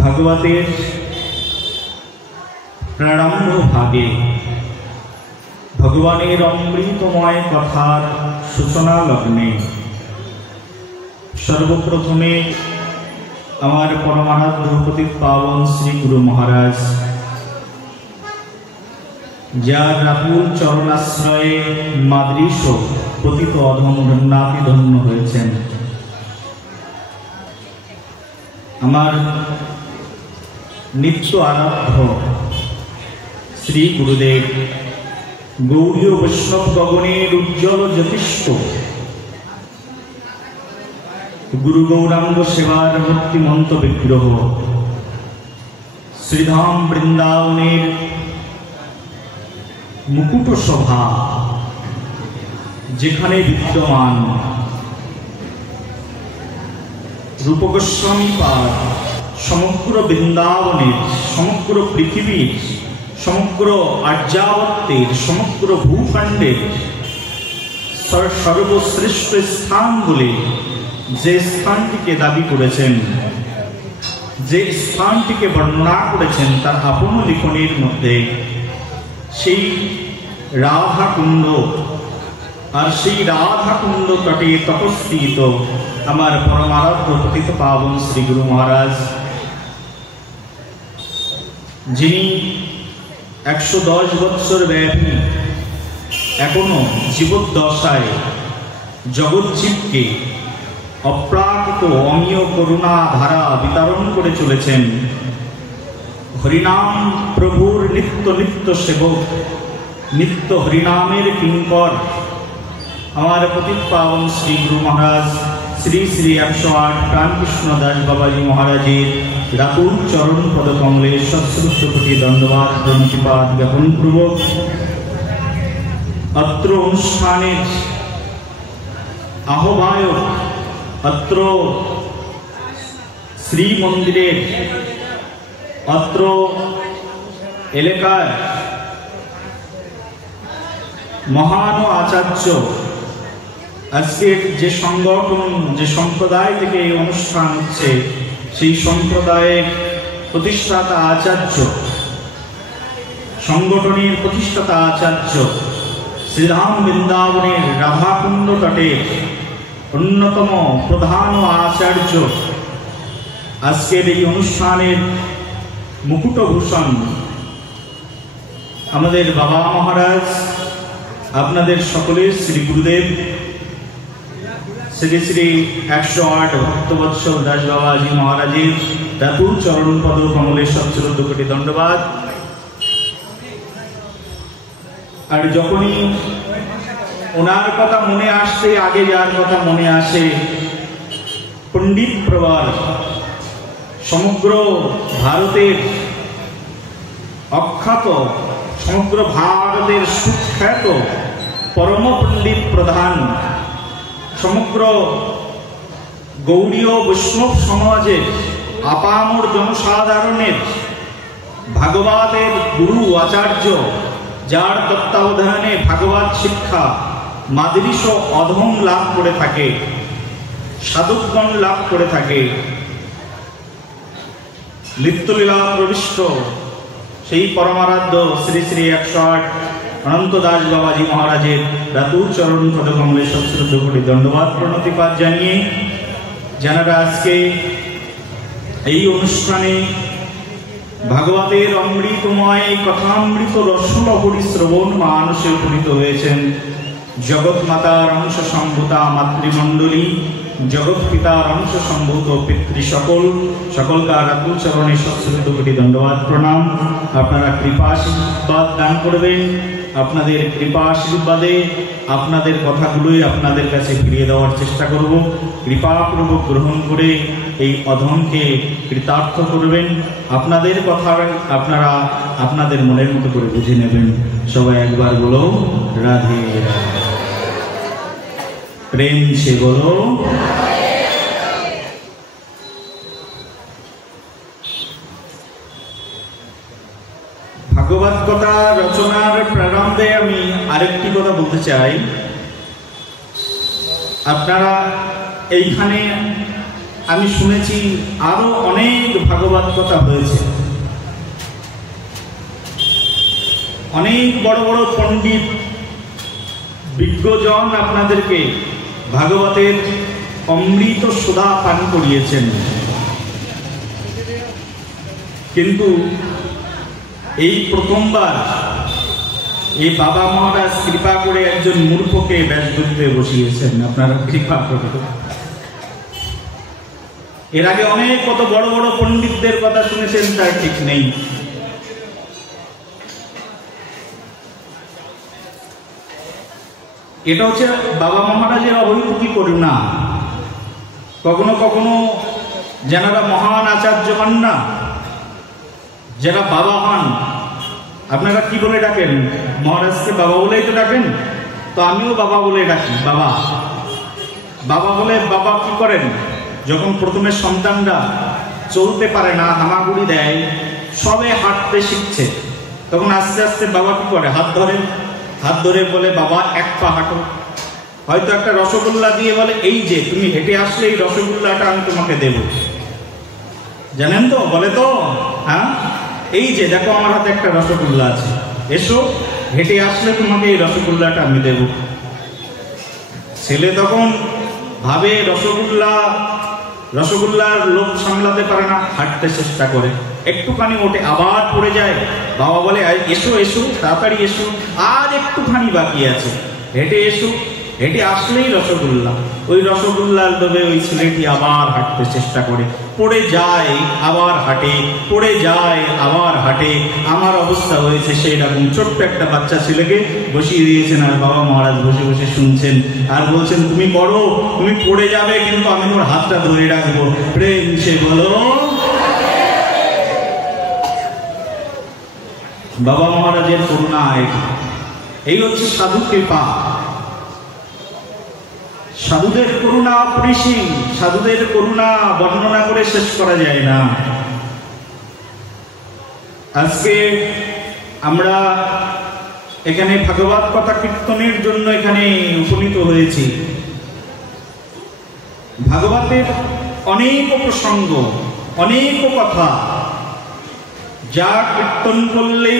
ভাগবতের প্রারম্ভ ভাগে ভগবানের অমৃতময় কথার সূচনা লগ্নে সর্বপ্রথমে আমার পরমারাধ্য পতিত পাবন শ্রী গুরু মহারাজ, যার রাতুল চরণাশ্রয়ে মাদৃশ পতিত অধম ধন্যাতি ধন্য হয়েছেন, আমার নিত্য আরাধ্য শ্রী গুরুদেব, গৌড়ীয় বৈষ্ণব গগনের উজ্জ্বল জ্যোতিষ্ক গুরু গৌরাঙ্গ সেবার মূর্তিমন্ত বিগ্রহ, শ্রীধাম বৃন্দাবনের মুকুট শোভা যেখানে বিদ্যমান রূপগোস্বামী পাদ সমগ্র বৃন্দাবনের, সমগ্র পৃথিবীর, সমগ্র আর্যাবর্তের, সমগ্র ভূখণ্ডের সর্বশ্রেষ্ঠ স্থান বলে যে স্থানটিকে দাবি করেছেন, যে স্থানটিকে বর্ণনা করেছেন তার আপন লিখনের মধ্যে সেই রাধা কুণ্ড, আর সেই রাধা কুণ্ড তটে তপস্থিত আমার পরমারাধ্য পতিত পাবন শ্রী গুরু মহারাজ, যিনি 110 বৎসর ব্যাপী এখনো জীবদ্দশায় জগজ্জীবকে অপ্রাকৃত অমীয় করুণা ধারা বিতরণ করে চলেছেন। হরিনাম প্রভুর নিত্য নিত্য সেবক, নিত্য হরিনামের কিঙ্কর আমার পতিত পাবন শ্রী গুরু মহারাজ শ্রী শ্রী 108 প্রাণকৃষ্ণ দাস বাবাজি মহারাজের রাতুল চরণ পদকমলে সশ্রুত কোটি দণ্ডবাদ প্রণতিপাত জ্ঞাপন পূর্বক অত্র অনুষ্ঠানের আহ্বায়ক, অত্র শ্রী মন্দিরের, অত্র এলাকার মহান আচার্য, আজকের যে সংগঠন, যে সম্প্রদায় থেকে এই অনুষ্ঠান হচ্ছে, সেই সম্প্রদায়ের প্রতিষ্ঠাতা আচার্য, সংগঠনের প্রতিষ্ঠাতা আচার্য, শ্রীধাম বৃন্দাবনের রাধাকুণ্ড তটের অন্যতম প্রধান আচার্য, আজকের এই অনুষ্ঠানের মুকুটভূষণ আমাদের বাবা মহারাজ, আপনাদের সকলের শ্রী গুরুদেব শ্রী শ্রী 108 ভক্তবৎসল দাস বাবাজি মহারাজের রাতুল চরণ পদ কমলে সশ্রদ্ধ কোটি দণ্ডবাদ। আর যখনই ওনার কথা মনে আসছে, আগে যার কথা মনে আসে, পণ্ডিত প্রবার, সমগ্র ভারতের অখ্যাত, সমগ্র ভারতের সুখ্যাত পরম পণ্ডিত প্রধান, সমগ্র গৌড়ীয় বৈষ্ণব সমাজের আপামর জনসাধারণের ভাগবতের গুরু আচার্য, যার তত্ত্বাবধানে ভাগবত শিক্ষা মাদৃশ অধম লাভ করে থাকে, সাধুগণ লাভ করে থাকে, নিত্যলীলা প্রবিষ্ট সেই পরমারাধ্য শ্রী শ্রী 108 অনন্ত দাস বাবাজি মহারাজের রাতুল চরণ পদকমলে সশ্রদ্ধ কোটি দণ্ডবাদ প্রণতিপাত জানিয়ে, যারা আজকে এই অনুষ্ঠানে ভাগবতের অমৃতময় কথামৃত রসমলহরী শ্রবণ মানসে উপনীত হয়েছেন, জগৎ মাতার অংশ সম্ভূতা মাতৃমণ্ডলী, জগৎ পিতার অংশ সম্ভূত পিতৃ সকলকার রাতুল চরণে সশ্রদ্ধ কোটি দণ্ডবাদ প্রণাম। আপনারা কৃপা আশীর্বাদ দান করবেন, আপনাদের কৃপা আশীর্বাদে আপনাদের কথাগুলোই আপনাদের কাছে ফিরিয়ে দেওয়ার চেষ্টা করব। কৃপাপূর্বক গ্রহণ করে এই অধমকে কৃতার্থ করবেন। আপনাদের কথা আপনারা আপনাদের মনের মতো করে বুঝে নেবেন। সবাই একবার বলো রাধে রাধে, প্রেম সে বলো। ভাগবত কথা রচনার প্রারম্ভে আমি আরেকটি কথা বলতে চাই। আপনারা এইখানে আমি শুনেছি আরো অনেক ভাগবত কথা হয়েছে। অনেক বড় বড় পণ্ডিত বিজ্ঞজন আপনাদেরকে ভাগবতের অমৃত সুধা পান করিয়েছেন, কিন্তু এই প্রথমবার এই বাবা মহারাজ কৃপা করে একজন মূর্খকে ব্যাসদূতে বসিয়েছেন। আপনারা কৃপা করে। এর আগে অনেক কত বড় বড় পণ্ডিতদের কথা শুনেছেন, তার ঠিক নেই। এটা হচ্ছে বাবা মহারাজের অবৈপুকি করুণা। কখনো কখনো যারা মহান আচার্য হন না, যারা বাবা হন, আপনারা কি বলে ডাকেন? মহারাজকে বাবা বলেই তো ডাকেন। তো আমিও বাবা বলে ডাকি। বাবা বাবা বলে বাবা কি করেন? যখন প্রথমে সন্তানরা চলতে পারে না, হামাগুড়ি দেয়, সবে হাঁটতে শিখছে, তখন আস্তে আস্তে বাবা কি করে? হাত ধরে বলে বাবা এক পা হাঁটো। হয়তো একটা রসগোল্লা দিয়ে বলে এই যে তুমি হেঁটে আসলে এই রসগোল্লাটা আমি তোমাকে দেব। জানেন তো? বলে তো, হ্যাঁ এই যে দেখো আমার হাতে একটা রসগোল্লা আছে, এসো হেঁটে আসলে তোমাকে এই রসগোল্লাটা আমি দেব। ছেলে তখন ভাবে রসগোল্লার লোভ সামলাতে পারে না, হাঁটতে চেষ্টা করে, একটুখানি ওঠে, আবার পড়ে যায়। বাবা বলে এসো এসো তাড়াতাড়ি এসো, আর একটুখানি বাকি আছে, হেঁটে এসো। হেঁটে আসলেই রসগোল্লা। ওই রসগোল্লার লোভে ওই ছেলেটি আবার হাঁটতে চেষ্টা করে, পড়ে যায় আবার হাঁটে, পড়ে যায় আবার হাঁটে। আমার অবস্থা হয়েছে সেই রকম। ছোট্ট একটা বাচ্চা ছেলেকে বসিয়ে দিয়েছেন, আর বাবা মহারাজ বসে বসে শুনছেন, আর বলছেন তুমি পড়ো, তুমি পড়ে যাবে কিন্তু আমি তোমার হাতটা ধরে রাখবো। প্রেম সে বলো। বাবা মহারাজের করুণা। এই হচ্ছে সাধু কৃপা। সাধুদের করুণা অপরিসীম। সাধুদের করুণা বর্ণনা করে শেষ করা যায় না। আজকে আমরা এখানে ভাগবত কথা কীর্তনের জন্য এখানে উপনীত হয়েছি। ভাগবতের অনেক প্রসঙ্গ, অনেক কথা, যা কীর্তন করলে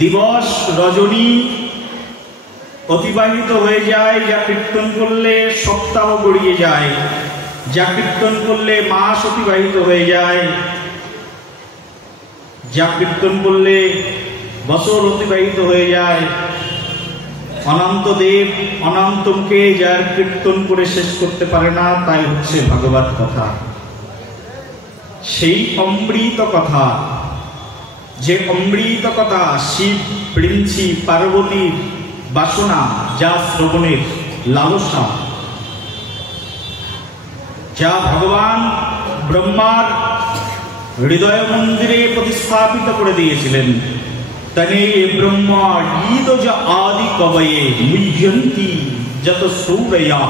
দিবস রজনী অতিবাহিত হয়ে যায়, যা কীর্তন করলে সপ্তাহ গড়িয়ে যায়, যা কীর্তন করলে মাস অতিবাহিত হয়ে যায়, যা কীর্তন করলে বছর অতিবাহিত হয়ে যায়। অনন্তদেব অনন্তকে যার কীর্তন করে শেষ করতে পারে না, তাই হচ্ছে ভাগবত কথা। সেই অমৃত কথা, যে অমৃত কথা শিব, প্রিন্সি, পার্বতীর বাসনা, যা শ্রবণের লালসা, যা ভগবান ব্রহ্মার হৃদয় মন্দিরে প্রতিস্থাপিত করে দিয়েছিলেন। তনে ব্রহ্মা গীতজ আদি কবয়ে মুহ্যন্তি যত সূরয়া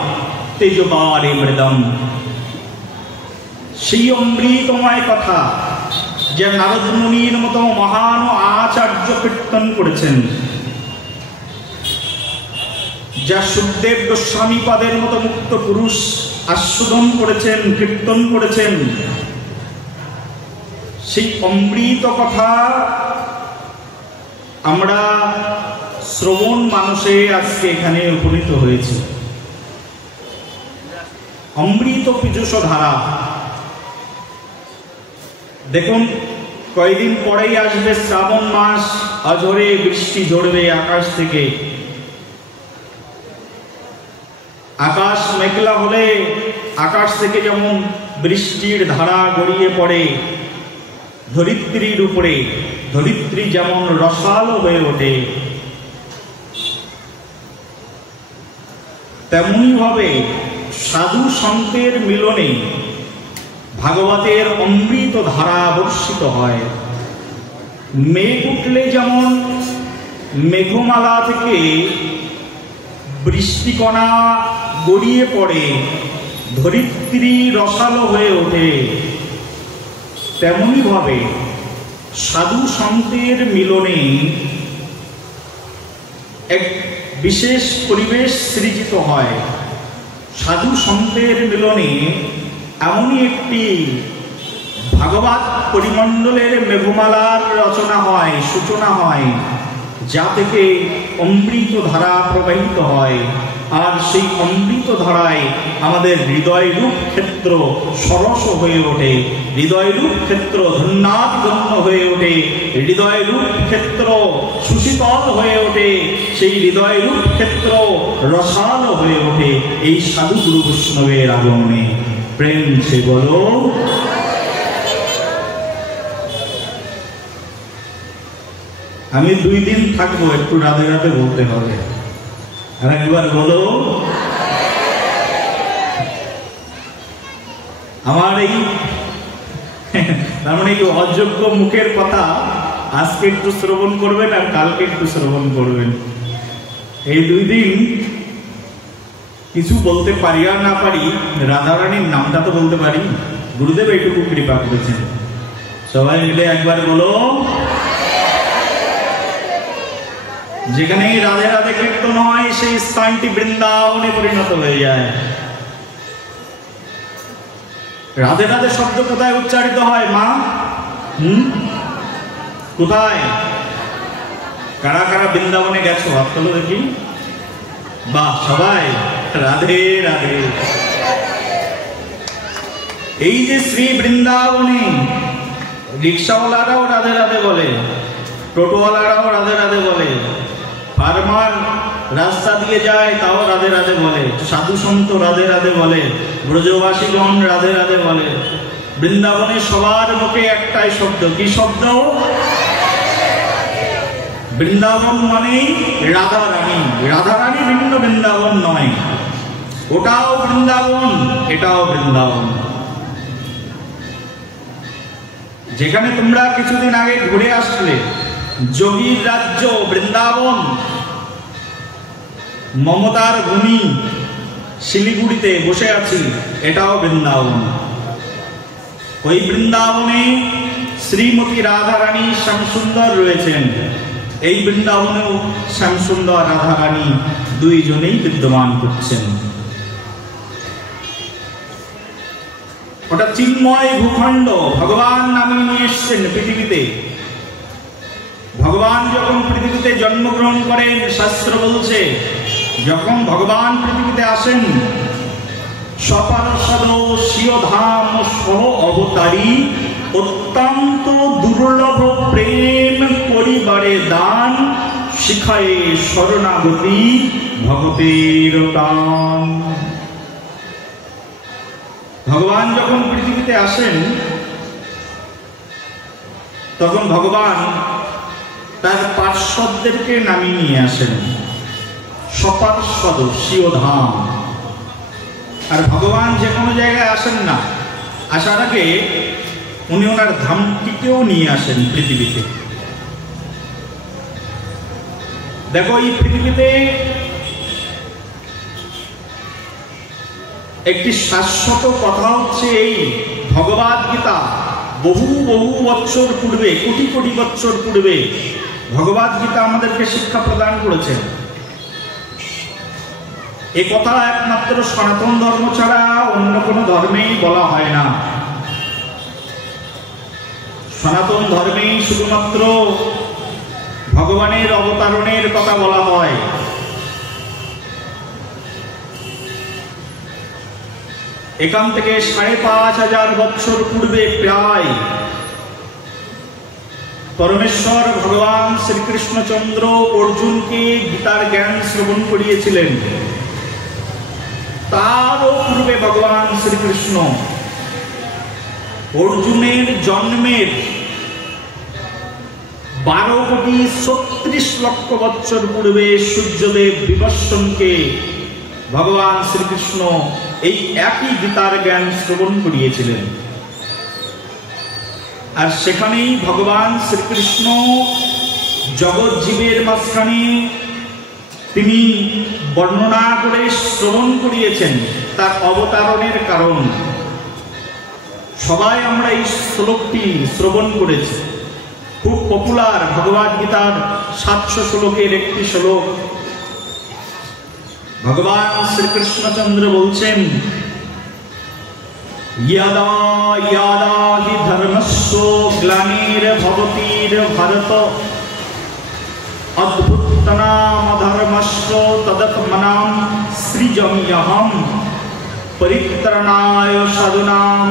তেজবারে মৃদম। সেই অমৃতময় কথা যা নারদ মুনির মতো মহান আচার্য কীর্তন করেছেন, যা সুখদেব গোস্বামী পদের মতো মুক্ত পুরুষ আস্বাদন করেছেন, কীর্তন করেছেন, সেই অমৃত কথা আমরা শ্রবণ মানুষে আজকে এখানে উপনীত হয়েছি। অমৃত পীযুষ ধারা। দেখুন, কয়েকদিন পরেই আসবে শ্রাবণ মাস, অঝরে বৃষ্টি ঝরবে আকাশ থেকে। আকাশ মেঘলা হলে আকাশ থেকে যেমন বৃষ্টির ধারা গড়িয়ে পড়ে ধরিত্রীর উপরে, ধরিত্রী যেমন রসালো হয়ে ওঠে, তেমনি ভাবে সাধু সন্তের মিলনে ভাগবতের অমৃত ধারা বর্ষিত হয়। মেঘ উঠলে যেমন মেঘমালা থেকে বৃষ্টিকণা গড়িয়ে পড়ে, ধরিত্রী রসালো হয়ে ওঠে, তেমনি ভাবে সাধু সন্তের মিলনে এক বিশেষ পরিবেশ সৃজিত হয়। সাধু সন্তের মিলনে এমনই একটি ভাগবত পরিমণ্ডলের মেঘমালার রচনা হয়, সূচনা হয়, যা থেকে অমৃত ধারা প্রবাহিত হয়। আর সেই অমৃত ধারায় আমাদের হৃদয় রূপ ক্ষেত্র সরস হয়ে ওঠে, হৃদয় রূপ ক্ষেত্র ধন্যাদিগম্য হয়ে ওঠে, হৃদয় রূপ ক্ষেত্র সুশীতল হয়ে ওঠে, সেই হৃদয় রূপ ক্ষেত্র রসাল হয়ে ওঠে এই সাধু গুরু বৈষ্ণবের আগমনে। প্রেম সে বলো। আমি 2 দিন থাকবো, একটু রাধে রাধে বলতে হবে। আর একবার বলো। আমার এই তার মানে এই অযোগ্য মুখের কথা আজকে একটু শ্রবণ করবেন আর কালকে একটু শ্রবণ করবেন। এই 2 দিন কিছু বলতে পারি আর না পারি, রাধারানীর নামটা তো বলতে পারি। গুরুদেব এইটুকু কৃপা করেছেন। সবাই মিলে একবার বলো। যেখানে রাধে রাধে কীর্তন হয় সেই স্থানটি বৃন্দাবনে পরিণত হয়ে যায়। রাধে রাধে শব্দ কোথায় উচ্চারিত হয় মা? কোথায়? কারা কারা বৃন্দাবনে গেছো হাত তোলো দেখি। বাহ, সবাই রাধে রাধে। এই যে শ্রী বৃন্দাবনে রিক্সাওয়ালারাও রাধে রাধে বলে, টোটোওয়ালারাও রাধে রাধে বলে, ফার্মার রাস্তা দিয়ে যায় তাও রাধে রাধে বলে, সাধু সন্ত রাধে রাধে বলে, ব্রজবাসীগণ রাধে রাধে বলে। বৃন্দাবনে সবার মুখে একটাই শব্দ, কি শব্দ? বৃন্দাবন মানেই রাধারানী। রাধারানী ভিন্ন বৃন্দাবন নয়, ওটাও বৃন্দাবন, এটাও বৃন্দাবন। যেখানে তোমরা কিছুদিন আগে ঘুরে আসলে, যোগীর রাজ্য বৃন্দাবন, মমতার ভূমি শিলিগুড়িতে বসে আছি, এটাও বৃন্দাবন। ওই বৃন্দাবনে শ্রীমতী রাধারানী শ্যামসুন্দর রয়েছেন। এই বৃন্দাবনেও শ্যামসুন্দর রাধারানী দুইজনেই বিদ্যমান করছেন। ওটা চিন্ময় ভূখণ্ড, ভগবান নামে নিয়ে এসছেন পৃথিবীতে। ভগবান যখন পৃথিবীতে জন্মগ্রহণ করেন, শাস্ত্র বলছে যখন ভগবান পৃথিবীতে আসেন, সপার্ষদ স্বীয় ধাম সহ অবতারী, অত্যন্ত দুর্লভ প্রেম পরিবারে দান, শিখায়ে শরণাগতি ভগতের টান। ভগবান যখন পৃথিবীতে আসেন, তখন ভগবান তার পার্শ্বদেরকে নামিয়ে নিয়ে আসেন, সপার্ষদ স্বীয় ধাম। আর ভগবান যে কোনো জায়গায় আসেন না, আসার আগে উনি ওনার ধামটিকেও নিয়ে আসেন পৃথিবীতে। দেখো, এই পৃথিবীতে একটি শাশ্বত কথা হচ্ছে এই ভগবদ গীতা। বহু বহু বছর পূর্বে, কোটি কোটি বছর পূর্বে ভগবদ গীতা আমাদেরকে শিক্ষা প্রদান করেছেন। এ কথা একমাত্র সনাতন ধর্ম ছাড়া অন্য কোনো ধর্মেই বলা হয় না। সনাতন ধর্মেই শুধুমাত্র ভগবানের অবতারণের কথা বলা হয়। এখান থেকে ৫,৫০০ বছর পূর্বে প্রায় পরমেশ্বর ভগবান শ্রীকৃষ্ণচন্দ্র অর্জুনকে গীতার জ্ঞান শ্রবণ করিয়েছিলেন। তারও পূর্বে ভগবান শ্রীকৃষ্ণ অর্জুনের জন্মের ১২,৩৬,০০,০০০ বছর পূর্বে সূর্যদেব বিবস্বনকে ভগবান শ্রীকৃষ্ণ এই একই গীতার জ্ঞান শ্রবণ করিয়েছিলেন। আর সেখানেই ভগবান শ্রীকৃষ্ণ জগৎ জীবের মাঝখানে তিনি বর্ণনা করে শ্রবণ করিয়েছেন তার অবতারণের কারণ। সবাই আমরা এই শ্লোকটি শ্রবণ করেছি, খুব পপুলার ভগবদ গীতার ৭০০ শ্লোকের একটি শ্লোক। ভগবান শ্রীকৃষ্ণচন্দ্র বলছেন, यदा यदा हि धर्मस्य ग्लानिर्भवति भारत अद्भुतनाम धर्मस्य तदात्मनां सृजाम्यहम् परित्राणाय साधूनां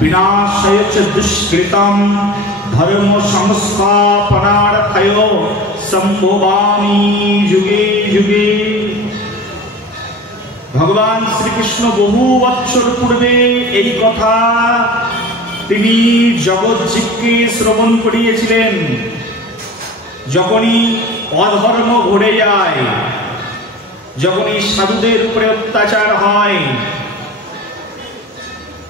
विनाशाय च दुष्कृतं धर्म संस्थापनार्थाय संभवामि युगे युगे। भगवान श्रीकृष्ण बहु বছর পূর্বে এই কথা তিনি জগৎজীবকে শ্রবণ করিয়েছিলেন। যখনই অধর্ম ঘটে যায়, যখনই সাধুদের উপরে অত্যাচার হয়,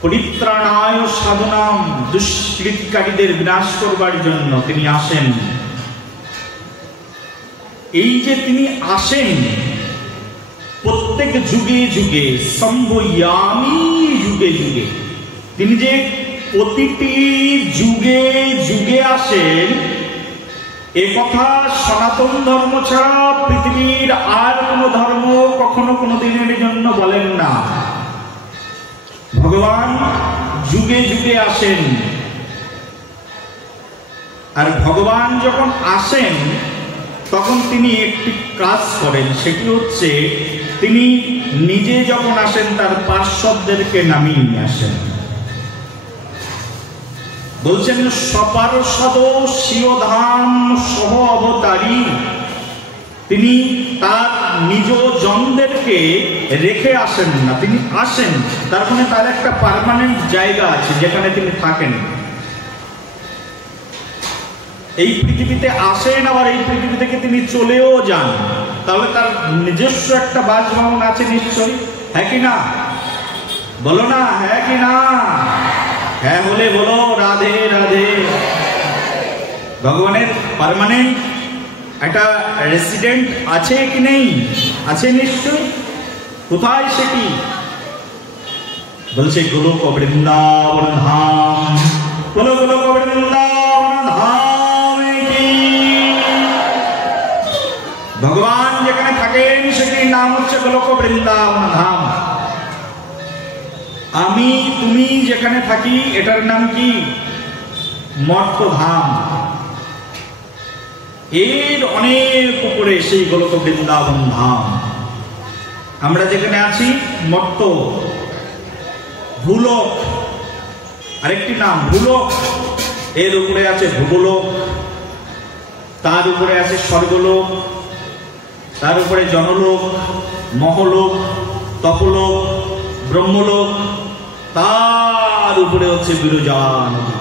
পরিত্রাণায় সাধুনাম দুষ্কৃতিকারীদের বিনাশ করবার জন্য তিনি আসেন। এই যে তিনি আসেন প্রত্যেক যুগে যুগে, সম্ভয়ামি যুগে যুগে, তিনি যে প্রতিটি যুগে যুগে আসেন এ কথা সনাতন ধর্ম ছাড়া পৃথিবীর আর কোনো ধর্ম কখনো কোনো দিনের জন্য বলেন না। ভগবান যুগে যুগে আসেন, আর ভগবান যখন আসেন তখন তিনি একটি কাজ করেন, সেটি হচ্ছে তিনি নিজে যখন আসেন তার পার্শ্বদেরকে নামিয়ে নিয়ে আসেন। বলছেন সপার্ষদ শিরধাম সহ অবতারী, তিনি তার নিজ জনদেরকে রেখে আসেন না, তিনি আসেন। তার মানে তার একটা পার্মানেন্ট জায়গা আছে যেখানে তিনি থাকেন। এই পৃথিবীতে আসেন, আবার এই পৃথিবী থেকে তিনি চলেও যান। তাহলে তার নিজস্ব একটা বাসভবন আছে নিশ্চয়ই, হ্যাঁ কি না? বলো না, হ্যাঁ কি না? হ্যাঁ বলে বলো রাধে রাধে। ভগবানের পার্মানেন্ট একটা রেসিডেন্ট আছে কি নেই? আছে নিশ্চয়ই। কোথায় সেটি? বলছে গোলক বৃন্দাবন ধাম। বলো গোলক বৃন্দাবন ধাম কি? ভগবান যেখানে থাকেন সেটির নাম হচ্ছে গোলক বৃন্দাবন ধাম। আমি তুমি যেখানে থাকি এটার নাম কি? মর্তধাম। এর অনেক উপরে সেই গোলক বৃন্দাবন ধাম। আমরা যেখানে আছি মর্ত, ভূলোক, আরেকটি নাম ভূলোক। এর উপরে আছে ভূগোলোক, তার উপরে আছে স্বর্গলোক, তার উপরে জনলোক, মহলোক, তপলোক, ব্রহ্মলোক, তার উপরে হচ্ছে বিরজা নদী।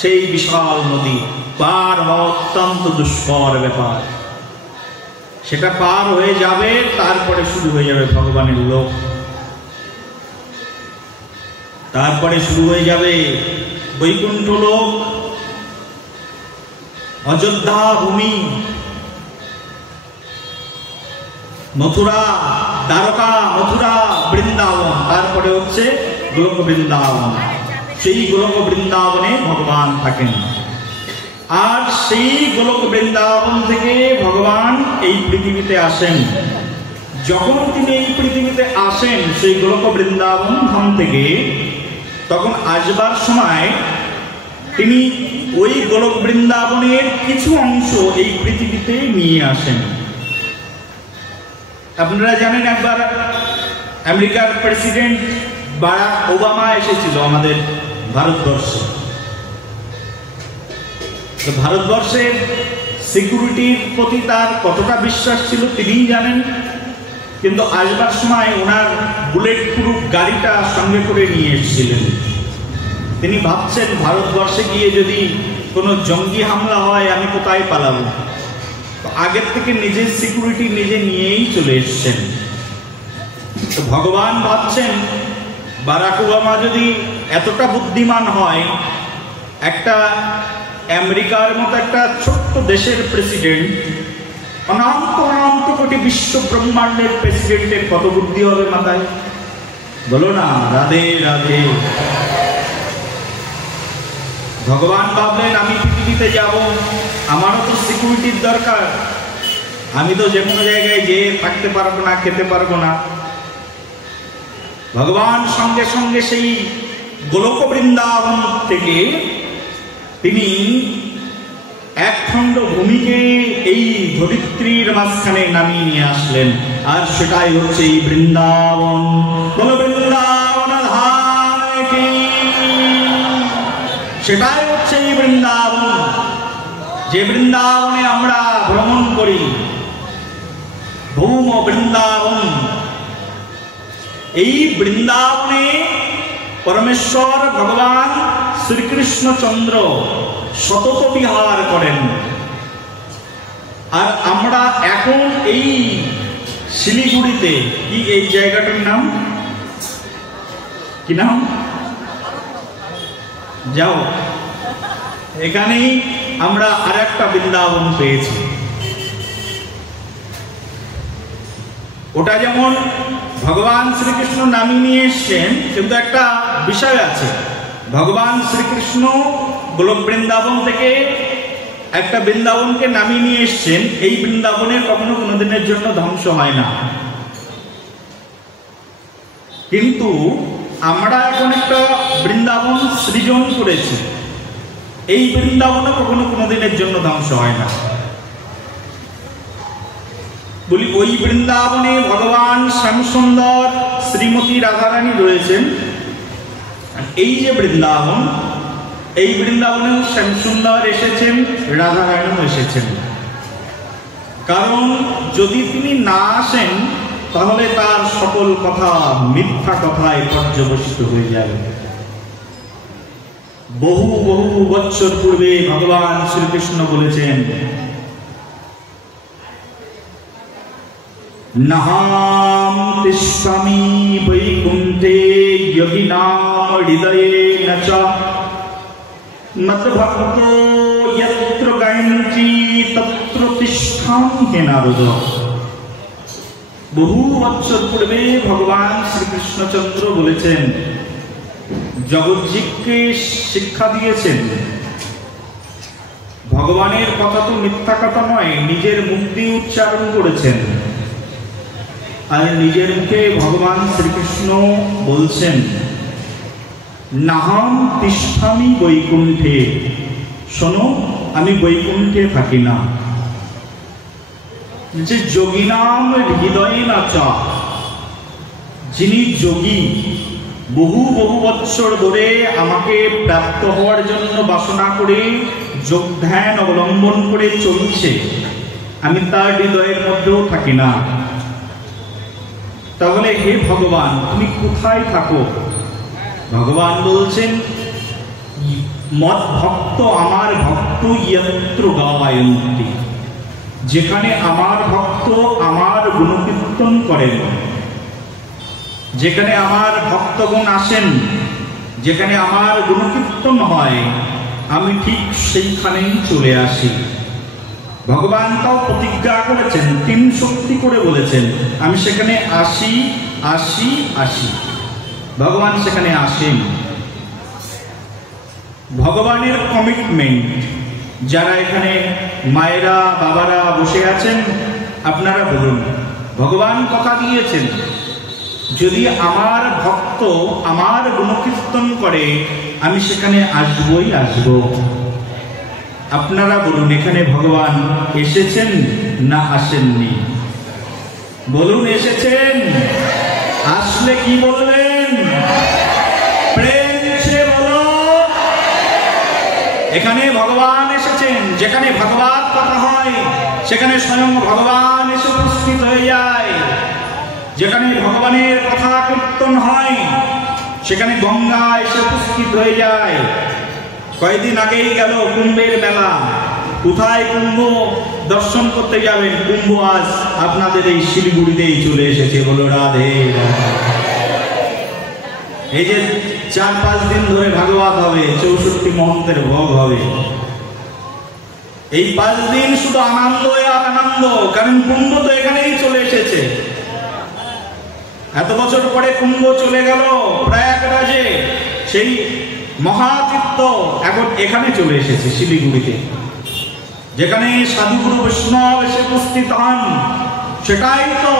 সেই বিশাল নদী পার হওয়া অত্যন্ত দুষ্কর ব্যাপার। সেটা পার হয়ে যাবে, তারপরে শুরু হয়ে যাবে ভগবানের লোক, তারপরে শুরু হয়ে যাবে বৈকুণ্ঠ লোক, অযোধ্যা ভূমি, মথুরা, দ্বারকা, মথুরা, বৃন্দাবন, তারপরে হচ্ছে গোলক বৃন্দাবন। সেই গোলক বৃন্দাবনে ভগবান থাকেন। আর সেই গোলক বৃন্দাবন থেকে ভগবান এই পৃথিবীতে আসেন। যখন তিনি এই পৃথিবীতে আসেন সেই গোলক বৃন্দাবন ধাম থেকে, তখন আসবার সময় তিনি ওই গোলক বৃন্দাবনের কিছু অংশ এই পৃথিবীতে নিয়ে আসেন। আপনারা জানেন একবার আমেরিকার প্রেসিডেন্ট বারাক ওবামা এসেছিল আমাদের ভারতবর্ষে। তো ভারতবর্ষের সিকিউরিটির প্রতি তার কতটা বিশ্বাস ছিল তিনিই জানেন। কিন্তু আসবার সময় ওনার বুলেট প্রুফ গাড়িটা সঙ্গে করে নিয়ে এসেছিলেন। তিনি ভাবছেন ভারতবর্ষে গিয়ে যদি কোনো জঙ্গি হামলা হয় আমি কোথায় পালাবো। তো আগের থেকে নিজের সিকিউরিটি নিজে নিয়েই চলে এসছেন। তো ভগবান ভাবছেন বারাক ওবামা যদি এতটা বুদ্ধিমান হয়, একটা আমেরিকার মতো একটা ছোট্ট দেশের প্রেসিডেন্ট, অনন্ত অনন্ত কোটি বিশ্ব ব্রহ্মাণ্ডের প্রেসিডেন্টের কত বুদ্ধি হবে মাথায়? বলো না রাধে রাধে। ভগবান ভাবলেন আমি পৃথিবীতে যাব, আমারও তো সিকিউরিটির দরকার। আমি তো যে কোনো জায়গায় যেয়ে থাকতে পারবো না, খেতে পারবো না। ভগবান সঙ্গে সঙ্গে সেই গোলক বৃন্দাবন থেকে তিনি এক খণ্ড ভূমিকে এই ধরিত্রীর মাঝখানে নামিয়ে নিয়ে আসলেন, আর সেটাই হচ্ছে এই বৃন্দাবন। বলো বৃন্দাবন ধাম কি, সেটাই হচ্ছে এই বৃন্দাবন, যে বৃন্দাবনে আমরা ভ্রমণ করি, ভৌম বৃন্দাবন। এই বৃন্দাবনে পরমেশ্বর ভগবান শ্রীকৃষ্ণচন্দ্র সতত বিহার করেন। আর আমরা এখন এই শিলিগুড়িতে, কি এই জায়গাটার নাম কি নাম, যাও, এখানেই আমরা আর একটা বৃন্দাবন পেয়েছি। ওটা যেমন ভগবান শ্রীকৃষ্ণ নামিয়ে নিয়ে এসছেন, কিন্তু একটা বিষয় আছে, ভগবান শ্রীকৃষ্ণ গোলক বৃন্দাবন থেকে একটা বৃন্দাবনকে নামিয়ে নিয়ে এসছেন। এই বৃন্দাবনের কখনো কোনোদিনের জন্য ধ্বংস হয় না, কিন্তু আমরা এখন একটা বৃন্দাবন সৃজন করেছি, এই বৃন্দাবনও কখনো কোনোদিনের জন্য ধ্বংস হয় না। বলি ওই বৃন্দাবনে ভগবান শ্যামসুন্দর শ্রীমতী রাধারানী রয়েছেন। এই যে বৃন্দাবন, এই বৃন্দাবনেও শ্যামসুন্দর এসেছেন, রাধারানীও এসেছেন। কারণ যদি তিনি না আসেন তাহলে তার সকল কথা মিথ্যা কথায় পর্যবসিত হয়ে যাবে। বহু বহু বছর পূর্বে ভগবান শ্রীকৃষ্ণ বলেছেন, নাহাম তিষ্ঠামি বৈকুণ্ঠে যোগিনাম হৃদয়েন চ মদ্ভক্তো যত্র গায়ন্তি তত্র তিষ্ঠামি হে নারদ। বহু বছর পূর্বে ভগবান শ্রীকৃষ্ণচন্দ্র বলেছেন, জগজ্জীবকে শিক্ষা দিয়েছেন। ভগবানের কথা তো মিথ্যা কথা নয়, নিজের মুখ দিয়ে উচ্চারণ করেছেন। আর নিজের মুখে ভগবান শ্রীকৃষ্ণ বলছেন, নাহম তিষ্ঠামি বৈকুণ্ঠে, শোনো আমি বৈকুণ্ঠে থাকি না। যে যোগিনাম হৃদয়ে নাচা, যিনি যোগী, বহু বহু বৎসর ধরে আমাকে প্রাপ্ত হওয়ার জন্য বাসনা করে যোগ ধ্যান অবলম্বন করে চলছে, আমি তার হৃদয়ের মধ্যেও থাকি না। তাহলে হে ভগবান তুমি কোথায় থাকো? ভগবান বলছেন, মদ ভক্ত আমার ভক্ত যত্র গায়ন্তি, যেখানে আমার ভক্ত আমার গুণকীর্তন করেন, যেখানে আমার ভক্তগণ আসেন, যেখানে আমার গুণকীর্তন হয়, আমি ঠিক সেইখানেই চলে আসি। ভগবান তাও প্রতিজ্ঞা করেছেন, 3 শক্তি করে বলেছেন, আমি সেখানে আসি আসি আসি। ভগবান সেখানে আসেন। ভগবানের কমিটমেন্ট, যারা এখানে মায়েরা বাবারা বসে আছেন, আপনারা বলুন, ভগবান কথা দিয়েছেন, যদি আমার ভক্ত আমার গুণকীর্তন করে আমি সেখানে আসবই আসব। আপনারা বলুন, এখানে ভগবান এসেছেন না আসেননি? বলুন এসেছেন। আসলে কি বলবেন? প্রেম সে বলো। এখানে ভগবান এসেছেন। যেখানে ভগবত কথা হয় সেখানে স্বয়ং ভগবান এসে উপস্থিত হয়ে যায়। যেখানে ভগবানের কথা কীর্তন হয় সেখানে গঙ্গা এসে উপস্থিত হয়ে যায়। কয়েকদিন আগেই গেল কুম্ভের মেলা। কোথায় কুম্ভ দর্শন করতে যাবেন? কুম্ভ আজ আপনাদের এই শিলিগুড়িতেই চলে এসেছে। বলো রাধে। এই যে 4-5 দিন ধরে ভাগবত হবে, 64 মহন্তের ভোগ হবে। এই 5 দিন শুধু আনন্দ আর আনন্দ, কারণ কুম্ভ তো এখানেই চলে এসেছে। এত বছর পরে কুম্ভ চলে গেল প্রয়াগরাজে, সেই মহাতীর্থ এখন এখানে চলে এসেছে শিলিগুড়িতে, যেখানে সাধুগুরু বৈষ্ণব এসে উপস্থিত হন। সেটাই তো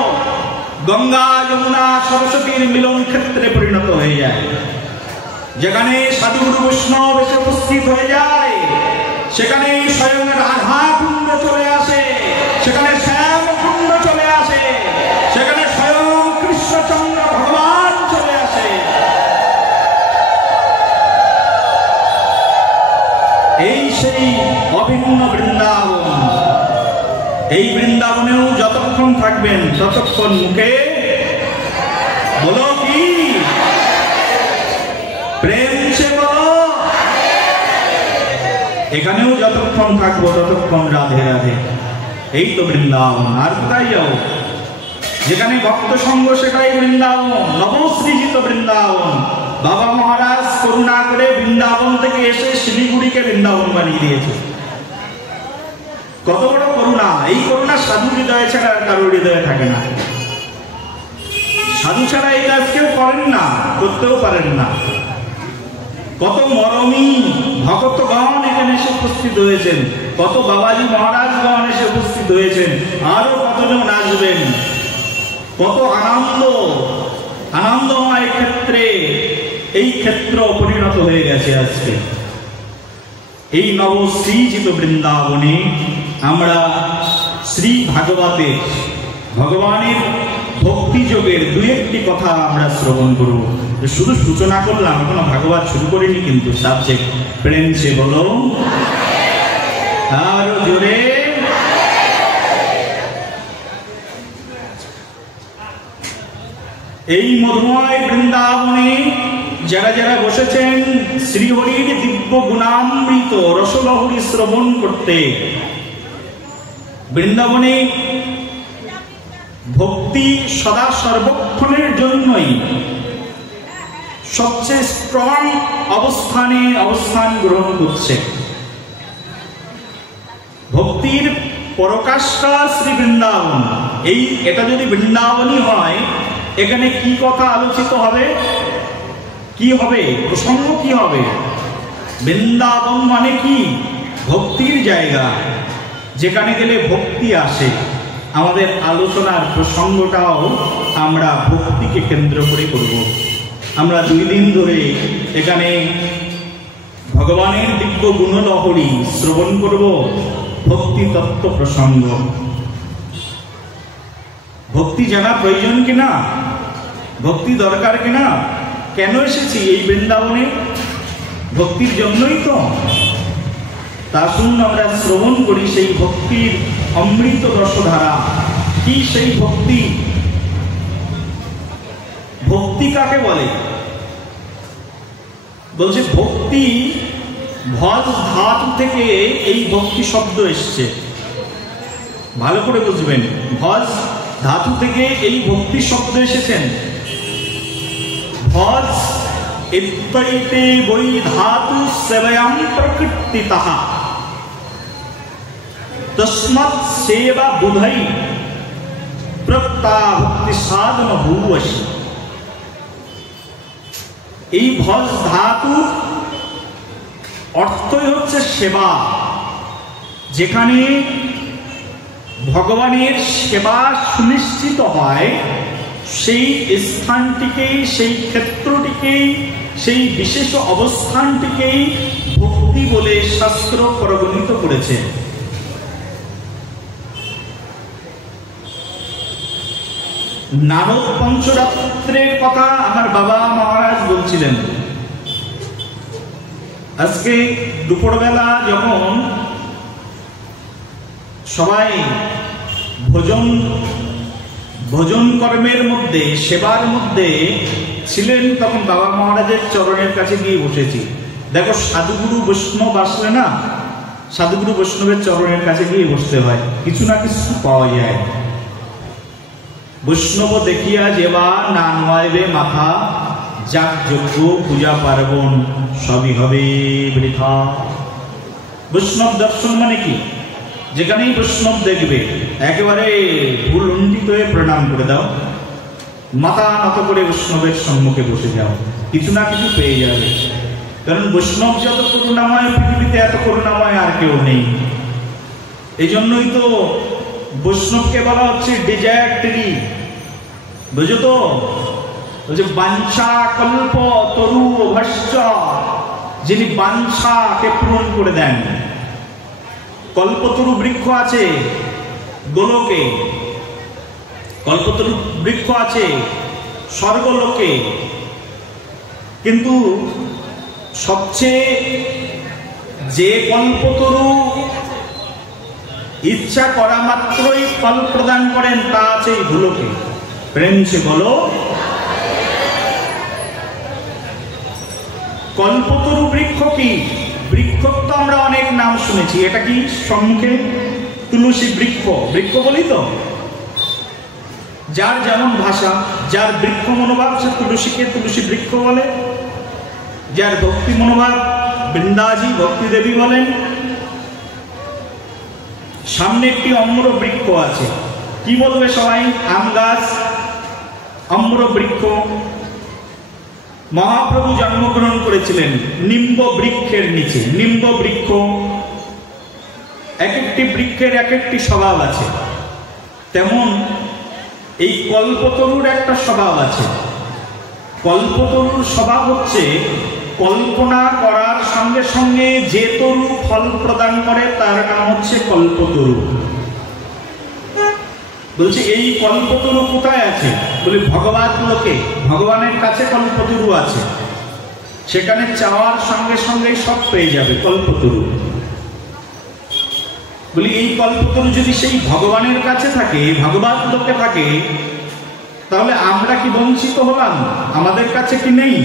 গঙ্গা যমুনা সরস্বতীর মিলন ক্ষেত্রে পরিণত হয়ে যায়। যেখানে সাধুগুরু বৈষ্ণব এসে উপস্থিত হয়ে যায়, সেখানে স্বয়ং রাধা কুণ্ড চলে আসে, সেখানে শ্যাম কুণ্ড চলে আসে, সেখানে স্বয়ং কৃষ্ণচন্দ্র ভগবান চলে আসে। এই সেই অভিন্ন বৃন্দাবন। এই বৃন্দাবনেও যতক্ষণ থাকবেন ততক্ষণ মুখে বলো কি প্রেম সে বলো। এখানেও যতক্ষণ থাকবো ততক্ষণ রাধে রাধে। এই তো বৃন্দাবন। আর কোথায় যাও? যেখানে ভক্ত সঙ্গ সেটাই বৃন্দাবন, নবসৃজিত বৃন্দাবন। বাবা মহারাজ করুণা করে বৃন্দাবন থেকে এসে শিলিগুড়িকে বৃন্দাবন বানিয়ে দিয়েছে। কত বড় করুণা! এই করুণা সাধু হৃদয়ে ছাড়া আর কারোর হৃদয়ে থাকে না। সাধু ছাড়া এই কাজ কেউ করেন না, করতেও পারেন না। কত মরমী ভক্তগণ এখানে এসে উপস্থিত হয়েছেন, কত বাবাজি মহারাজগণ এসে উপস্থিত হয়েছেন, আরো কতজন আসবেন। কত আনন্দময় ক্ষেত্রে এই ক্ষেত্র পরিণত হয়ে গেছে আজকে। এই নবসৃজিত বৃন্দাবনে আমরা শ্রী ভাগবতে ভগবানের ভক্তিযোগের দুই একটি কথা আমরা শ্রবণ করব। শুধু সূচনা করলাম, এখনো ভাগবত শুরু করিনি, কিন্তু সাবজেক্ট প্রেম সে বলো। আরো জোরে। এই মধুময় বৃন্দাবনে যারা যারা বসেছেন শ্রীহরির দিব্য গুণামৃত রসলহরি শ্রবণ করতে, বৃন্দাবনে ভক্তি সদা সর্বক্ষণের জন্যই সবচেয়ে স্ট্রং অবস্থান গ্রহণ করছে। ভক্তির পরকাষ্ঠা শ্রী বৃন্দাবন। এটা যদি বৃন্দাবনই হয়, এখানে কি কথা আলোচিত হবে, কি হবে, প্রসঙ্গ কি হবে? বৃন্দাবন মানে কি? ভক্তির জায়গা, যেখানে গেলে ভক্তি আসে। আমাদের আলোচনার প্রসঙ্গটাও আমরা ভক্তিকে কেন্দ্র করে করব। আমরা 2 দিন ধরে এখানে ভগবানের দিব্য গুণলহরী শ্রবণ করব, ভক্তি তত্ত্ব প্রসঙ্গ। ভক্তি জানা প্রয়োজন কিনা? ভক্তি দরকার কিনা? কেন এসেছি এই বৃন্দাবনে? ভক্তির জন্যই তো। তা শুনুন, আমরা শ্রবণ করি সেই ভক্তির অমৃত রসধারা। কি সেই ভক্তি? ভক্তি কাকে বলে? বলছে ভক্তি, ভজ ধাতু থেকে এই ভক্তি শব্দ এসছে। ভালো করে বুঝবেন, ভজ ধাতু থেকে এই ভক্তি শব্দ এসেছেন। ভজ ইত্যৈতে বৈ ধাতু সেবয়াম প্রকৃতিতঃ তস্মাৎ সেবা বুধৈ প্রত্যা ভক্তি সাধন ভূয়সী। এই ভজ ধাতু অর্থই হচ্ছে সেবা। যেখানে ভগবানের সেবা সুনিশ্চিত হয়, সেই স্থানটিকেই, সেই ক্ষেত্রটিকেই, সেই বিশেষ অবস্থানটিকেই ভক্তি বলে শাস্ত্র প্রগণিত করেছে। নারদ পঞ্চরাত্রের কথা আমার বাবা মহারাজ বলছিলেন। আজকে দুপুরবেলা যখন সবাই ভোজন কর্মের মধ্যে, সেবার মধ্যে ছিলেন, তখন বাবা মহারাজের চরণের কাছে গিয়ে বসেছি। দেখো, সাধুগুরু বৈষ্ণব আসলে না, সাধুগুরু বৈষ্ণবের চরণের কাছে গিয়ে বসতে হয়, কিছু না কিছু পাওয়া যায়। বৈষ্ণব দেখিয়া যেবা না নোয়াইবে মাথা, যাক যজ্ঞ পূজা পার্বণ সবই হবে বৃথা। বৈষ্ণব দর্শন মানে কি? যেখানেই বৈষ্ণব দেখবে একেবারে ভুলুণ্ঠিত হয়ে প্রণাম করে দাও, মাথা নত করে বৈষ্ণবের সম্মুখে বসে যাও, কিছু না কিছু পেয়ে যাবে। কারণ বৈষ্ণব যত করুণাময়, পৃথিবীতে এত করুণাময় আর কেউ নেই। এই জন্যই তো বৈষ্ণবকে বলা হচ্ছে ডিজায়ার ট্রি। বুঝো তো, বলছে বাঞ্ছা কল্প তরু ভস্য, যিনি বাঞ্ছাকে পূরণ করে দেন। কল্পতরু বৃক্ষ আছে গোলকে, কল্পতরু বৃক্ষ আছে স্বর্গলোকে, কিন্তু সবচেয়ে যে কল্পতরু ইচ্ছা করা মাত্রই ফল প্রদান করেন তা আছে এই ভুলোকে। প্রেম সে বলো। কল্পতরু বৃক্ষ কি? বৃক্ষ তো আমরা অনেক নাম শুনেছি, এটা কি সম্মুখে? তুলসী বৃক্ষ, বৃক্ষ বলি তো, যার যেমন ভাষা, যার বৃক্ষ মনোভাব সে তুলসীকে তুলসী বৃক্ষ বলে, যার ভক্তি মনোভাব বৃন্দাজি ভক্তি দেবী বলেন। সামনে একটি অম্র বৃক্ষ আছে, কি বলবে সবাই? আম গাছ, অম্র বৃক্ষ। মহাপ্রভু জন্মগ্রহণ করেছিলেন নিম্ব বৃক্ষের নিচে। নিম্ব বৃক্ষ, এক একটি বৃক্ষের এক একটি স্বভাব আছে, তেমন এই কল্পতরুর একটা স্বভাব আছে। কল্পতরুর স্বভাব হচ্ছে কল্পনা করার সঙ্গে সঙ্গে যে তরু ফল প্রদান করে তার নাম হচ্ছে কল্পতরু। বলছে এই কল্পতরু কোথায় আছে? বলি ভগবান লোকে, ভগবানের কাছে কল্পতরু আছে, সেখানে চাওয়ার সঙ্গে সঙ্গে সব পেয়ে যাবে কল্পতরু। বলি এই কল্পতরু যদি সেই ভগবানের কাছে থাকে, ভগবান লোকে থাকে, তাহলে আমরা কি বঞ্চিত হলাম? আমাদের কাছে কি নেই?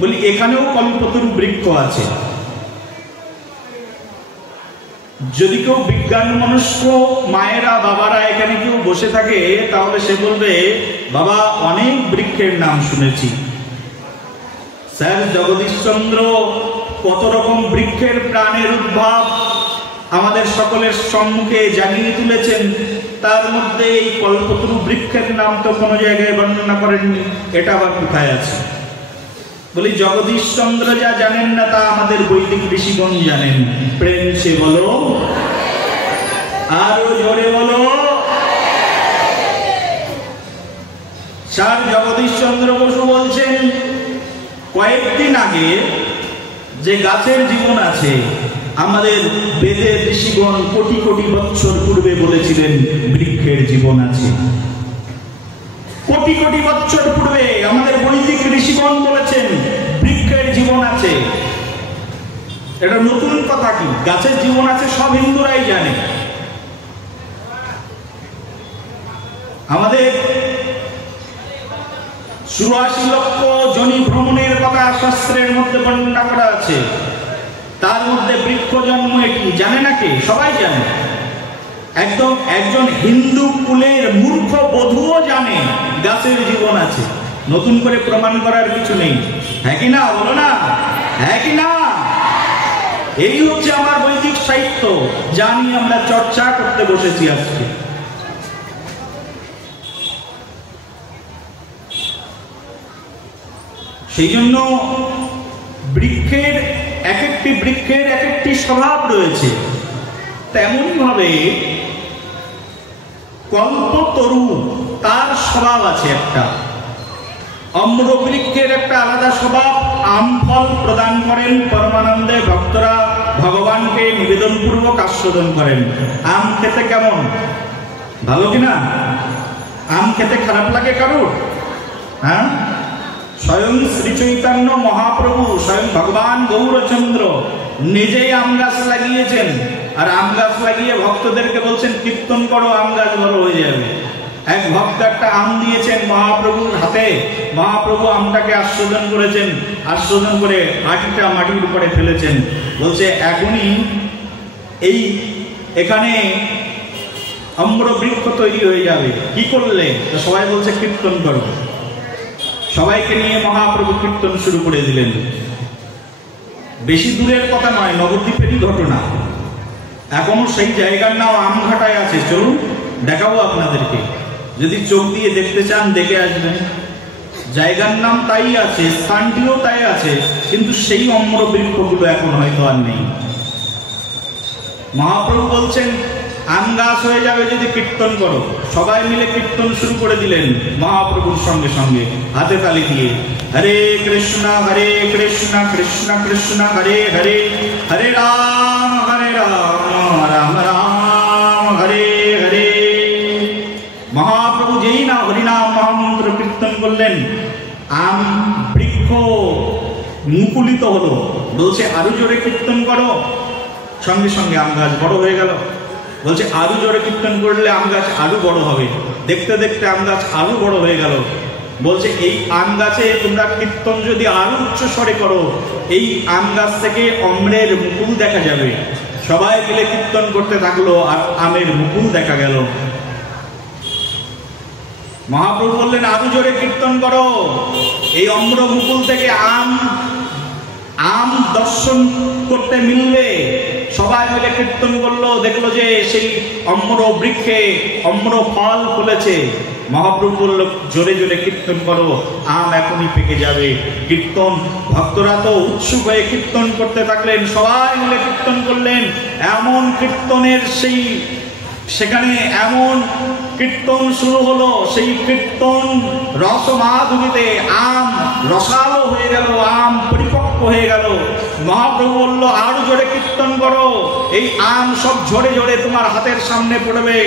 বলি এখানেও কল্পতরু বৃক্ষ আছে। যদি কেউ বিজ্ঞান মনস্ক মায়েরা বাবারা এখানে কেউ বসে থাকে, তাহলে সে বলবে বাবা অনেক বৃক্ষের নাম শুনেছি স্যার, জগদীশচন্দ্র কত রকম বৃক্ষের প্রাণের উদ্ভব আমাদের সকলের সম্মুখে জানিয়ে তুলেছেন, তার মধ্যে এই কল্পতরু বৃক্ষের নাম তো কোনো জায়গায় বর্ণনা করেননি, এটা আবার কোথায় আছে? বলি জগদীশচন্দ্র যা জানেন না তা আমাদের বৈদিক ঋষিগণ জানেন। প্রেম সে বলো, আরো জোরে বলো। স্যার জগদীশচন্দ্র বসু বলছেন কয়েকদিন আগে যে গাছের জীবন আছে, আমাদের বেদের ঋষিগণ কোটি কোটি বছর পূর্বে বলেছিলেন বৃক্ষের জীবন আছে। কোটি কোটি বছর পূর্বে আমাদের বৈদিক ঋষিগণ বলেছেন বৃক্ষের জীবন আছে। এটা নতুন কথা কি? গাছের জীবন আছে সব হিন্দুরাই জানে। আমাদের ৮৪ লক্ষ জনি ভ্রমণের কথা শাস্ত্রের মধ্যে বর্ণনা করা আছে, তার মধ্যে বৃক্ষ জন্ম এটি জানে না কে? সবাই জানে। একদম একজন হিন্দু কুলের মূর্খ বধূও জানে গাছের জীবন আছে, নতুন করে প্রমাণ করার কিছু নেই। হ্যাঁ কি না? বলো না, হ্যাঁ কি না? এই হচ্ছে আমার বৈদিক সাহিত্য, যা নিয়ে আমরা চর্চা করতে বসেছি আজকে। সেই জন্য বৃক্ষের এক একটি বৃক্ষের এক একটি স্বভাব রয়েছে, তেমনি ভাবে কল্পতরু তার স্বভাব আছে একটা। অম্র বৃক্ষের একটা আলাদা স্বভাব, আম ফল প্রদান করেন পরমানন্দে, ভক্তরা ভগবানকে নিবেদন পূর্বক আস্বাদন করেন। আম খেতে কেমন? ভালো কিনা? আম খেতে খারাপ লাগে কারোর? হ্যাঁ, স্বয়ং শ্রী চৈতন্য মহাপ্রভু, স্বয়ং ভগবান গৌরচন্দ্র নিজেই আম গাছ লাগিয়েছেন, আর আম গাছ লাগিয়ে ভক্তদেরকে বলছেন কীর্তন করো, আম গাছ বড় হয়ে যাবে। এক ভক্ত একটা আম দিয়েছেন মহাপ্রভুর হাতে, মহাপ্রভু আমটাকে আস্বাদন করেছেন, আস্বাদন করে আটিটা মাটির উপরে ফেলেছেন, বলছে এখনই এই এখানে অম্র বৃক্ষ তৈরি হয়ে যাবে। কি করলে? সবাই বলছে কীর্তন করো। সবাইকে নিয়ে মহাপ্রভু কীর্তন শুরু করে দিলেন। বেশি দূরের কথা নয়, নবদ্বীপেরই ঘটনা। এখনো সেই জায়গার নাম আমঘাটায় আছে, চলুন দেখাবো আপনাদেরকে। যদি চোখ দিয়ে দেখতে চান দেখে আসবেন। জায়গার নাম তাই আছে, স্থানটিও তাই আছে, কিন্তু সেই অম্র বৃক্ষগুলো এখন হয়তো আর নেই। মহাপ্রভু বলছেন আম গাছ হয়ে যাবে যদি কীর্তন করো। সবাই মিলে কীর্তন শুরু করে দিলেন মহাপ্রভুর সঙ্গে সঙ্গে হাতে তালি দিয়ে। হরে কৃষ্ণ কৃষ্ণ কৃষ্ণ হরে হরে, হরে রাম রাম রাম হরে হরে। মহাপ্রভু যেই না হরিনাম মহামন্ত্র কীর্তন করলেন, আম বৃক্ষ মুকুলিত হলো। বলছে আরো জোরে কীর্তন করো, সঙ্গে সঙ্গে আম গাছ বড় হয়ে গেল। বলছে আরো জোরে কীর্তন করলে আম গাছ আরো বড় হবে। দেখতে দেখতে আম গাছ আরো বড় হয়ে গেল। বলছে এই আম গাছে তোমরা কীর্তন যদি আরো উচ্চ স্বরে করো, এই আম গাছ থেকে অম্রের মুকুল দেখা যাবে। সবাই মিলে কীর্তন করতে থাকলো আর আমের মুকুল দেখা গেল। মহাপ্রভু বললেন আরো জোরে কীর্তন করো, এই অম্র মুকুল থেকে আম দর্শন করতে মিলবে। সবাই মিলে কীর্তন করলো, দেখলো যে সেই অম্র বৃক্ষে অম্র ফল ফলেছে। মহাপ্রভু বলল জোরে জোরে কীর্তন করো, আম এখনই পেকে যাবে। কীর্তন ভক্তরা তো উৎসুক হয়ে কীর্তন করতে থাকলেন, সবাই মিলে কীর্তন করলেন। এমন কীর্তনের সেখানে এমন কীর্তন শুরু হলো, সেই কীর্তন রসমাধুরীতে আম রসালো হয়ে গেল, আম পরিপক্ক হয়ে গেল। মহাপ্রভু বলল আরো জোরে কীর্তন করো, এই আম সব ঝরে ঝরে তোমার হাতের সামনে পড়বে।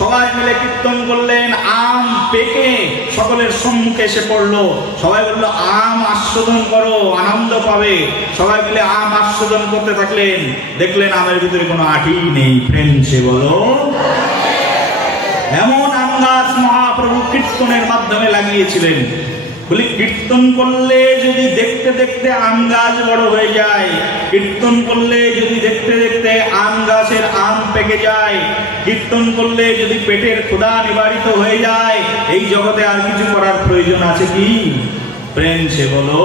সবাই মিলে কীর্তন করলেন, আম পেকে সকলের সম্মুখে এসে পড়লো। সবাই বলল আম আস্বাদন করো, আনন্দ পাবে। সবাই মিলে আম আস্বাদন করতে থাকলেন। দেখলেন আমের ভিতরে কোনো আঠি নেই। ফ্রেন্ডসে বলো, এমন আম গাছ মহাপ্রভু কীর্তনের মাধ্যমে লাগিয়েছিলেন। বলি কীর্তন করলে যদি দেখতে দেখতে আম গাছ বড় হয়ে যায়, কীর্তন করলে যদি দেখতে দেখতে আম গাছের আম পেকে যায়, কীর্তন করলে যদি পেটের ক্ষুধা নিবারিত হয়ে যায়, এই জগতে আর কিছু করার প্রয়োজন আছে কি? প্রেম সে বলো।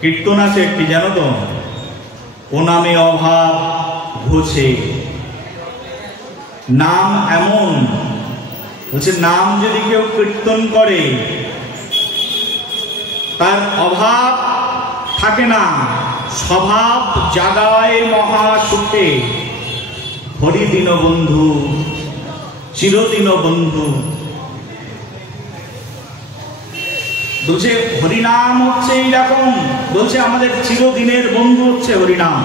কীর্তন আছে একটি, জানো তো, ও নামে অভাব ঘোষে। নাম এমন, বলছে নাম যদি কেউ কীর্তন করে তার অভাব থাকে না, স্বভাব জাগায় মহা সুখে। হরিদিন বন্ধু চিরদিন বন্ধু। বলছে হরিনাম হচ্ছে এইরকম, বলছে আমাদের চিরদিনের বন্ধু হচ্ছে হরিনাম।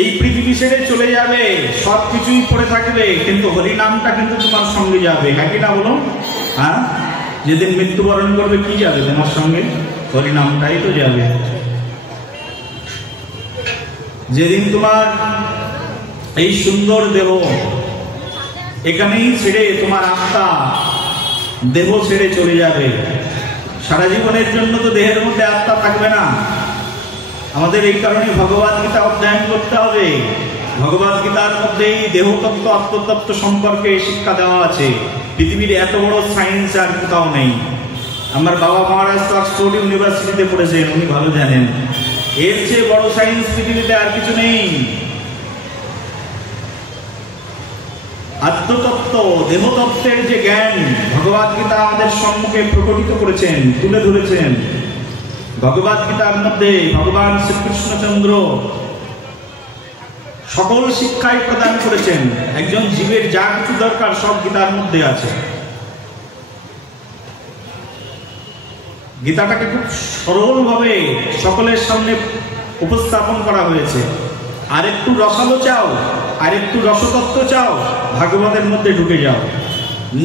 এই পৃথিবী ছেড়ে চলে যাবে, সবকিছুই পড়ে থাকবে, কিন্তু হরিনামটা কিন্তু তোমার সঙ্গে যাবে। হ্যাঁ কি না বলো? হ্যাঁ, যেদিন মৃত্যুবরণ করবে কি যাবে তোমার সঙ্গে? হরিনামটাই তো যাবে। যেদিন তোমার এই সুন্দর দেহ এখানেই ছেড়ে তোমার আত্মা দেহ ছেড়ে চলে যাবে, সারা জীবনের জন্য তো দেহের মধ্যে আত্মা থাকবে না। আমাদের এই কারণে ভগবদ গীতা অধ্যয়ন করতে হবে। ভগবদ গীতার মধ্যেই দেহতত্ত্ব আত্মতত্ত্ব সম্পর্কে শিক্ষা দেওয়া আছে। পৃথিবীর এত বড় সায়েন্স আর কোথাও নেই। আমার বাবা মহারাজ তো অক্সফোর্ড ইউনিভার্সিটিতে পড়েছেন, উনি ভালো জানেন। এর চেয়ে বড় সায়েন্স পৃথিবীতে আর কিছু নেই। আত্মতত্ত্ব দেহতত্ত্বের যে জ্ঞান ভগবদ গীতা আমাদের সম্মুখে প্রকটিত করেছেন, তুলে ধরেছেন। ভগবদ গীতার মধ্যে ভগবান শ্রীকৃষ্ণচন্দ্র সকল শিক্ষাই প্রদান করেছেন। একজন জীবের যা কিছু দরকার সব গীতার মধ্যে আছে। গীতাটাকে খুব সরলভাবে সকলের সামনে উপস্থাপন করা হয়েছে। আর একটু রসালো চাও, আর একটু রসতত্ত্ব চাও, ভাগবতের মধ্যে ঢুকে যাও।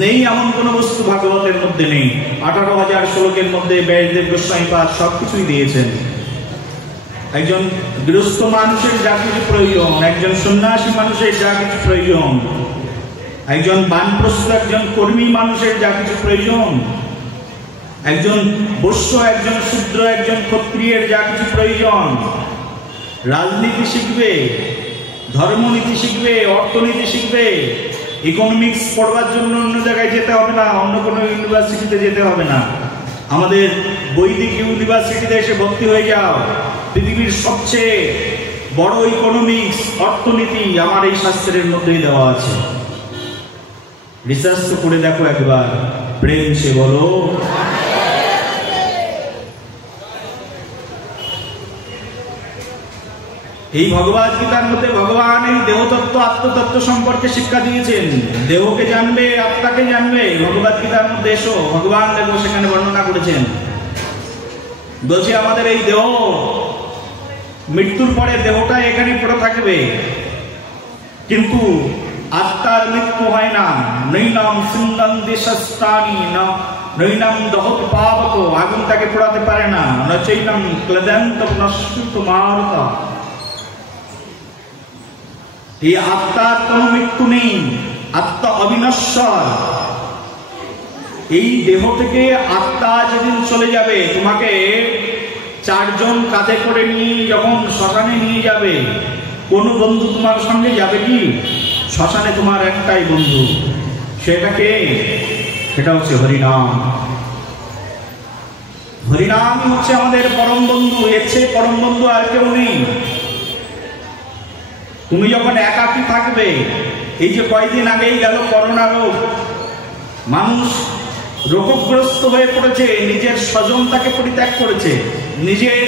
নেই এমন কোন বস্তু ভাগবতের মধ্যে নেই। 18,000 শ্লোকের মধ্যে ব্যাসদেব গোস্বামীপাদ সবকিছুই দিয়েছেন। একজন গৃহস্থ মানুষের যা কিছু প্রয়োজন, একজন সন্ন্যাসী মানুষের যা কিছু প্রয়োজন, একজন বানপ্রস্থ একজন কর্মী মানুষের যা কিছু প্রয়োজন, একজন বৈশ্য একজন শূদ্র একজন ক্ষত্রিয়ের যা কিছু প্রয়োজন, রাজনীতি শিখবে, ধর্মনীতি শিখবে, অর্থনীতি শিখবে, ইকোনমিক্স পড়বার জন্য অন্য জায়গায় যেতে হবে না, অন্য কোনো ইউনিভার্সিটিতে যেতে হবে না। আমাদের বৈদিক ইউনিভার্সিটিতে এসে ভর্তি হয়ে যাও। পৃথিবীর সবচেয়ে বড় ইকোনমিক্স অর্থনীতি আমার এই শাস্ত্রের মধ্যেই দেওয়া আছে। রিসার্চ করে দেখো একবার। প্রেম সে বলো। এই ভগবদ গীতার মধ্যে ভগবান এই দেহতত্ত্ব আত্মতত্ত্ব সম্পর্কে শিক্ষা দিয়েছেন। দেহকে জানবে, আত্মাকে জানবে। ভগবদ গীতার মধ্যে এসো, ভগবান দেখো সেখানে বর্ণনা করেছেন। বলছে আমাদের এই দেহ মৃত্যুর পরে দেহটা এখানে পড়ে থাকবে, কিন্তু আত্মার মৃত্যু হয় না। নৈনাম সিন্ধন্তি শস্ত্রাণি নৈনাম দহত পাবত, আগুন তাকে পোড়াতে পারে না। নচৈনাম ক্লেদন্ত নশ্চিত মারতা, এই আত্মার কোন মৃত্যু নেই, আত্মা অবিনশ্বর। এই দেহ থেকে আত্মা যেদিন চলে যাবে, তোমাকে চারজন কাঁধে করে নিয়ে যখন শ্মশানে নিয়ে যাবে, কোন বন্ধু তোমার সঙ্গে যাবে কি? শ্মশানে তোমার একটাই বন্ধু, সেটাকে সেটা হচ্ছে হরিনাম। হরিনামই হচ্ছে আমাদের পরম বন্ধু, এর চেয়ে পরম বন্ধু আর কেউ নেই। তুমি যখন একাকী থাকবে, এই যে কয়েকদিন আগেই গেল করোনা রোগ, মানুষ রোগগ্রস্ত হয়ে পড়েছে, নিজের স্বজন তাকে পরিত্যাগ করেছে, নিজের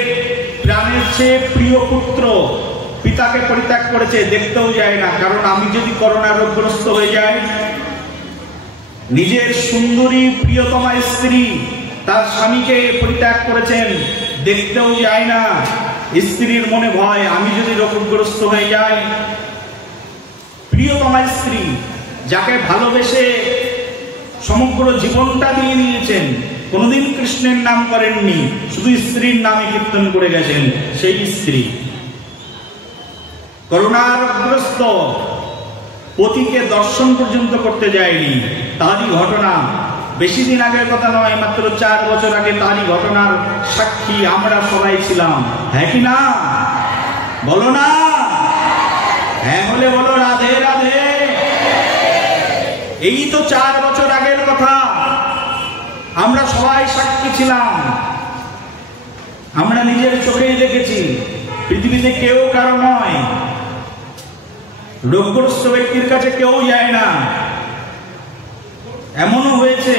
প্রাণের চেয়ে প্রিয় পুত্র পিতাকে পরিত্যাগ করেছে, দেখতেও যায় না। কারণ আমি যদি করোনা রোগগ্রস্ত হয়ে যাই, নিজের সুন্দরী প্রিয়তমা স্ত্রী তার স্বামীকে পরিত্যাগ করেছেন, দেখতেও যায় না। স্ত্রীর মনে ভয়, আমি যদি রোগগ্রস্ত হয়ে যাই। প্রিয়তমা স্ত্রী, যাকে ভালোবেসে সমগ্র জীবনটা দিয়ে নিয়েছেন, কোনোদিন কৃষ্ণের নাম করেননি, শুধু স্ত্রীর নামে কীর্তন করে গেছেন, সেই স্ত্রী করোনাগ্রস্ত পতিকে দর্শন পর্যন্ত করতে যায়নি। তারই ঘটনা, বেশি দিন আগের কথা নয়, মাত্র 4 বছর আগে তারই ঘটনার সাক্ষী আমরা সবাই ছিলাম। হ্যাঁ কি না? বলো না? হ্যাঁ হলে বলো রাধে রাধে। এই তো 4 বছর আগের কথা, আমরা সবাই সাক্ষী ছিলাম, আমরা নিজের চোখেই দেখেছি। পৃথিবীতে কেউ কারো নয়, রোগগ্রস্ত ব্যক্তির কাছে কেউ যায় না। এমনও হয়েছে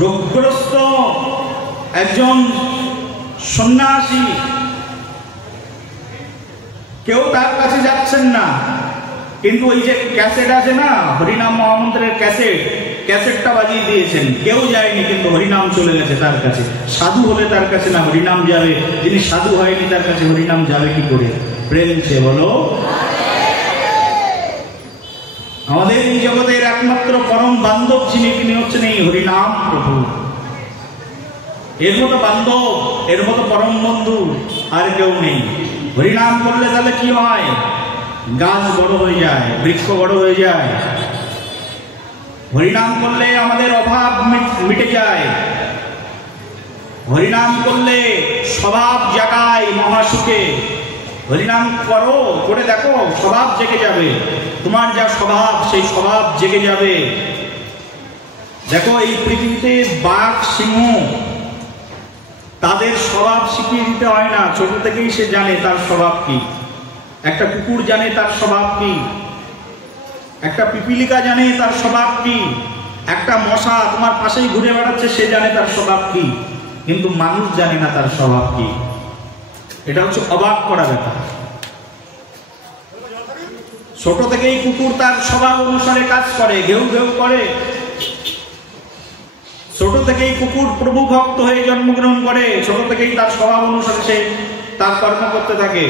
রোগগ্রস্ত একজন সন্ন্যাসী, কেউ তার কাছে যাচ্ছেন না, কিন্তু ওই যে ক্যাসেট আছে না, হরিনাম মহামন্ত্রের ক্যাসেটটা বাজিয়ে দিয়েছেন, কেউ যায়নি, কিন্তু হরিনাম চলে গেছে তার কাছে। সাধু হলে তার কাছে না হরিনাম যাবে, যিনি সাধু হয়নি তার কাছে হরিনাম যাবে কি করে? প্রেম সে বলো। আমাদের এই জগতের একমাত্র পরম বান্ধব যিনি, তিনি হচ্ছেন এই হরিনাম প্রভু। এর মতো বান্ধব, এর মতো পরম বন্ধু আর কেউ নেই। হরিনাম করলে তাহলে কি হয়? গাছ বড় হয়ে যায়, বৃক্ষ বড় হয়ে যায়। হরিনাম করলে আমাদের অভাব মিটে যায়। হরিনাম করলে স্বভাব জাগায় মহাসুখে। হরিনাম করো, করে দেখো, স্বভাব জেগে যাবে। তোমার যা স্বভাব, সেই স্বভাব জেগে যাবে। দেখো এই পৃথিবীতে বাঘ, সিংহ, তাদের স্বভাব শিখিয়ে দিতে হয় না, ছোট থেকেই সে জানে তার স্বভাব কি। একটা কুকুর জানে তার স্বভাব কি, একটা পিপিলিকা জানে তার স্বভাব কি, একটা মশা তোমার পাশেই ঘুরে বেড়াচ্ছে সে জানে তার স্বভাব কি, কিন্তু মানুষ জানে না তার স্বভাব কি। এটা হচ্ছে অবাক করা ব্যাপার। ছোট থেকেই কুকুর তার স্বভাব অনুসারে কাজ করে, ঘেউ ঘেউ করে। ছোট থেকেই কুকুর প্রভু ভক্ত হয়ে জন্মগ্রহণ করে, ছোট থেকেই তার স্বভাব অনুসারে সে তার কর্ম করতে থাকে।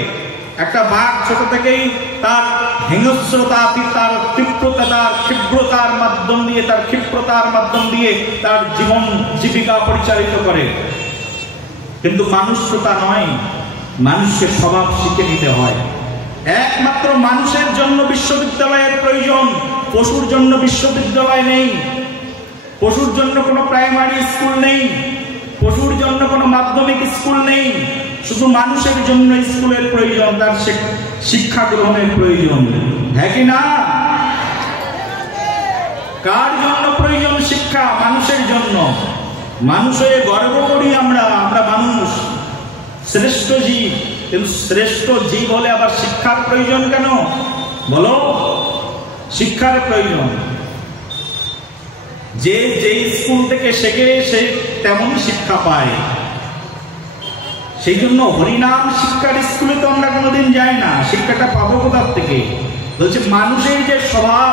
একটা বাঘ ছোট থেকেই তার হিংস্রতা, তার তীব্রতা, তার ক্ষিপ্রতার মাধ্যম দিয়ে, তার ক্ষিপ্রতার মাধ্যম দিয়ে তার জীবন জীবিকা পরিচালিত করে। কিন্তু মানুষ তো তা নয়, মানুষকে স্বভাব শিখে নিতে হয়। একমাত্র মানুষের জন্য বিশ্ববিদ্যালয়ের প্রয়োজন, পশুর জন্য বিশ্ববিদ্যালয় নেই, পশুর জন্য কোনো প্রাইমারি স্কুল নেই, পশুর জন্য কোনো মাধ্যমিক স্কুল নেই। শুধু মানুষের জন্য স্কুলের প্রয়োজন, তার শিক্ষা গ্রহণের প্রয়োজন। হ্যাঁ কি না? কার জন্য প্রয়োজন শিক্ষা? মানুষের জন্য। মানুষ হয়ে গর্ব করি আমরা, আমরা মানুষ, শ্রেষ্ঠ জীব। কিন্তু শ্রেষ্ঠ জীব হলে আবার শিক্ষার প্রয়োজন কেন বলো? শিক্ষার প্রয়োজন। যে যে স্কুল থেকে শেখে সে তেমনই শিক্ষা পায়। সেই জন্য হরিনাম শিক্ষার স্কুলে তো আমরা কোনোদিন যাই না। শিক্ষাটা পাবো কোথার থেকে? বলছে মানুষের যে স্বভাব,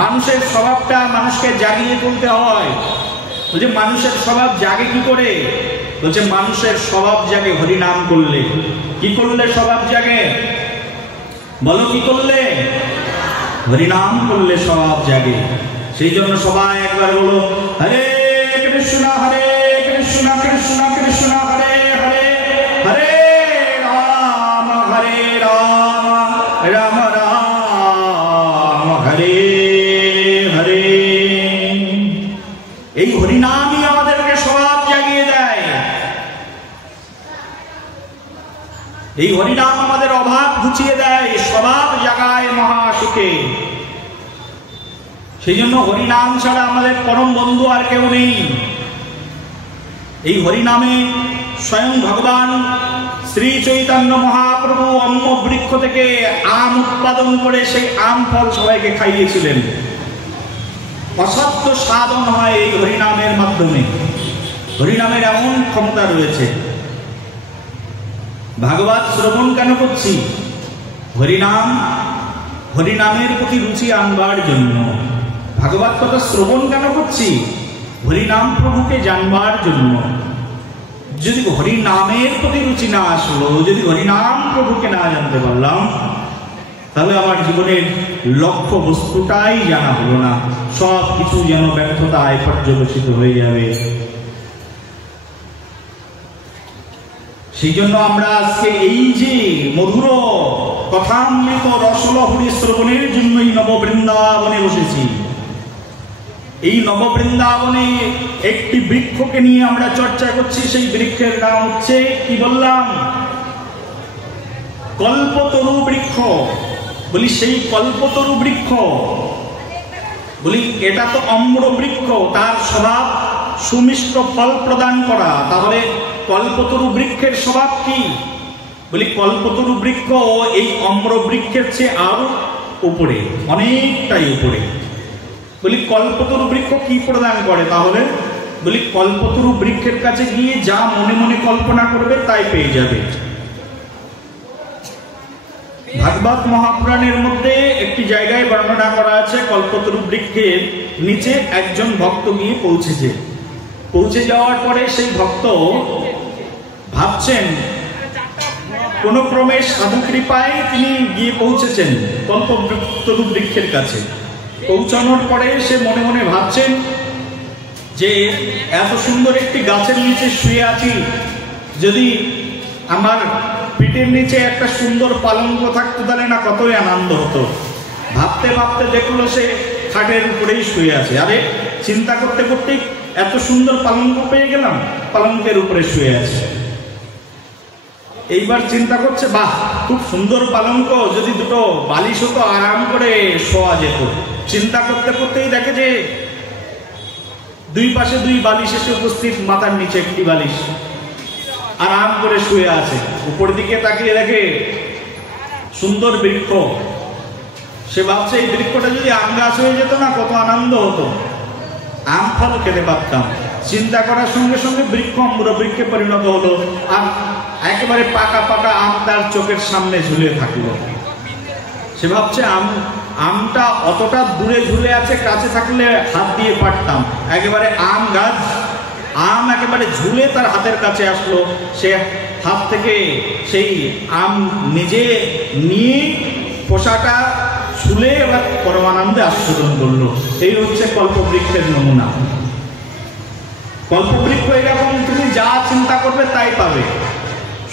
মানুষের স্বভাবটা মানুষকে জাগিয়ে তুলতে হয়। বলছে মানুষের স্বভাব জাগে কি করে? বলছে মানুষের স্বভাব জাগে হরিনাম করলে। কি করলে স্বভাব জাগে? বলো কি করলে? হরিনাম করলে স্বভাব জাগে। সেই জন্য সবাই একবার বলো, হরে কৃষ্ণ কৃষ্ণ কৃষ্ণ হরে হরে, হরে রাম রাম রাম হরে হরে। এই হরিনামই আমাদেরকে স্বভাব জাগিয়ে দেয়। এই হরিনাম আমাদের অভাব ঘুচিয়ে দেয়, স্বভাব জাগায় মহাসুখে। সেই জন্য হরিনাম ছাড়া আমাদের পরম বন্ধু আর কেউ নেই। এই হরিনামে স্বয়ং ভগবান শ্রী চৈতন্য মহাপ্রভু অম্ম বৃক্ষ থেকে আম উৎপাদন করে সেই আম ফল সবাইকে খাইয়েছিলেন। অসাধ্য সাধন হয় এই হরিনামের মাধ্যমে। হরিনামের এমন ক্ষমতা রয়েছে। ভাগবত শ্রবণ কেন করছি? হরিনামের প্রতি রুচি আনবার জন্য। ভাগবত কথা শ্রবণ কেন করছি? হরিনাম প্রভুকে জানবার জন্য। যদি হরিনামের প্রতি রুচি না আসলো, যদি হরিনাম প্রভুকে না জানতে পারলাম, তাহলে আমার জীবনের লক্ষ্য বস্তুটাই জানা হলো না। সব কিছু যেন ব্যর্থতায় পর্যবসিত হয়ে যাবে। সেই জন্য আমরা আজকে এই যে মধুর কথামৃত রসলহরি শ্রবণের জন্যই নববৃন্দাবনে বসেছি। এই নববৃন্দাবনে একটি বৃক্ষকে নিয়ে আমরা চর্চা করছি। সেই বৃক্ষের নাম হচ্ছে, কি বললাম? কল্পতরু বৃক্ষ। বলি সেই কল্পতরু বৃক্ষ, বলি এটা তো অম্র বৃক্ষ, তার স্বভাব সুমিষ্ট ফল প্রদান করা। তাহলে কল্পতরু বৃক্ষের স্বভাব কি? বলি কল্পতরু বৃক্ষ এই অম্র বৃক্ষের চেয়ে আরো উপরে, অনেকটাই উপরে। বলি কল্পতরু বৃক্ষ কি প্রদান করে? তাহলে বলি কল্পতরু বৃক্ষের কাছে গিয়ে যা মনে মনে কল্পনা করবে তাই পেয়ে যাবে। ভাগবত মহাপুরাণের মধ্যে একটি জায়গায় বর্ণনা করা আছে, কল্পতরু বৃক্ষের নিচে একজন ভক্ত গিয়ে পৌঁছেছে। পৌঁছে যাওয়ার পরে সেই ভক্ত ভাবছেন, কোন ক্রমে সাধু কৃপায় তিনি গিয়ে পৌঁছেছেন কল্পতরু বৃক্ষের কাছে। পৌঁছানোর পরে সে মনে মনে ভাবছেন যে এত সুন্দর একটি গাছের নিচে শুয়ে আছি, যদি আমার পিঠের নিচে একটা সুন্দর পালঙ্ক থাকতো তাহলে না কতই আনন্দ হতো। ভাবতে ভাবতে দেখলো সে খাটের উপরেই শুয়ে আছে। আরে চিন্তা করতে করতেই এত সুন্দর পালঙ্ক পেয়ে গেলাম, পালঙ্কের উপরে শুয়ে আছে। এইবার চিন্তা করছে, বাহ খুব সুন্দর পালঙ্ক, যদি দুটো বালিশ হতো আরাম করে শোয়া যেত। চিন্তা করতে করতেই দেখে যে দুই পাশে দুই বালিশ এসে উপস্থিত, মাথার নিচে একটি বালিশ, আরাম করে শুয়ে আছে। উপর দিকে তাকিয়ে দেখে সুন্দর বৃক্ষ। সে ভাবছে এই বৃক্ষটা যদি আম গাছ হয়ে যেত না কত আনন্দ হতো, আম ফল খেতে পারতাম। চিন্তা করার সঙ্গে সঙ্গে বৃক্ষ অম্র বৃক্ষে পরিণত হলো, আর একেবারে পাকা পাকা আম তার চোখের সামনে ঝুলে থাকলো। সে ভাবছে আমটা অতটা দূরে ঝুলে আছে, কাছে থাকলে হাত দিয়ে পারতাম। একেবারে আম গাছ, আম একেবারে ঝুলে তার হাতের কাছে আসলো। সে হাত থেকে সেই আম নিজে নিয়ে পোষাটা ছুলে এবার পরমানন্দে আস্বাদন করলো। এই হচ্ছে কল্পবৃক্ষের নমুনা। কল্পবৃক্ষ এরকম, তুমি যা চিন্তা করবে তাই পাবে।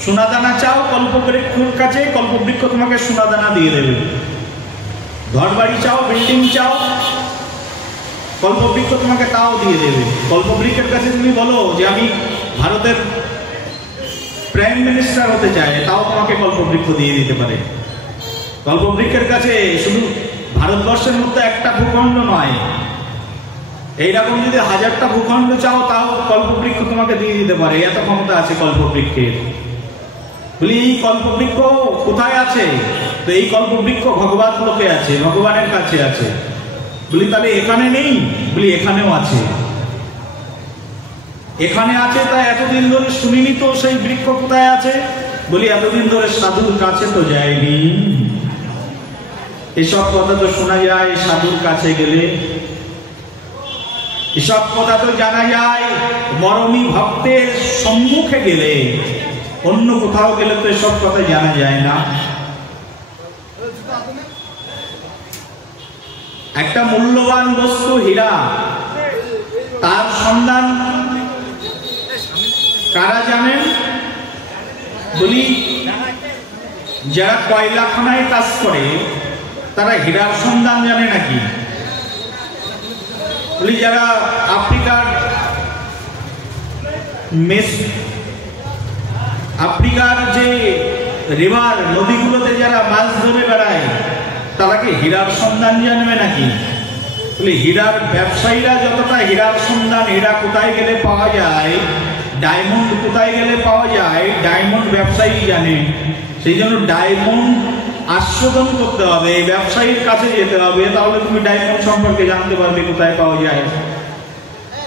সোনাদানা চাও কল্পবৃক্ষের কাছে, কল্পবৃক্ষ তোমাকে সোনাদানা দিয়ে দেবে। ঘর বাড়ি চাও, বিল্ডিং চাও, কল্পবৃক্ষ তোমাকে তাও দিয়ে দেবে। কল্পবৃক্ষের কাছে তুমি বলো যে আমি ভারতের প্রাইম মিনিস্টার হতে চাই, তাও তোমাকে কল্পবৃক্ষ দিয়ে দিতে পারে। কল্পবৃক্ষের কাছে শুধু ভারতবর্ষের মধ্যে একটা ভূখণ্ড নয়, এইরকম যদি 1000টা ভূখণ্ড চাও তাও কল্পবৃক্ষ তোমাকে দিয়ে দিতে পারে, এত ক্ষমতা আছে কল্পবৃক্ষের। বলি এই কল্পবৃক্ষ কোথায় আছে? তো এই কল্পবৃক্ষ ভগবত লোকে আছে, ভগবানের কাছে আছে। বলি তাহলে এখানে নেই? বলি এখানেও আছে। এখানে আছে তা এতদিন ধরে শুনিনি, তো সেই বৃক্ষ কোথায় আছে? বলি এতদিন ধরে সাধুর কাছে তো যায়নি। এসব কথা তো শোনা যায় সাধুর কাছে গেলে, এসব কথা তো জানা যায় মরমী ভক্তের সম্মুখে গেলে, অন্য কোথাও গেলে তো এসব কথা জানা যায় না। একটা মূল্যবান বস্তু হীরা, তার সন্ধান কারা জানেন? বলি যারা কয়লাখানায় কাজ করে তারা হীরার সন্ধান জানে নাকি? বলি যারা আফ্রিকার যে রিভার নদীগুলোতে যারা মাছ ধরে বেড়ায় তারা কি হীরার সন্ধান জানবে নাকি? বলি হীরার ব্যবসায়ীরা যতটা হীরার সন্ধান, হীরা কোথায় গেলে পাওয়া যায়, ডায়মন্ড কোথায় গেলে পাওয়া যায়, ডায়মন্ড ব্যবসায়ী জানে। সেই জন্য ডায়মন্ড আস্বাদন করতে হবে, ব্যবসায়ীর কাছে যেতে হবে, তাহলে তুমি ডায়মন্ড সম্পর্কে জানতে পারবে কোথায় পাওয়া যায়।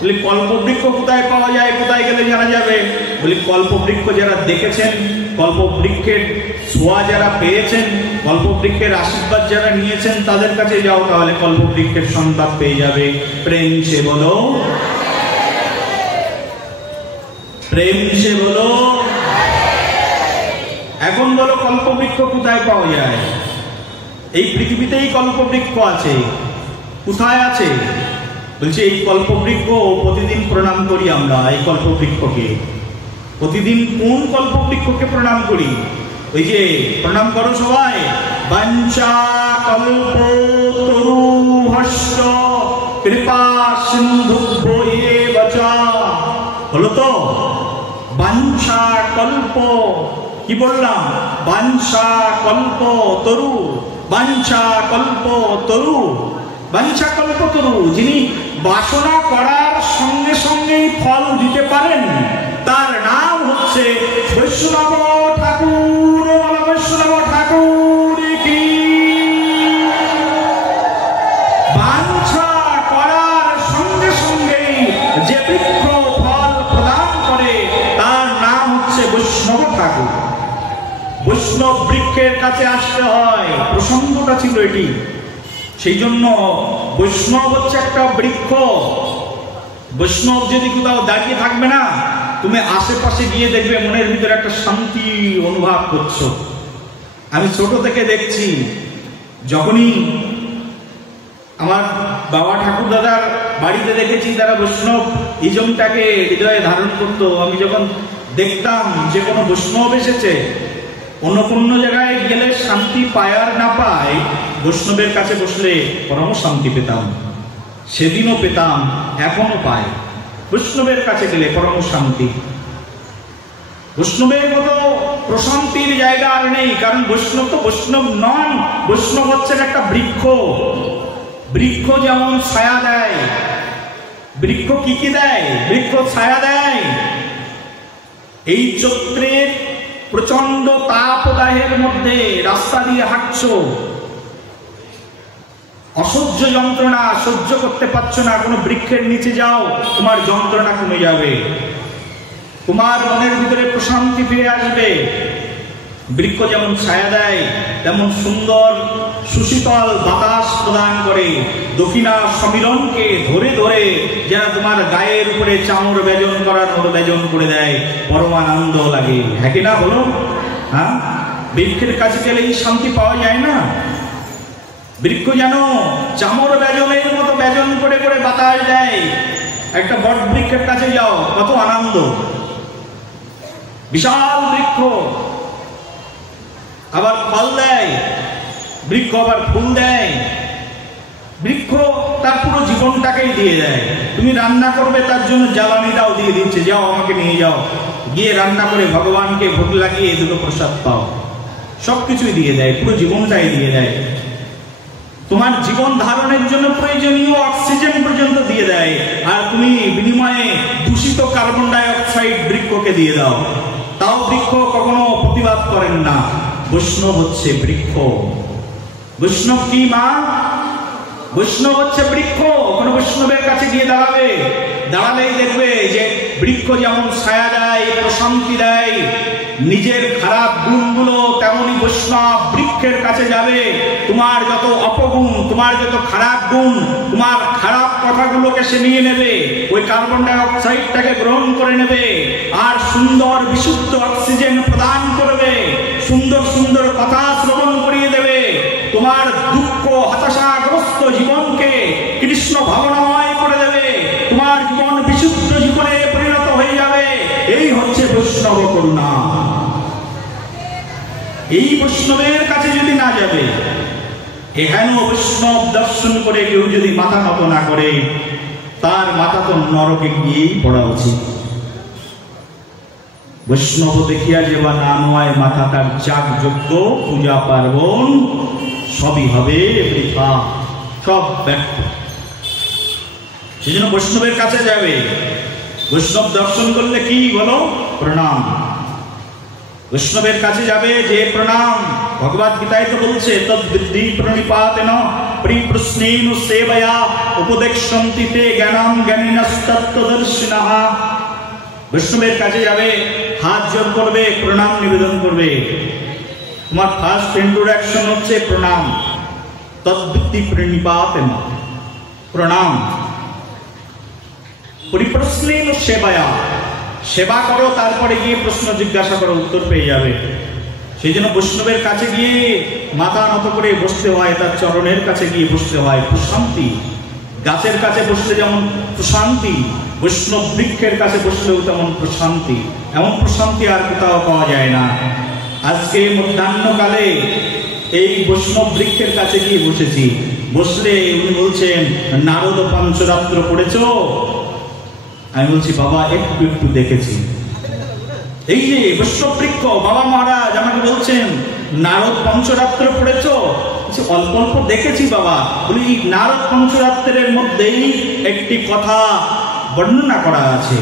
বলি কল্পবৃক্ষ কোথায় পাওয়া যায়, কোথায় গেলে জানা যাবে? বলি কল্পবৃক্ষ যারা দেখেছেন, কল্পবৃক্ষের ছোঁয়া যারা পেয়েছেন, কল্পবৃক্ষের আশীর্বাদ যারা নিয়েছেন, তাদের কাছে যাও, তাহলে কল্পবৃক্ষের সংবাদ পেয়ে যাবে। প্রেম সে বলো, প্রেম সে বলো। এখন বলো কল্পবৃক্ষ কোথায় পাওয়া যায়? এই পৃথিবীতেই কল্পবৃক্ষ আছে। কোথায় আছে? বলছে এই কল্পবৃক্ষ প্রতিদিন প্রণাম করি আমরা। এই কল্পবৃক্ষকে প্রতিদিন কোন কল্পবৃক্ষকে প্রণাম করি? ওই যে প্রণাম করো সবাই, বাঞ্ছা কল্পতরুভ্যশ্চ কৃপা সিন্ধুভ্যেব চ। হলো তো? বাঞ্ছা কল্প, কি বললাম? বাঞ্ছা কল্প তরু, বাঞ্ছা কল্প তরু, বাঞ্ছা কল্প তরু। যিনি বাসনা করার সঙ্গে সঙ্গেই ফল দিতে পারেন, তার নাম হচ্ছে বৈষ্ণব ঠাকুর। বৈষ্ণব ঠাকুর কি? বাঞ্ছা করার সঙ্গে সঙ্গেই যে বৃক্ষ ফল প্রদান করে, তার নাম হচ্ছে বৈষ্ণব ঠাকুর। বৈষ্ণব বৃক্ষের কাছে আসতে হয়, প্রসঙ্গটা ছিল এটি। সেই জন্য বৈষ্ণব হচ্ছে একটা বৃক্ষ। বৈষ্ণব যদি কোথাও দাঁড়িয়ে থাকবে না, তুমি আশেপাশে গিয়ে দেখবে মনের ভিতরে একটা শান্তি অনুভব করছো। আমি ছোট থেকে দেখছি, যখনই আমার বাবা ঠাকুর দাদার বাড়িতে দেখেছি তারা বৈষ্ণব ইজমটাকে হৃদয়ে ধারণ করতো। আমি যখন দেখতাম যে কোনো বৈষ্ণব এসেছে, অন্য কোনো জায়গায় গেলে শান্তি পায় আর না পায়, বৈষ্ণবের কাছে বসলে পরম শান্তি পেতাম। সেদিনও পেতাম, এখনো পাই। বৈষ্ণবের কাছে গেলে পরম শান্তি। বৈষ্ণবের মতো প্রশান্তির জায়গা আর নেই। কারণ বৈষ্ণব তো বৈষ্ণব নন, বৈষ্ণব হচ্ছেন একটা বৃক্ষ। বৃক্ষ যেমন ছায়া দেয়, বৃক্ষ কি কি দেয়? বৃক্ষ ছায়া দেয়। এই চৈত্রের প্রচন্ড তাপদাহের মধ্যে রাস্তা দিয়ে হাঁটছো, অসহ্য যন্ত্রণা সহ্য করতে পারছো না, কোনো বৃক্ষের নিচে যাও, তোমার যন্ত্রণা কমে যাবে, তোমার মনের ভিতরে প্রশান্তি ফিরে আসবে। বৃক্ষ যেমন ছায়া দেয়, তেমন সুন্দর সুশীতল বাতাস প্রদান করে। দক্ষিণা সমীরণকে ধরে ধরে যেন তোমার গায়ের উপরে চামড় বেজন করার মতো বেজন করে দেয়, পরমানন্দ লাগে। হ্যাঁ কি না বলো? হ্যাঁ, বৃক্ষের কাছে গেলে এই শান্তি পাওয়া যায় না? বৃক্ষ যেন চামড় বেজনের মতো বেজন করে করে বাতাস দেয়। একটা বট বৃক্ষের কাছে যাও, কত আনন্দ। বিশাল বৃক্ষ, আবার ফল দেয়, বৃক্ষ আবার ফুল দেয়। বৃক্ষ তার পুরো জীবনটাকেই দিয়ে দেয়। তুমি রান্না করবে, তার জন্য জ্বালানিটাও দিয়ে দিচ্ছে, যাও আমাকে নিয়ে যাও, গিয়ে রান্না করে ভগবানকে ভোগ লাগিয়ে দুটো প্রসাদ পাও। সবকিছুই দিয়ে দেয়, পুরো জীবনটাই দিয়ে দেয়। তোমার জীবন ধারণের জন্য প্রয়োজনীয় অক্সিজেন পর্যন্ত দিয়ে দেয়। আর তুমি বিনিময়ে দূষিত কার্বন ডাই অক্সাইড বৃক্ষকে দিয়ে দাও, তাও বৃক্ষ কখনো প্রতিবাদ করেন না। বৈষ্ণব হচ্ছে বৃক্ষ। বৈষ্ণব কি মা? বৈষ্ণব হচ্ছে বৃক্ষ। কোন বৈষ্ণবের কাছে গিয়ে দাঁড়াবে, দাঁড়ালেই দেখবে যে বৃক্ষ যেমন ছায়া দেয়, প্রশান্তি দেয়, নিজের খারাপ গুণগুলো তেমনি বৈষ্ণব বৃক্ষের কাছে যাবে। তোমার যত অপগুণ, তোমার যত খারাপ গুণ, তোমার খারাপ কথাগুলোকে সে নিয়ে নেবে, ওই কার্বন ডাই অক্সাইডটাকে গ্রহণ করে নেবে, আর সুন্দর বিশুদ্ধ অক্সিজেন প্রদান করবে, সুন্দর সুন্দর কথা শ্রবণ করিয়ে দেবে। তোমার দুঃখ হতাশাগ্রস্ত জীবনকে কৃষ্ণ ভাবনাময় করে দেবে, তোমার জীবন বিশুদ্ধ জীবনে পরিণত হয়ে যাবে। এই হচ্ছে বৈষ্ণব করুণা। এই বৈষ্ণবের কাছে যদি না যাবে, এহেন বৈষ্ণব দর্শন করে কেউ যদি মাথা নত না করে, তার মাথা তো নরকে গিয়েই পড়া উচিত। বৈষ্ণব দেখিয়া যেবা না নয় মাথা, তার যাগযজ্ঞ পূজা পার্বণ সবই হবে বৃথা, সব ব্যর্থ। সেজন্য বৈষ্ণবের কাছে যাবে। বৈষ্ণব দর্শন করলে কি বলো? প্রণাম। বৈষ্ণবের কাছে যাবে যে প্রণাম। ভগবদ গীতায় তো বলছে, তদ্বৃদ্ধি প্রণিপাতেন পরিপ্রশ্নেন সেবয়া উপদেক্ষন্তি তে জ্ঞানম জ্ঞানিনস্তত্ত্বদর্শিনঃ। বৈষ্ণবের কাছে যাবে, হাত জোড় করবে, প্রণাম নিবেদন করবে। তোমার ফার্স্ট ইন্ট্রোডাকশন হচ্ছে প্রণাম। তদ্বৃদ্ধি প্রণিপাতেন, প্রণাম। পরিপ্রশ্নেন সেবয়া, সেবা করো, তারপরে গিয়ে প্রশ্ন জিজ্ঞাসা করো, উত্তর পেয়ে যাবে। সেই জন্য বৈষ্ণবের কাছে গিয়ে মাথা নত করে বসতে হয়, তার চরণের কাছে গিয়ে বসতে হয়। প্রশান্তি। গাছের কাছে বসলে যেমন প্রশান্তি, বৈষ্ণব বৃক্ষের কাছে বসলেও তেমন প্রশান্তি। এমন প্রশান্তি আর কোথাও পাওয়া যায় না। আজকে মধ্যাহ্নকালে এই বৈষ্ণব বৃক্ষের কাছে গিয়ে বসেছি। বসলে উনি বলছেন, নারদ পঞ্চরাত্র পড়েছো? আমি বলছি, বাবা একটু একটু দেখেছি। এই যে বৈষ্ণব বৃক্ষ, বাবা মহারাজ আমাকে বলছেন, নারদ পঞ্চরাত্র পড়েছো? অল্প অল্প দেখেছি বাবা। বলি, নারদ পঞ্চরাত্রের মধ্যেই একটি কথা বর্ণনা করা আছে।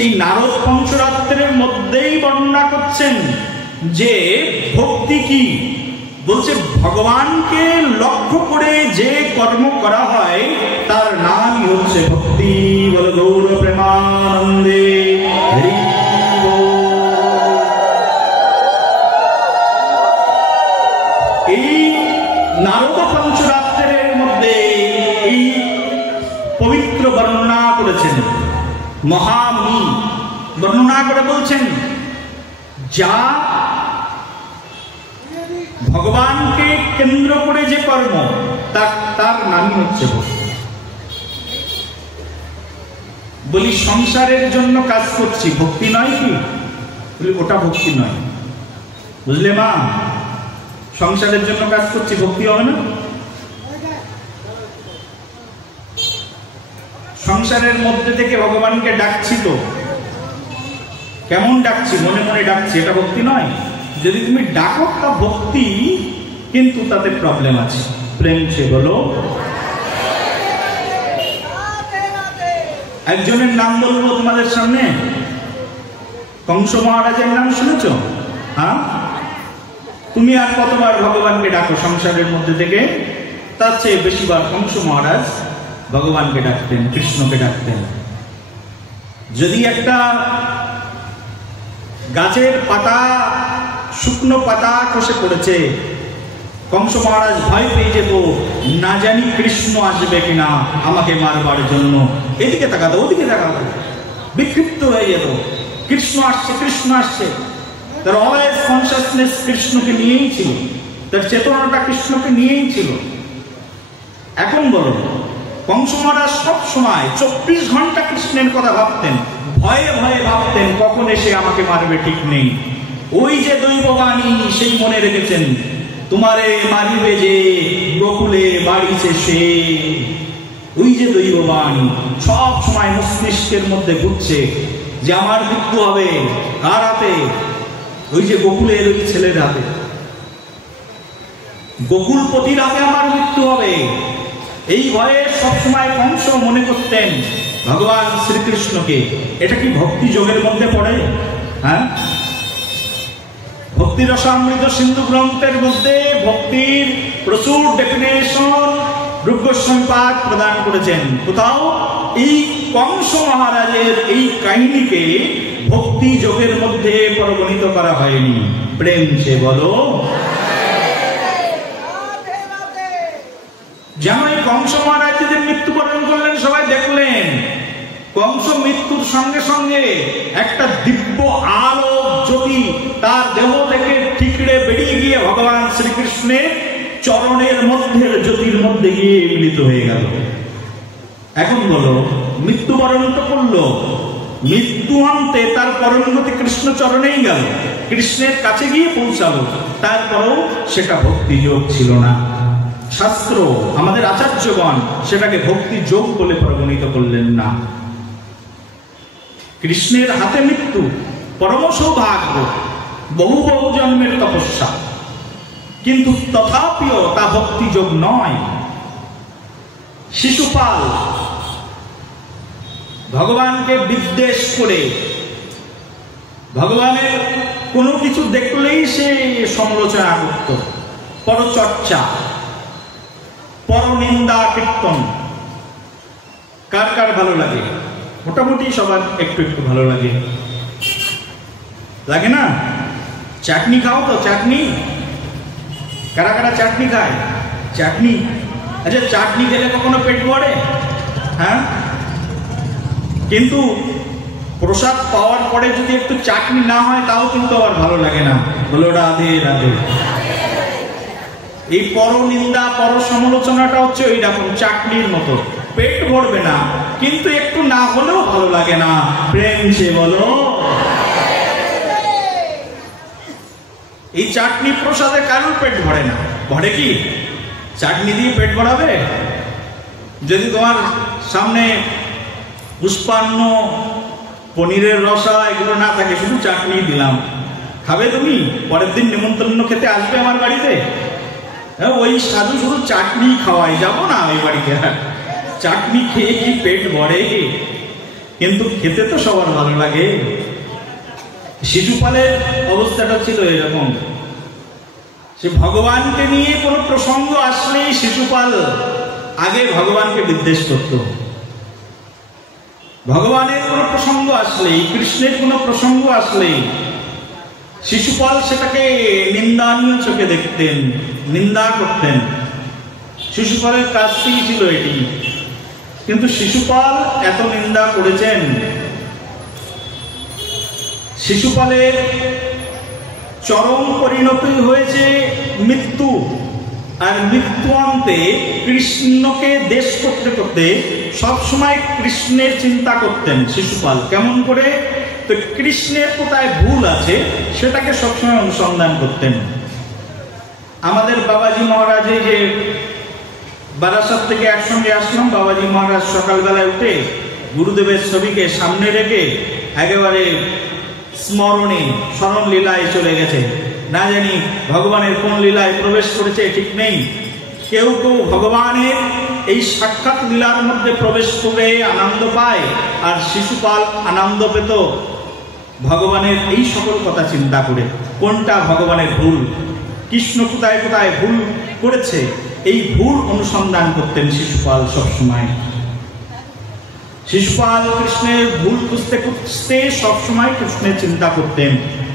এই নারদ পঞ্চরাত্রের মধ্যেই বর্ণনা করছেন যে ভক্তি কি। বলছে, ভগবানকে লক্ষ্য করে যে কর্ম করা হয় তার নামই হচ্ছে ভক্তি। বল গৌর প্রেমানন্দে। এই নারদ পঞ্চরাত্রের মধ্যে এই পবিত্র বর্ণনা করেছেন মহামুনি। বর্ণনা করে বলছেন, যা ভগবানকে কেন্দ্র করে যে কর্ম, তার নামই হচ্ছে ভক্তি। বলি, সংসারের জন্য কাজ করছি, ভক্তি নয় কি? বলি, ওটা ভক্তি নয়। বুঝলে মা? সংসারের জন্য কাজ করছি, ভক্তি হবে না? সংসারের মধ্যে থেকে ভগবানকে ডাকছি, তো কেমন ডাকছি? মনে মনে ডাকছি, এটা ভক্তি নয়? যদি তুমি ডাকো তা ভক্তি, কিন্তু তাতে প্রবলেম আছে। প্রেম সে বলো। একজনের নাম বলবো তোমাদের সামনে, কংস মহারাজের নাম শুনেছ? হ্যাঁ? তুমি আর কতবার ভগবানকে ডাকো সংসারের মধ্যে থেকে? তার চেয়ে বেশিবার কংস মহারাজ ভগবানকে ডাকতেন, কৃষ্ণকে ডাকতেন। যদি একটা গাছের পাতা, শুকনো পাতা খসে পড়েছে, কংস মহারাজ ভয় পেয়ে যেত, না জানি কৃষ্ণ আসবে কিনা আমাকে মারবার জন্য। এদিকে তাকাতো, ওদিকে তাকাতো, বিক্ষিপ্ত হয়ে যেত। কৃষ্ণ আসছে, কৃষ্ণ আসছে। তার অলওয়েজ কনসাসনেস কৃষ্ণকে নিয়েই ছিল, তার চেতনাটা কৃষ্ণকে নিয়েই ছিল। এখন বলো, কংস মহারাজ সব সময় 24 ঘন্টা কৃষ্ণের কথা ভাবতেন, ভয়ে ভয়ে ভাবতেন কখন এসে আমাকে মারবে, ঠিক নেই। ওই যে দৈববাণী, সেই মনে রেখেছেন, তোমারে মারিবে যে গোকুলে বাড়িছে সে। ওই যে দৈববাণী সব সময় মস্তিষ্কের মধ্যে ঘুরছে যে আমার মৃত্যু হবে। কার হাতে? ওই যে গোকুলের ওই ছেলের হাতে, গোকুলপতির হাতে আমার মৃত্যু হবে। এই ভয়ে সবসময় কংস মনে করতেন ভগবান শ্রীকৃষ্ণকে। এটা কি ভক্তি যোগের মধ্যে পড়ে? হ্যাঁ, ভক্তি রসামৃত সিন্ধু গ্রন্থের মধ্যে ভক্তির প্রচুর ডেফিনেশন রূপ গোস্বামী পাদ প্রদান করেছেন। কোথাও এই কংস মহারাজের এই কাহিনীকে ভক্তি যোগের মধ্যে পরিগণিত করা হয়নি। প্রেম সে বলো। যেমন এই কংস মহারাজ যে মৃত্যুবরণ করলেন সবাই দেখলেন, কংস মৃত্যুর সঙ্গে সঙ্গে একটা দিব্য আলোক জ্যোতি তার দেহ থেকে ঠিকরে বেরিয়ে গিয়ে ভগবান শ্রীকৃষ্ণের চরণের মধ্যে জ্যোতির মধ্যে গিয়ে মিলিত হয়ে গেল। এখন বলো, মৃত্যুবরণ তো করলো, মৃত্যু অন্তে তার পরমগতি কৃষ্ণ চরণেই গেল, কৃষ্ণের কাছে গিয়ে পৌঁছালো, তারপরেও সেটা ভক্তি যোগ ছিল না। শাস্ত্র আমাদের আচার্যগণ সেটাকে ভক্তি যোগ বলে পরিগণিত করলেন না। কৃষ্ণের হাতে মৃত্যু পরম সৌভাগ্য, বহু বহু জন্মের তপস্যা, কিন্তু তথাপিও তা ভক্তি যোগ নয়। শিশুপাল ভগবানকে বিদ্বেষ করে ভগবানের কোনো কিছু দেখলেই সে সমালোচনা করত, পরচর্চা, পরনিন্দা কীর্তন। কার কার ভালো লাগে? মোটামুটি সবার একটু একটু ভালো লাগে, লাগে না? চাটনি খাও তো, চাটনি? কারা কারা চাটনি খায়? চাটনি, আচ্ছা চাটনি খেলে কখনো পেট ভরে? হ্যাঁ, কিন্তু প্রসাদ পাওয়ার পরে যদি একটু চাটনি না হয় তাও কিন্তু আবার ভালো লাগে না। বলো রাধে রাধে। এই পরনিন্দা পর সমালোচনাটা হচ্ছে ওই রকম চাটনির মতো, পেট ভরবে না কিন্তু একটু না হলেও ভালো লাগে না। প্রেম সে বলো। এই চাটনি প্রসাদে কারোর পেট ভরে না, ভরে কি? চাটনি দিয়ে পেট ভরাবে? যদি তোমার সামনে পুষ্পান্ন, পনিরের রসা এগুলো না থাকে, শুধু চাটনি দিলাম, খাবে তুমি? পরের দিন নিমন্ত্রণ খেতে আসবে আমার বাড়িতে? ওই সাধু শুধু চাটনি খাওয়াই, যাবো না ওই বাড়িতে? চাটনি খেয়ে কি পেট ভরে? কিন্তু খেতে তো সবার ভালো লাগে। শিশুপালের অবস্থাটা ছিল এরকম, সে ভগবানকে নিয়ে কোনো প্রসঙ্গ আসলেই শিশুপাল আগে ভগবানকে বিদ্বেষ করত। ভগবানের কোনো প্রসঙ্গ আসলেই, কৃষ্ণের কোনো প্রসঙ্গ আসলেই শিশুপাল সেটাকে নিন্দানীয় চোখে দেখতেন, নিন্দা করতেন। শিশুপালের কাজটি ছিল এটি, কিন্তু শিশুপাল এত নিন্দা করেছেন। শিশুপালের চরম পরিণতি হয়েছে মৃত্যু, আর মৃত্যু অন্তে কৃষ্ণকে দেশ করতে করতে সবসময় কৃষ্ণের চিন্তা করতেন শিশুপাল। কেমন করে? তো কৃষ্ণের কোথায় ভুল আছে সেটাকে সবসময় অনুসন্ধান করতেন। আমাদের বাবাজি মহারাজ, যে বারাসাত থেকে একসঙ্গে আসলাম, বাবাজি মহারাজ সকালবেলায় উঠে গুরুদেবের ছবিকে সামনে রেখে একেবারে স্মরণে স্মরণ লীলায় চলে গেছে। না জানি ভগবানের কোন লীলায় প্রবেশ করেছে ঠিক নেই। কেউ কেউ ভগবানের এই সাক্ষাৎ লীলার মধ্যে প্রবেশ করে আনন্দ পায়, আর শিশুপাল আনন্দ পেত ভগবানের এই সকল কথা চিন্তা করে। কোনটা ভগবানের ভুল, কৃষ্ণ কোথায় কোথায় ভুল করেছে, এই ভুল অনুসন্ধান করতেন শিশুপাল সবসময়। শিশুপাল কৃষ্ণের ভুল খুঁজতে খুঁজতে সবসময় কৃষ্ণের চিন্তা করতেন।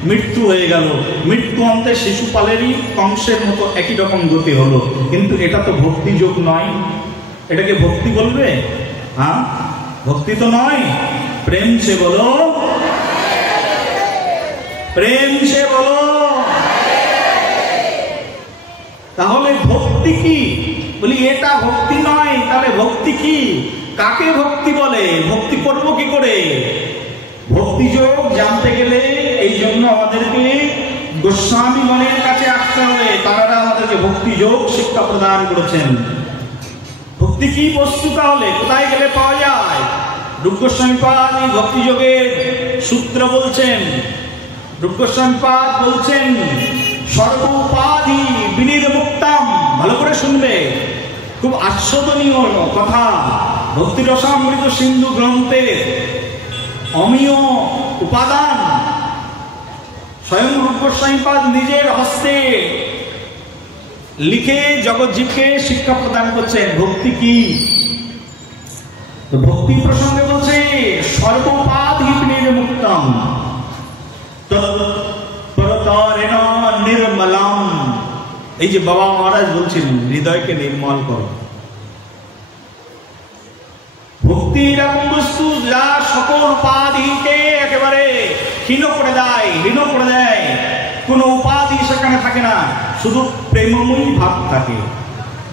মৃত্যু হয়ে গেল, মৃত্যু অন্তে শিশুপালেরই কংসের মতো একই রকম গতি হলো। কিন্তু এটা তো ভক্তি যোগ নয়, এটাকে ভক্তি বলবে? হ্যাঁ, ভক্তি তো নয়। প্রেম সে বলো, প্রেম সে বলো। তাহলে ভক্তি কি? বলি এটা ভক্তি নয়, তাহলে ভক্তি কি? কাকে ভক্তি বলে? ভক্তি করবো কি করে? ভক্তি যোগ জানতে গেলে এই জন্য আমাদেরকে গোস্বামীগণের কাছে আসতে হবে। তারা আমাদেরকে ভক্তি যোগ শিক্ষা প্রদান করেছেন। ভক্তি কি বস্তু? তাহলে কোথায় গেলে পাওয়া যায়? রূপ গোস্বামীপাদ এই ভক্তি যোগের সূত্র বলছেন। রূপ গোস্বামীপাদ বলছেন সর্বোপাধি বিনির্মুক্তম। ভালো করে শুনবে, খুব আস্বাদনীয় কথা। ভক্তি রসামৃত সিন্ধু গ্রন্থের অমীয় উপাদান স্বয়ং রূপ গোস্বামীপাদ নিজের হস্তে লিখে জগৎজীবকে শিক্ষা প্রদান করছেন। ভক্তি কি? তো ভক্তি প্রসঙ্গে বলছে সর্বোপাধি নির্মুক্তম তৎপরতরেণ নির্মলম। এই যে বাবা মহারাজ বলছেন হৃদয়কে নির্মল করো। ভক্তি এরকম বস্তু যা সকল উপাধিকে একেবারে হীন করে দেয়, হীন করে দেয়। কোন উপাধি সেখানে থাকে না, শুধু প্রেমময়ী ভাব থাকে।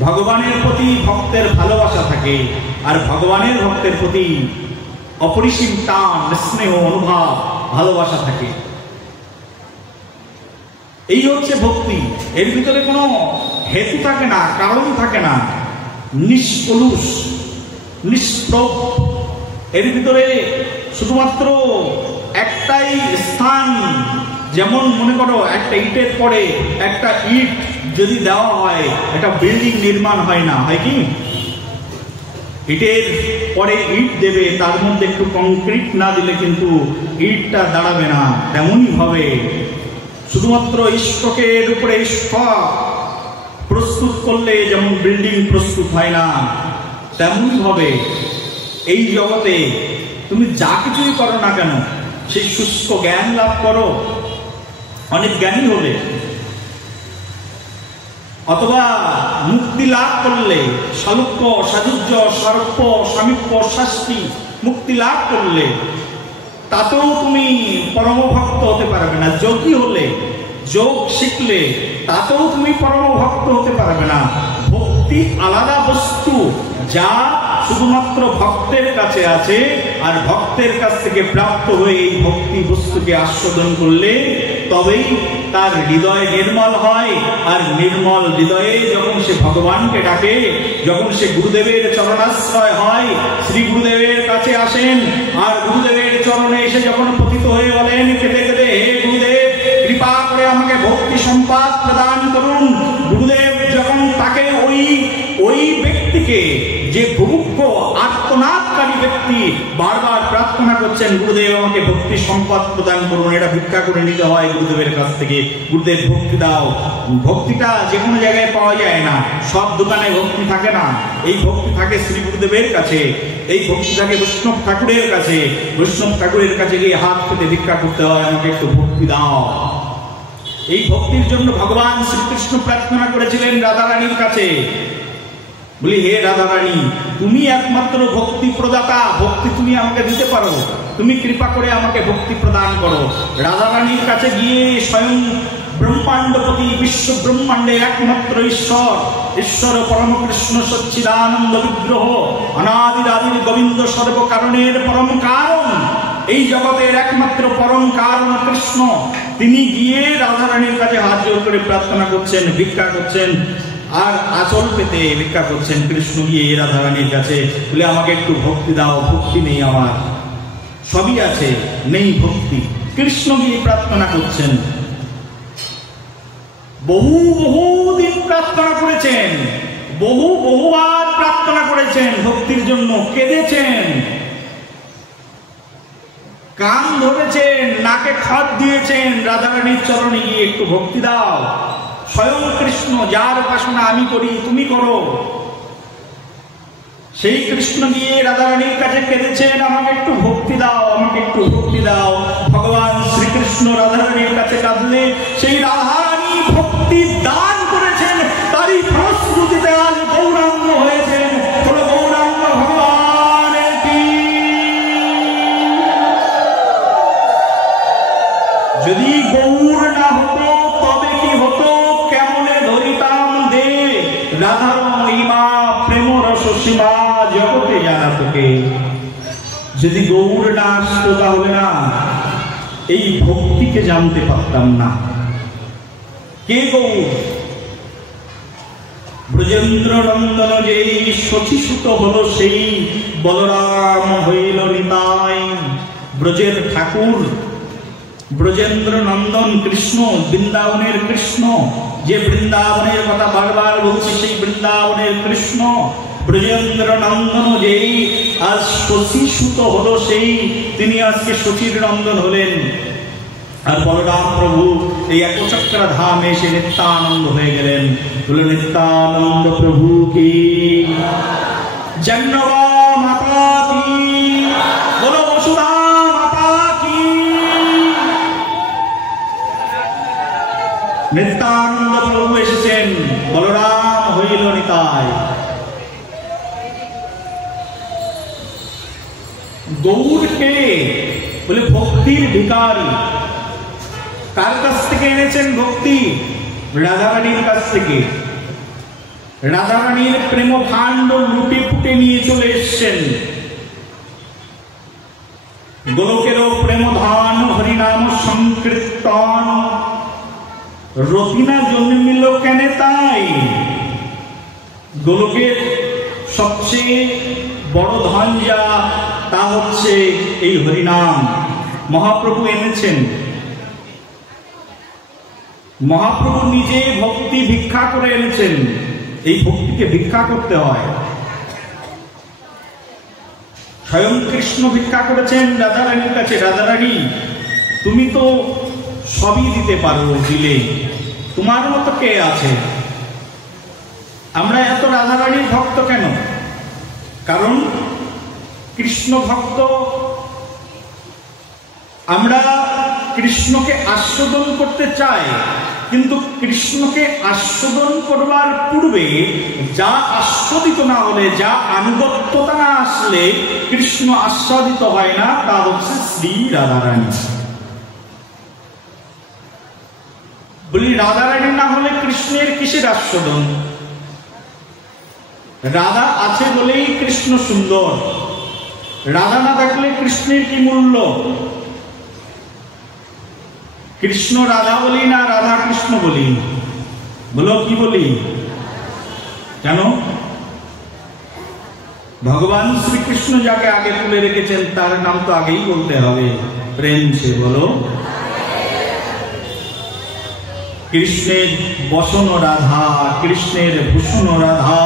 ভগবানের প্রতি ভক্তের ভালোবাসা থাকে, আর ভগবানের ভক্তের প্রতি অপরিসীম টান, স্নেহ, অনুভব, ভালোবাসা থাকে। এই হচ্ছে ভক্তি। এর ভিতরে কোনো হেতু থাকে না, কারণ থাকে না, নিষ্কলুষ, নিষ্প্রভ। এর ভিতরে শুধুমাত্র একটাই স্থান। যেমন মনে করো একটা ইটের পরে একটা ইট যদি দেওয়া হয়, একটা বিল্ডিং নির্মাণ হয় না, হয় কি? ইটের পরে ইট দেবে, তার মধ্যে একটু কংক্রিট না দিলে কিন্তু ইটটা দাঁড়াবে না। তেমনই ভাবে শুধুমাত্র ইষ্টকের উপরে ইষ্টক প্রস্তুত করলে যেমন বিল্ডিং প্রস্তুত হয় না, তেমনই ভাবে এই জগতে তুমি যা কিছুই করো না কেন, সেই শুষ্ক জ্ঞান লাভ করো অনেক জ্ঞানী হলে, অথবা মুক্তি লাভ করলে, সালুক্য, সাযুজ্য, সর্প, সামীপ্য, শাস্তি মুক্তি লাভ করলে, তাতেও তুমি পরমভক্ত হতে পারবে না। যোগী হলে, যোগ শিখলে, তাতেও তুমি পরমভক্ত হতে পারবে না। ভক্তি আলাদা বস্তু, যা শুধুমাত্র ভক্তের কাছে আছে, আর ভক্তের কাছ থেকে প্রাপ্ত হয়ে এই ভক্তি বস্তুকে আস্বাদন করলে তবেই তার হৃদয় নির্মল হয়। আর নির্মল হৃদয়ে যখন সে ভগবানকে ডাকে, যখন সে গুরুদেবের চরণাশ্রয় হয়, শ্রী গুরুদেবের কাছে আসেন, আর গুরুদেবের চরণে এসে যখন পতিত হয়ে বলেন কেঁদে কেঁদে, হে গুরুদেব, কৃপা করে আমাকে ভক্তি সম্পাদ প্রদান করুন। গুরুদেব যখন তাকে ওই ব্যক্তিকে, যে বুভুক্ষ আর্তনাদকারী ব্যক্তি বারবার প্রার্থনা করছেন, গুরুদেব আমাকে ভক্তি সম্পদ প্রদান করুন, এটা ভিক্ষা করে নিতে হয় গুরুদেবের কাছ থেকে। গুরুদেব ভক্তি দাও। ভক্তিটা যে কোনো জায়গায় পাওয়া যায় না, সব দোকানে ভক্তি থাকে না। এই ভক্তি থাকে শ্রী গুরুদেবের কাছে, এই ভক্তি থাকে বৈষ্ণব ঠাকুরের কাছে। বৈষ্ণব ঠাকুরের কাছে গিয়ে হাত পেতে ভিক্ষা করতে হয়, আমাকে একটু ভক্তি দাও। এই ভক্তির জন্য ভগবান শ্রীকৃষ্ণ প্রার্থনা করেছিলেন রাধারানীর কাছে, বলি হে রাধারানী, তুমি একমাত্র ভক্তি প্রদাতা, ভক্তি তুমি আমাকে দিতে পারো, তুমি কৃপা করে আমাকে ভক্তি প্রদান করো। রাধারানীর কাছে গিয়ে স্বয়ং ব্রহ্মাণ্ডপতি, বিশ্ব ব্রহ্মাণ্ডের একমাত্র ঈশ্বর, ঈশ্বর পরম কৃষ্ণ সচ্চিদানন্দ বিগ্রহ, অনাদির আদির গোবিন্দ, সর্বকারণের পরম কারণ, এই জগতের একমাত্র পরম কারণ কৃষ্ণ, তিনি গিয়ে রাধারানীর কাছে হাত জোর করে প্রার্থনা করছেন, ভিক্ষা করছেন, আর আঁচল পেতে ভিক্ষা করছেন। কৃষ্ণ গিয়ে রাধারানীর কাছে বলে আমাকে একটু ভক্তি দাও, ভক্তি নেই আমার, সবই আছে, নেই ভক্তি। কৃষ্ণ গিয়ে প্রার্থনা করছেন, বহুদিন প্রার্থনা করেছেন, বহুবার প্রার্থনা করেছেন ভক্তির জন্য, কেঁদেছেন, কান ধরেছেন, নাকে খত দিয়েছেন, রাধারানীর চরণে গিয়ে একটু ভক্তি দাও। স্বয়ং কৃষ্ণ, যার উপাসনা আমি করি তুমি করো, সেই কৃষ্ণ গিয়ে রাধারানীর কাছে কেঁদেছেন, আমাকে একটু ভক্তি দাও, আমাকে একটু ভক্তি দাও। ভগবান শ্রীকৃষ্ণ রাধারানীর কাছে কাঁদলে সেই রাধারানী ভক্তি দান করেছেন, তারই ফলশ্রুতিতে আজ গৌরাঙ্গ হয়েছেন। গৌরাঙ্গ ভগবানের কি। যদি গৌর না হতো তবে কি হতো, কেমনে ধরিতাম দে রাধার মহিমা, প্রেম রস সীমা জগতে জানা তোকে। যদি গৌর না আসতো তাহলে না এই ভক্তিকে জানতে পারতাম না। কে গৌর? ব্রজেন্দ্র নন্দন যেই শচীসুত হলো, সেই বলরাম হইল নিতাই। ব্রজের ঠাকুর ব্রজেন্দ্র নন্দন কৃষ্ণ, বৃন্দাবনের কৃষ্ণ, যে বৃন্দাবনের কথা বারবার বলছি, সেই বৃন্দাবনের কৃষ্ণ ব্রজেন্দ্র নন্দন যেই আজ শচীসুত হলো, সেই তিনি আজকে শচীর নন্দন হলেন। আর বলরাম প্রভু এই একচক্র ধামে এসে নিত্যানন্দ হয়ে গেলেন। বলে নিত্যানন্দ প্রভু কি। জন্মবা মাতা কি, বলো বসুধা মাতা কি। নিত্যানন্দ প্রভু এসেছেন, বলরাম হইল নিতাই। গৌরকে বলে ভক্তির ভিখারি। কার কাছ থেকে এনেছেন ভক্তি? রাধারানীর কাছ থেকে। রাধারানীর প্রেম ভাণ্ড লুটে ফুটে নিয়ে চলে এসছেন। গোলকেরও প্রেম ধান হরিনাম সংকীর্তন, রতিনা জন্মিল কেন তাই। গোলকের সবচেয়ে বড় ধন যা, তা হচ্ছে এই হরিনাম। মহাপ্রভু এনেছেন। মহাপ্রভু নিজে ভক্তি ভিক্ষা করে এনেছেন। এই ভক্তিকে ভিক্ষা করতে হয়। স্বয়ং কৃষ্ণ ভিক্ষা করেছেন রাধারানীর কাছে, রাধারানী তুমি তো সবই দিতে পারো, দিলে তোমার মতো কে আছে? আমরা এত রাধারানীর ভক্ত কেন? কারণ কৃষ্ণ ভক্ত। আমরা কৃষ্ণকে আস্বাদন করতে চাই, কিন্তু কৃষ্ণকে আস্বাদন করবার পূর্বে যা আস্বাদিত না হলে, যা আনুগত্যতা না আসলে কৃষ্ণ আস্বাদিত হয় না, তা হচ্ছে শ্রী রাধারানী। বলি রাধারানী না হলে কৃষ্ণের কিসের আস্বাদন? রাধা আছে বলেই কৃষ্ণ সুন্দর। রাধা না থাকলে কৃষ্ণের কি মূল্য? কৃষ্ণ রাধা বলি না রাধা কৃষ্ণ বলি? বলো কি বলি? কেন? ভগবান শ্রীকৃষ্ণ যাকে আগে তুলে রেখেছেন তার নাম তো আগেই বলতে হবে প্রেম সে। বলো কৃষ্ণের বসন রাধা, কৃষ্ণের ভূষণ রাধা,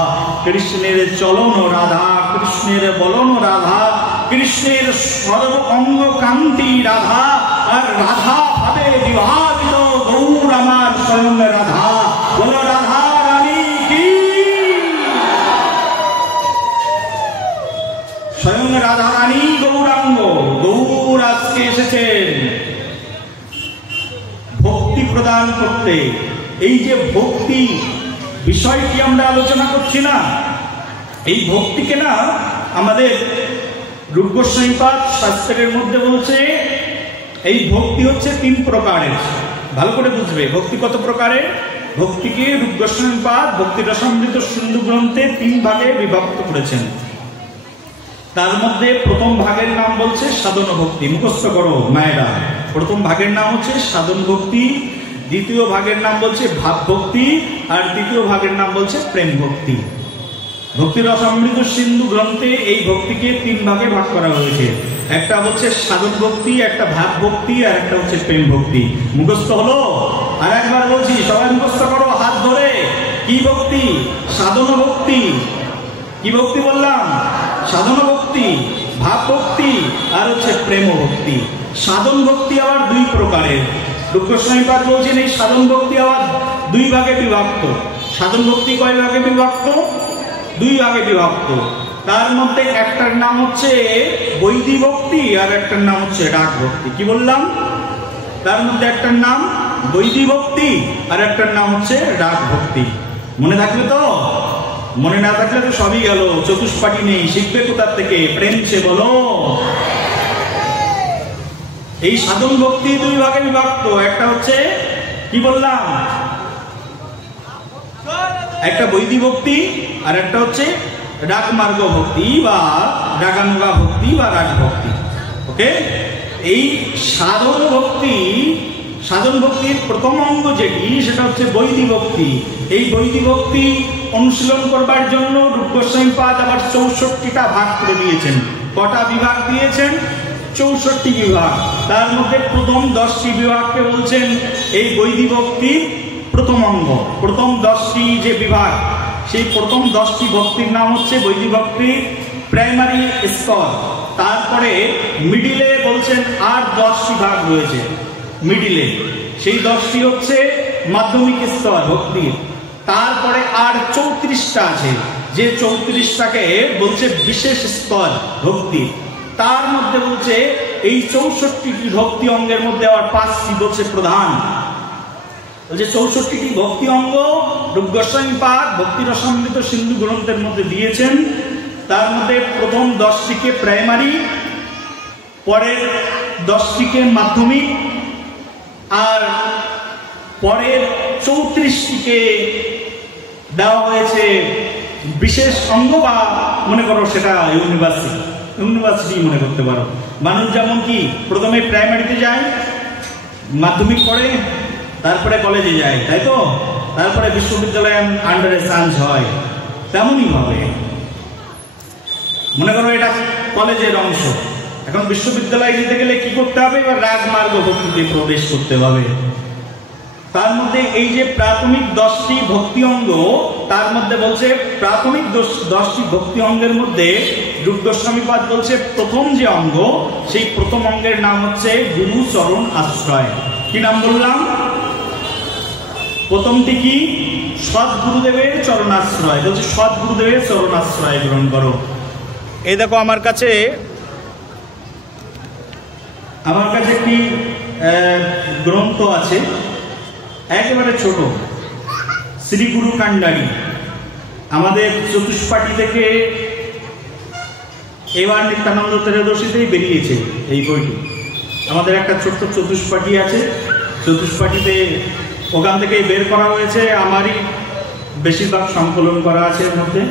কৃষ্ণের চলন রাধা, কৃষ্ণের বলন রাধা, কৃষ্ণের সর্ব অঙ্গ কান্তি রাধা। আর রাধা ভাবে বিভাবিত গৌর আমার স্বয়ং রাধা। বলো রাধা রানী কি। স্বয়ং রাধা রানী গৌরাঙ্গ। গৌর আজকে এসেছেন ভক্তি প্রদান করতে। এই যে ভক্তি বিষয়টি আমরা আলোচনা করছি না, এই ভক্তিকে না আমাদের রূপ গোস্বামীপাদ শাস্ত্রের মধ্যে বলছে এই ভক্তি হচ্ছে 3 প্রকারের। ভালো করে বুঝবে ভক্তি কত প্রকারের। ভক্তিকে রূপ গোস্বামীপাদ ভক্তি রসামৃত সিন্ধু গ্রন্থে 3 ভাগে বিভক্ত করেছেন। তার মধ্যে প্রথম ভাগের নাম বলছে সাধন ভক্তি। মুখস্থ করো মায়েরা। প্রথম ভাগের নাম হচ্ছে সাধন ভক্তি, দ্বিতীয় ভাগের নাম বলছে ভাব ভক্তি, আর তৃতীয় ভাগের নাম বলছে প্রেম ভক্তি। ভক্তি রসামৃত সিন্ধু গ্রন্থে এই ভক্তিকে 3 ভাগে ভাগ করা হয়েছে। একটা হচ্ছে সাধন ভক্তি, একটা ভাব ভক্তি, আর একটা হচ্ছে প্রেম ভক্তি। মুখস্থ হলো? আর একবার বলছি, সবাই মুখস্থ করো হাত ধরে। কি ভক্তি? সাধন ভক্তি। কি ভক্তি বললাম? সাধন ভক্তি, ভাব ভক্তি, আর হচ্ছে প্রেম ভক্তি। সাধন ভক্তি আবার 2 প্রকারের। রূপ গোস্বামীপাদ বলছেন এই সাধন ভক্তি আবার 2 ভাগে বিভক্ত। সাধন ভক্তি কয় ভাগে বিভক্ত? 2 ভাগে বিভক্ত। তার মধ্যে একটার নাম হচ্ছে বৈদিক ভক্তি, আর একটার নাম হচ্ছে রাগ ভক্তি। কি বললাম? তার মধ্যে একটার নাম বৈদিক ভক্তি, আর একটার নাম হচ্ছে রাগ ভক্তি। মনে থাকবে তো? মনে না থাকলে তো সবই গেল, চতুষ্পাঠী নেই। শিখবে কোথার থেকে? প্রেম সে। বলো এই সাধন ভক্তি 2 ভাগে বিভক্ত। একটা হচ্ছে কি বললাম? একটা বৈদিক ভক্তি, আর একটা হচ্ছে রাগ মার্গ ভক্তি বা রাগানুগা ভক্তি বা রাগ ভক্তি। ওকে। এই সাধন ভক্তির প্রথম অঙ্গ যেটি, সেটা হচ্ছে বৈদিক ভক্তি। এই বৈদিক ভক্তি অনুশীলন করবার জন্য রূপ গোস্বামীপাদ আবার 64টা ভাগ করে দিয়েছেন। কটা বিভাগ দিয়েছেন? 64টি বিভাগ। তার মধ্যে প্রথম 10টি বিভাগকে বলছেন এই বৈদিক ভক্তির প্রথম অঙ্গ। প্রথম 10টি যে বিভাগ, সেই প্রথম 10টি ভক্তির নাম হচ্ছে বৈদিক ভক্তির প্রাইমারি স্তর। তারপরে মিডিলে বলছেন আর 10টি ভাগ রয়েছে মিডিলে, সেই 10টি হচ্ছে মাধ্যমিক স্তর ভক্তির। তারপরে আর 34টা আছে, যে 34টাকে বলছে বিশেষ স্তর ভক্তি, তার মধ্যে বলছে এই 64টি ভক্তি অঙ্গের মধ্যে আবার 5টি বলছে প্রধান। বলছে 64টি ভক্তি অঙ্গ রূপ গোস্বামী পাদ ভক্তি রসামৃত সিন্ধু গ্রন্থের মধ্যে দিয়েছেন। তার মধ্যে প্রথম 10টিকে প্রাইমারি, পরের 10টিকে মাধ্যমিক, আর পরের 34টিকে দেওয়া হয়েছে বিশেষ অঙ্গ, বা মনে করো সেটা ইউনিভার্সিটি মনে করতে পারো। মানুষ যেমন কি প্রথমে প্রাইমারিতে যায়, মাধ্যমিক পড়ে, তারপরে কলেজে যায়, তাই তো, তারপরে বিশ্ববিদ্যালয়ে আন্ডারে চান্স হয়, তেমনই ভাবে মনে করো এটা কলেজের অংশ। এখন বিশ্ববিদ্যালয়ে যেতে গেলে কি করতে হবে? এবার রাগমার্গ ভক্তিতে প্রবেশ করতে হবে। তার মধ্যে এই যে প্রাথমিক 10টি ভক্তি অঙ্গ, তার মধ্যে বলছে প্রাথমিক 10টি ভক্তি অঙ্গের মধ্যে রূপ গোস্বামী পাদ বলছে প্রথম যে অঙ্গ, সেই প্রথম অঙ্গের নাম হচ্ছে গুরু চরণ আশ্রয়। কি নাম বললাম? প্রথমটি কি? সদ্গুরুদেবের চরণাশ্রয়। বলছে সদ্গুরুদেবের চরণাশ্রয় গ্রহণ করো। এই দেখো আমার কাছে একটি গ্রন্থ আছে, একেবারে ছোট, শ্রী গুরু কান্ডারি। আমাদের চতুষ্পাঠী থেকে এবার নিত্যানন্দ ত্রয়োদশীতেই বেরিয়েছে এই বইটি। আমাদের একটা ছোট্ট চতুষ্পাঠী আছে, চতুষ্পাঠীতে ওখান থেকে বের করা হয়েছে, আমারই বেশিরভাগ সংকলন করা আছে এর মধ্যে।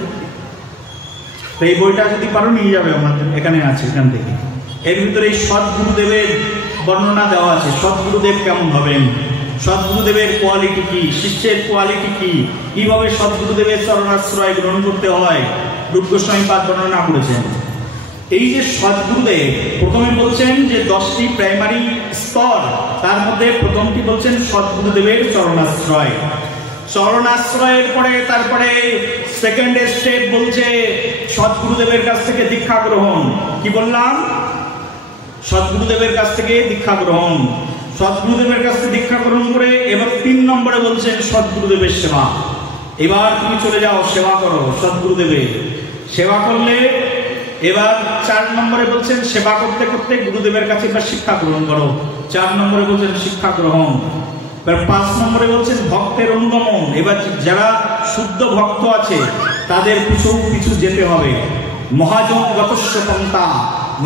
তো এই বইটা যদি পারো নিয়ে যাবে, আমাদের এখানে আছে, এখান থেকে। এর ভিতরে এই সদ্গুরুদেবের বর্ণনা দেওয়া আছে। সদ্গুরুদেব কেমন হবেন, সদ্গুরুদেবের কোয়ালিটি কি, শিষ্যের কোয়ালিটি কি, কিভাবে সদ্গুরুদেবের চরণাশ্রয় গ্রহণ করতে হয়, রূপ গোস্বামী পাদ বর্ণনা করেছেন। এই যে সদ্গুরুদেব প্রথমে বলছেন যে 10টি প্রাইমারি স্তর, তার মধ্যে প্রথমটি বলছেন সদ্গুরুদেবের চরণাশ্রয়। চরণাশ্রয়ের পরে তারপরে সেকেন্ড স্টেপ বলছে সদ্গুরুদেবের কাছ থেকে দীক্ষা গ্রহণ। কি বললাম? সদ্গুরুদেবের কাছ থেকে দীক্ষা গ্রহণ। সদ্গুরুদেবের কাছ থেকে দীক্ষা গ্রহণ করে এবার 3 নম্বরে বলছেন সদ্গুরুদেবের সেবা। এবার তুমি চলে যাও, সেবা করো সদ্গুরুদেবের। সেবা করলে এবার 4 নম্বরে বলছেন সেবা করতে করতে গুরুদেবের কাছে এবার শিক্ষা গ্রহণ করো। 4 নম্বরে বলছেন শিক্ষা গ্রহণ। এবার 5 নম্বরে বলছেন ভক্তের অনুগমন। এবার যারা শুদ্ধ ভক্ত আছে তাদের পিছু পিছু যেতে হবে। মহাজন গতস্য পন্থা,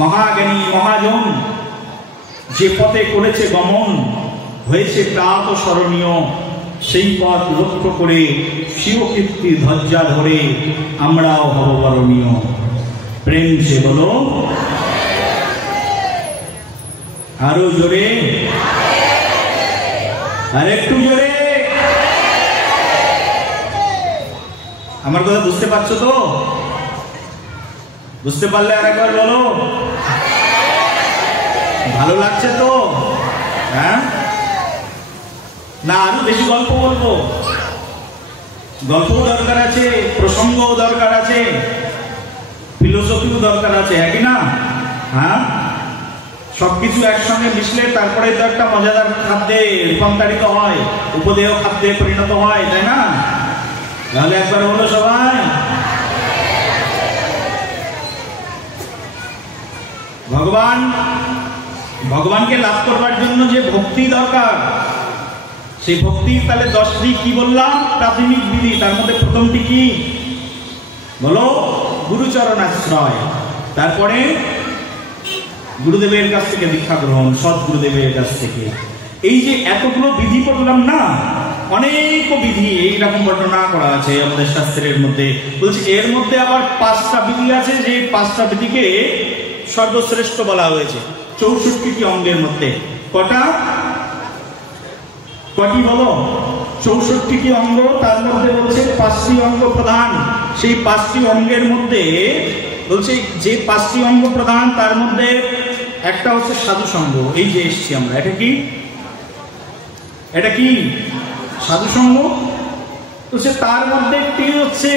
মহাজ্ঞানী মহাজন যে পথে করেছে গমন, হয়েছে প্রাত স্মরণীয়, সেই পথ লক্ষ্য করে শিবকীর্তি ধ্বজা ধরে আমরাও হব বরণীয়। প্রেম সে বলো আরো জোরে, আর একটু জোরে। আমার কথা বুঝতে পারছো তো? বুঝতে পারলে আর একবার বলো। ভালো লাগছে তো? হ্যাঁ না আরো বেশি গল্প বলবো? গল্পও দরকার আছে, প্রসঙ্গও দরকার আছে, ফিলোসফিও দরকার আছে, একই না? হ্যাঁ, সবকিছু একসঙ্গে মিশলে তারপরে তো একটা মজাদার খাদ্যে রূপান্তরিত হয়, উপদেয় খাদ্যে পরিণত হয়, তাই না? তাহলে একবার বলো সবাই। ভগবানকে লাভ করবার জন্য যে ভক্তি দরকার, সেই ভক্তি তাহলে 10টি কি বললাম প্রাথমিক বিধি। তার মধ্যে প্রথমটি কি বলো? গুরুচরণ আশ্রয়। তারপরে গুরুদেবের কাছ থেকে দীক্ষা গ্রহণ, সদ্গুরুদেবের কাছ থেকে। এই যে এতগুলো বিধি পড়লাম না, অনেক বিধি এইরকম বর্ণনা করা আছে আমাদের শাস্ত্রের মধ্যে। বলছি এর মধ্যে আবার 5টা বিধি আছে, যে 5টা বিধিকে সর্বশ্রেষ্ঠ বলা হয়েছে 64টি অঙ্গের মধ্যে। কটি বলো? 64টি অঙ্গ। তার মধ্যে বলছে 5টি অঙ্গ প্রধান। সেই 5টি অঙ্গের মধ্যে বলছে যে 5টি অঙ্গ প্রধান, তার মধ্যে একটা হচ্ছে সাধু সঙ্গ। এই যে এসছি আমরা, এটা কি সাধু সঙ্গ। বলছে তার মধ্যে একটি হচ্ছে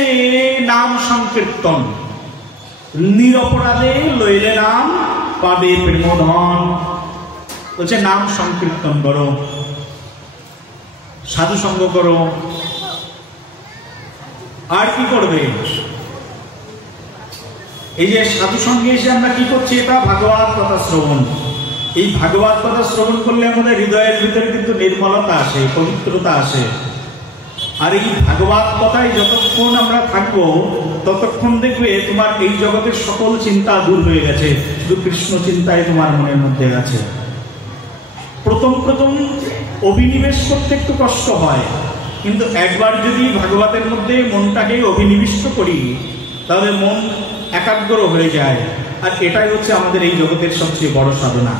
নাম সংকীর্তন। নিরপরাধে লইলে নাম পাবে প্রেমধন। বলছে নাম সংকীর্তন করো, সাধু সঙ্গ করো। আর কি করবে? এই যে সাধু সঙ্গে এসে আমরা কি করছি, এটা ভাগবত কথা শ্রবণ। এই ভাগবত কথা শ্রবণ করলে আমাদের হৃদয়ের ভিতরে কিন্তু নির্মলতা আসে, পবিত্রতা আসে। আর এই ভাগবত কথায় যতক্ষণ আমরা থাকবো ততক্ষণ দেখবে তোমার এই জগতের সকল চিন্তা দূর হয়ে গেছে, শুধু কৃষ্ণ চিন্তায় তোমার মনের মধ্যে আছে। প্রথম প্রথম অভিনিবেশ করতে একটু কষ্ট হয়, কিন্তু একবার যদি ভাগবতের মধ্যে মনটাকে অভিনিবিষ্ট করি তাহলে মন একাগ্র হয়ে যায়। আর এটাই হচ্ছে আমাদের এই জগতের সবচেয়ে বড় সাধনা।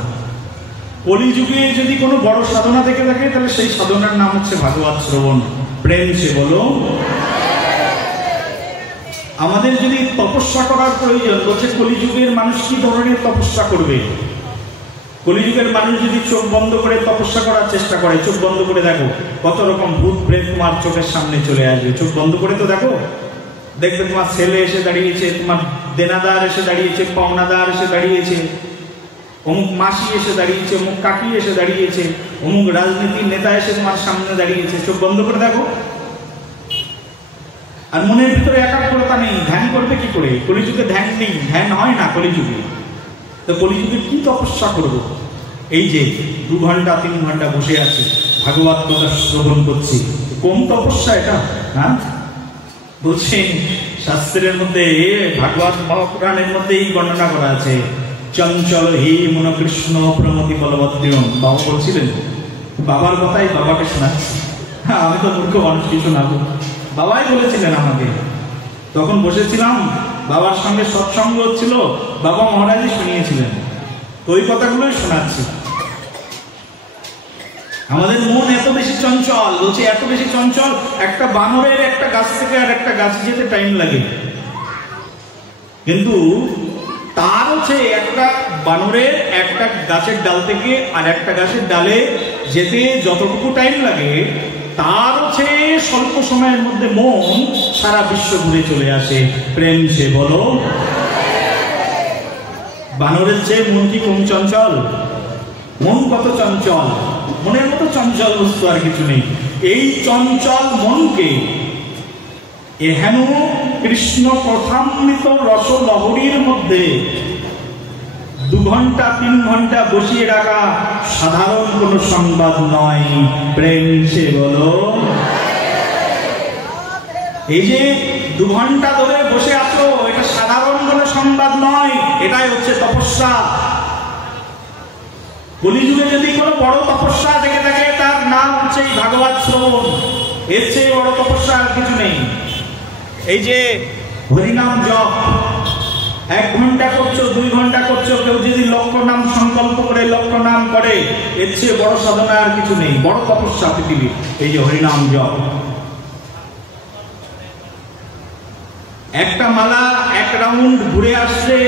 কলিযুগে যদি কোনো বড় সাধনা থেকে থাকে তাহলে সেই সাধনার নাম হচ্ছে ভাগবত শ্রবণ। প্রেম সে বলো। আমাদের যদি তপস্যা করার প্রয়োজন, বলছে কলিযুগের মানুষ কি ধরনের তপস্যা করবে? কলিযুগের মানুষ যদি চোখ বন্ধ করে তপস্যা করার চেষ্টা করে, চোখ বন্ধ করে দেখো কত রকম ভূত প্রেত তোমার চোখের সামনে চলে আসবে। চোখ বন্ধ করে তো দেখো, দেখবে তোমার ছেলে এসে দাঁড়িয়েছে, তোমার দেনাদার এসে দাঁড়িয়েছে, পাওনাদার এসে দাঁড়িয়েছে, অমুক মাসি এসে দাঁড়িয়েছে, অমুক কাকি এসে দাঁড়িয়েছে, অমুক রাজনীতির নেতা এসে তোমার সামনে দাঁড়িয়েছে। চোখ বন্ধ করে দেখো। আর মনের ভিতরে একাগ্রতা নেই, ধ্যান করবে কি করে? কলিযুগে ধ্যান নেই, ধ্যান হয় না কলিযুগে। তো কলিযুগে কি তপস্যা করবো? এই যে 2 ঘন্টা 3 ঘন্টা বসে আছি, ভাগবত কথা শ্রবণ করছি, কম তপস্যা এটা? হ্যাঁ, বলছেন শাস্ত্রের মধ্যে, ভাগবত মহাপুরাণের মধ্যে এই বর্ণনা করা আছে, চঞ্চল হে মন কৃষ্ণ প্রমতি বলবদ্রিয়ম। বাবা বলছিলেন, বাবার কথাই বাবাকে শোনাচ্ছি। হ্যাঁ, আমি তো মূর্খ মানুষ, কি শোনাবো? বাবাই বলেছিলেন আমাকে। তখন বসেছিলাম, বাবার সঙ্গে সৎসঙ্গ হচ্ছিল, বাবা মহারাজই শুনিয়েছিলেন, তো ওই কথাগুলোই শোনাচ্ছি। আমাদের মন এত বেশি চঞ্চল, বলছে এত বেশি চঞ্চল, একটা বানরের একটা গাছ থেকে আর একটা গাছে যেতে টাইম লাগে, কিন্তু তার হচ্ছে একটা বানরের একটা গাছের ডাল থেকে আর একটা গাছের ডালে যেতে যতটুকু টাইম লাগে, তার হচ্ছে স্বল্প সময়ের মধ্যে মন সারা বিশ্ব ঘুরে চলে আসে। প্রেম সে বলো। বানরের চেয়ে মন কি কম চঞ্চল? মন কত চঞ্চল, মনের মতো চঞ্চল বস্তু আর কিছু নেই। এই চঞ্চল মনকে এহেন কৃষ্ণ কথামৃত রস লহরীর মধ্যে 2 ঘন্টা 3 ঘন্টা বসিয়ে রাখা সাধারণ কোনো সংবাদ নয়। প্রেম সে বলো। এই যে 2 ঘন্টা ধরে বসে আছো, এটা সাধারণ কোনো সংবাদ নয়, এটাই হচ্ছে তপস্যা। কলিযুগে যদি কোনো বড় তপস্যা থেকে থাকে তার নাম হচ্ছে এই ভাগবত শ্রবণ। এর চেয়ে বড় তপস্যা আর কিছু নেই। এই যে হরিনাম জপ 1 ঘন্টা করছো, 2 ঘন্টা করছো, কেউ যদি লক্ষ নাম সংকল্প করে লক্ষ নাম করে, এর চেয়ে বড় সাধনা আর কিছু নেই, বড় তপস্যা পৃথিবী এই যে হরিনাম জপ। একটা মালা 1 রাউন্ড ঘুরে আসতে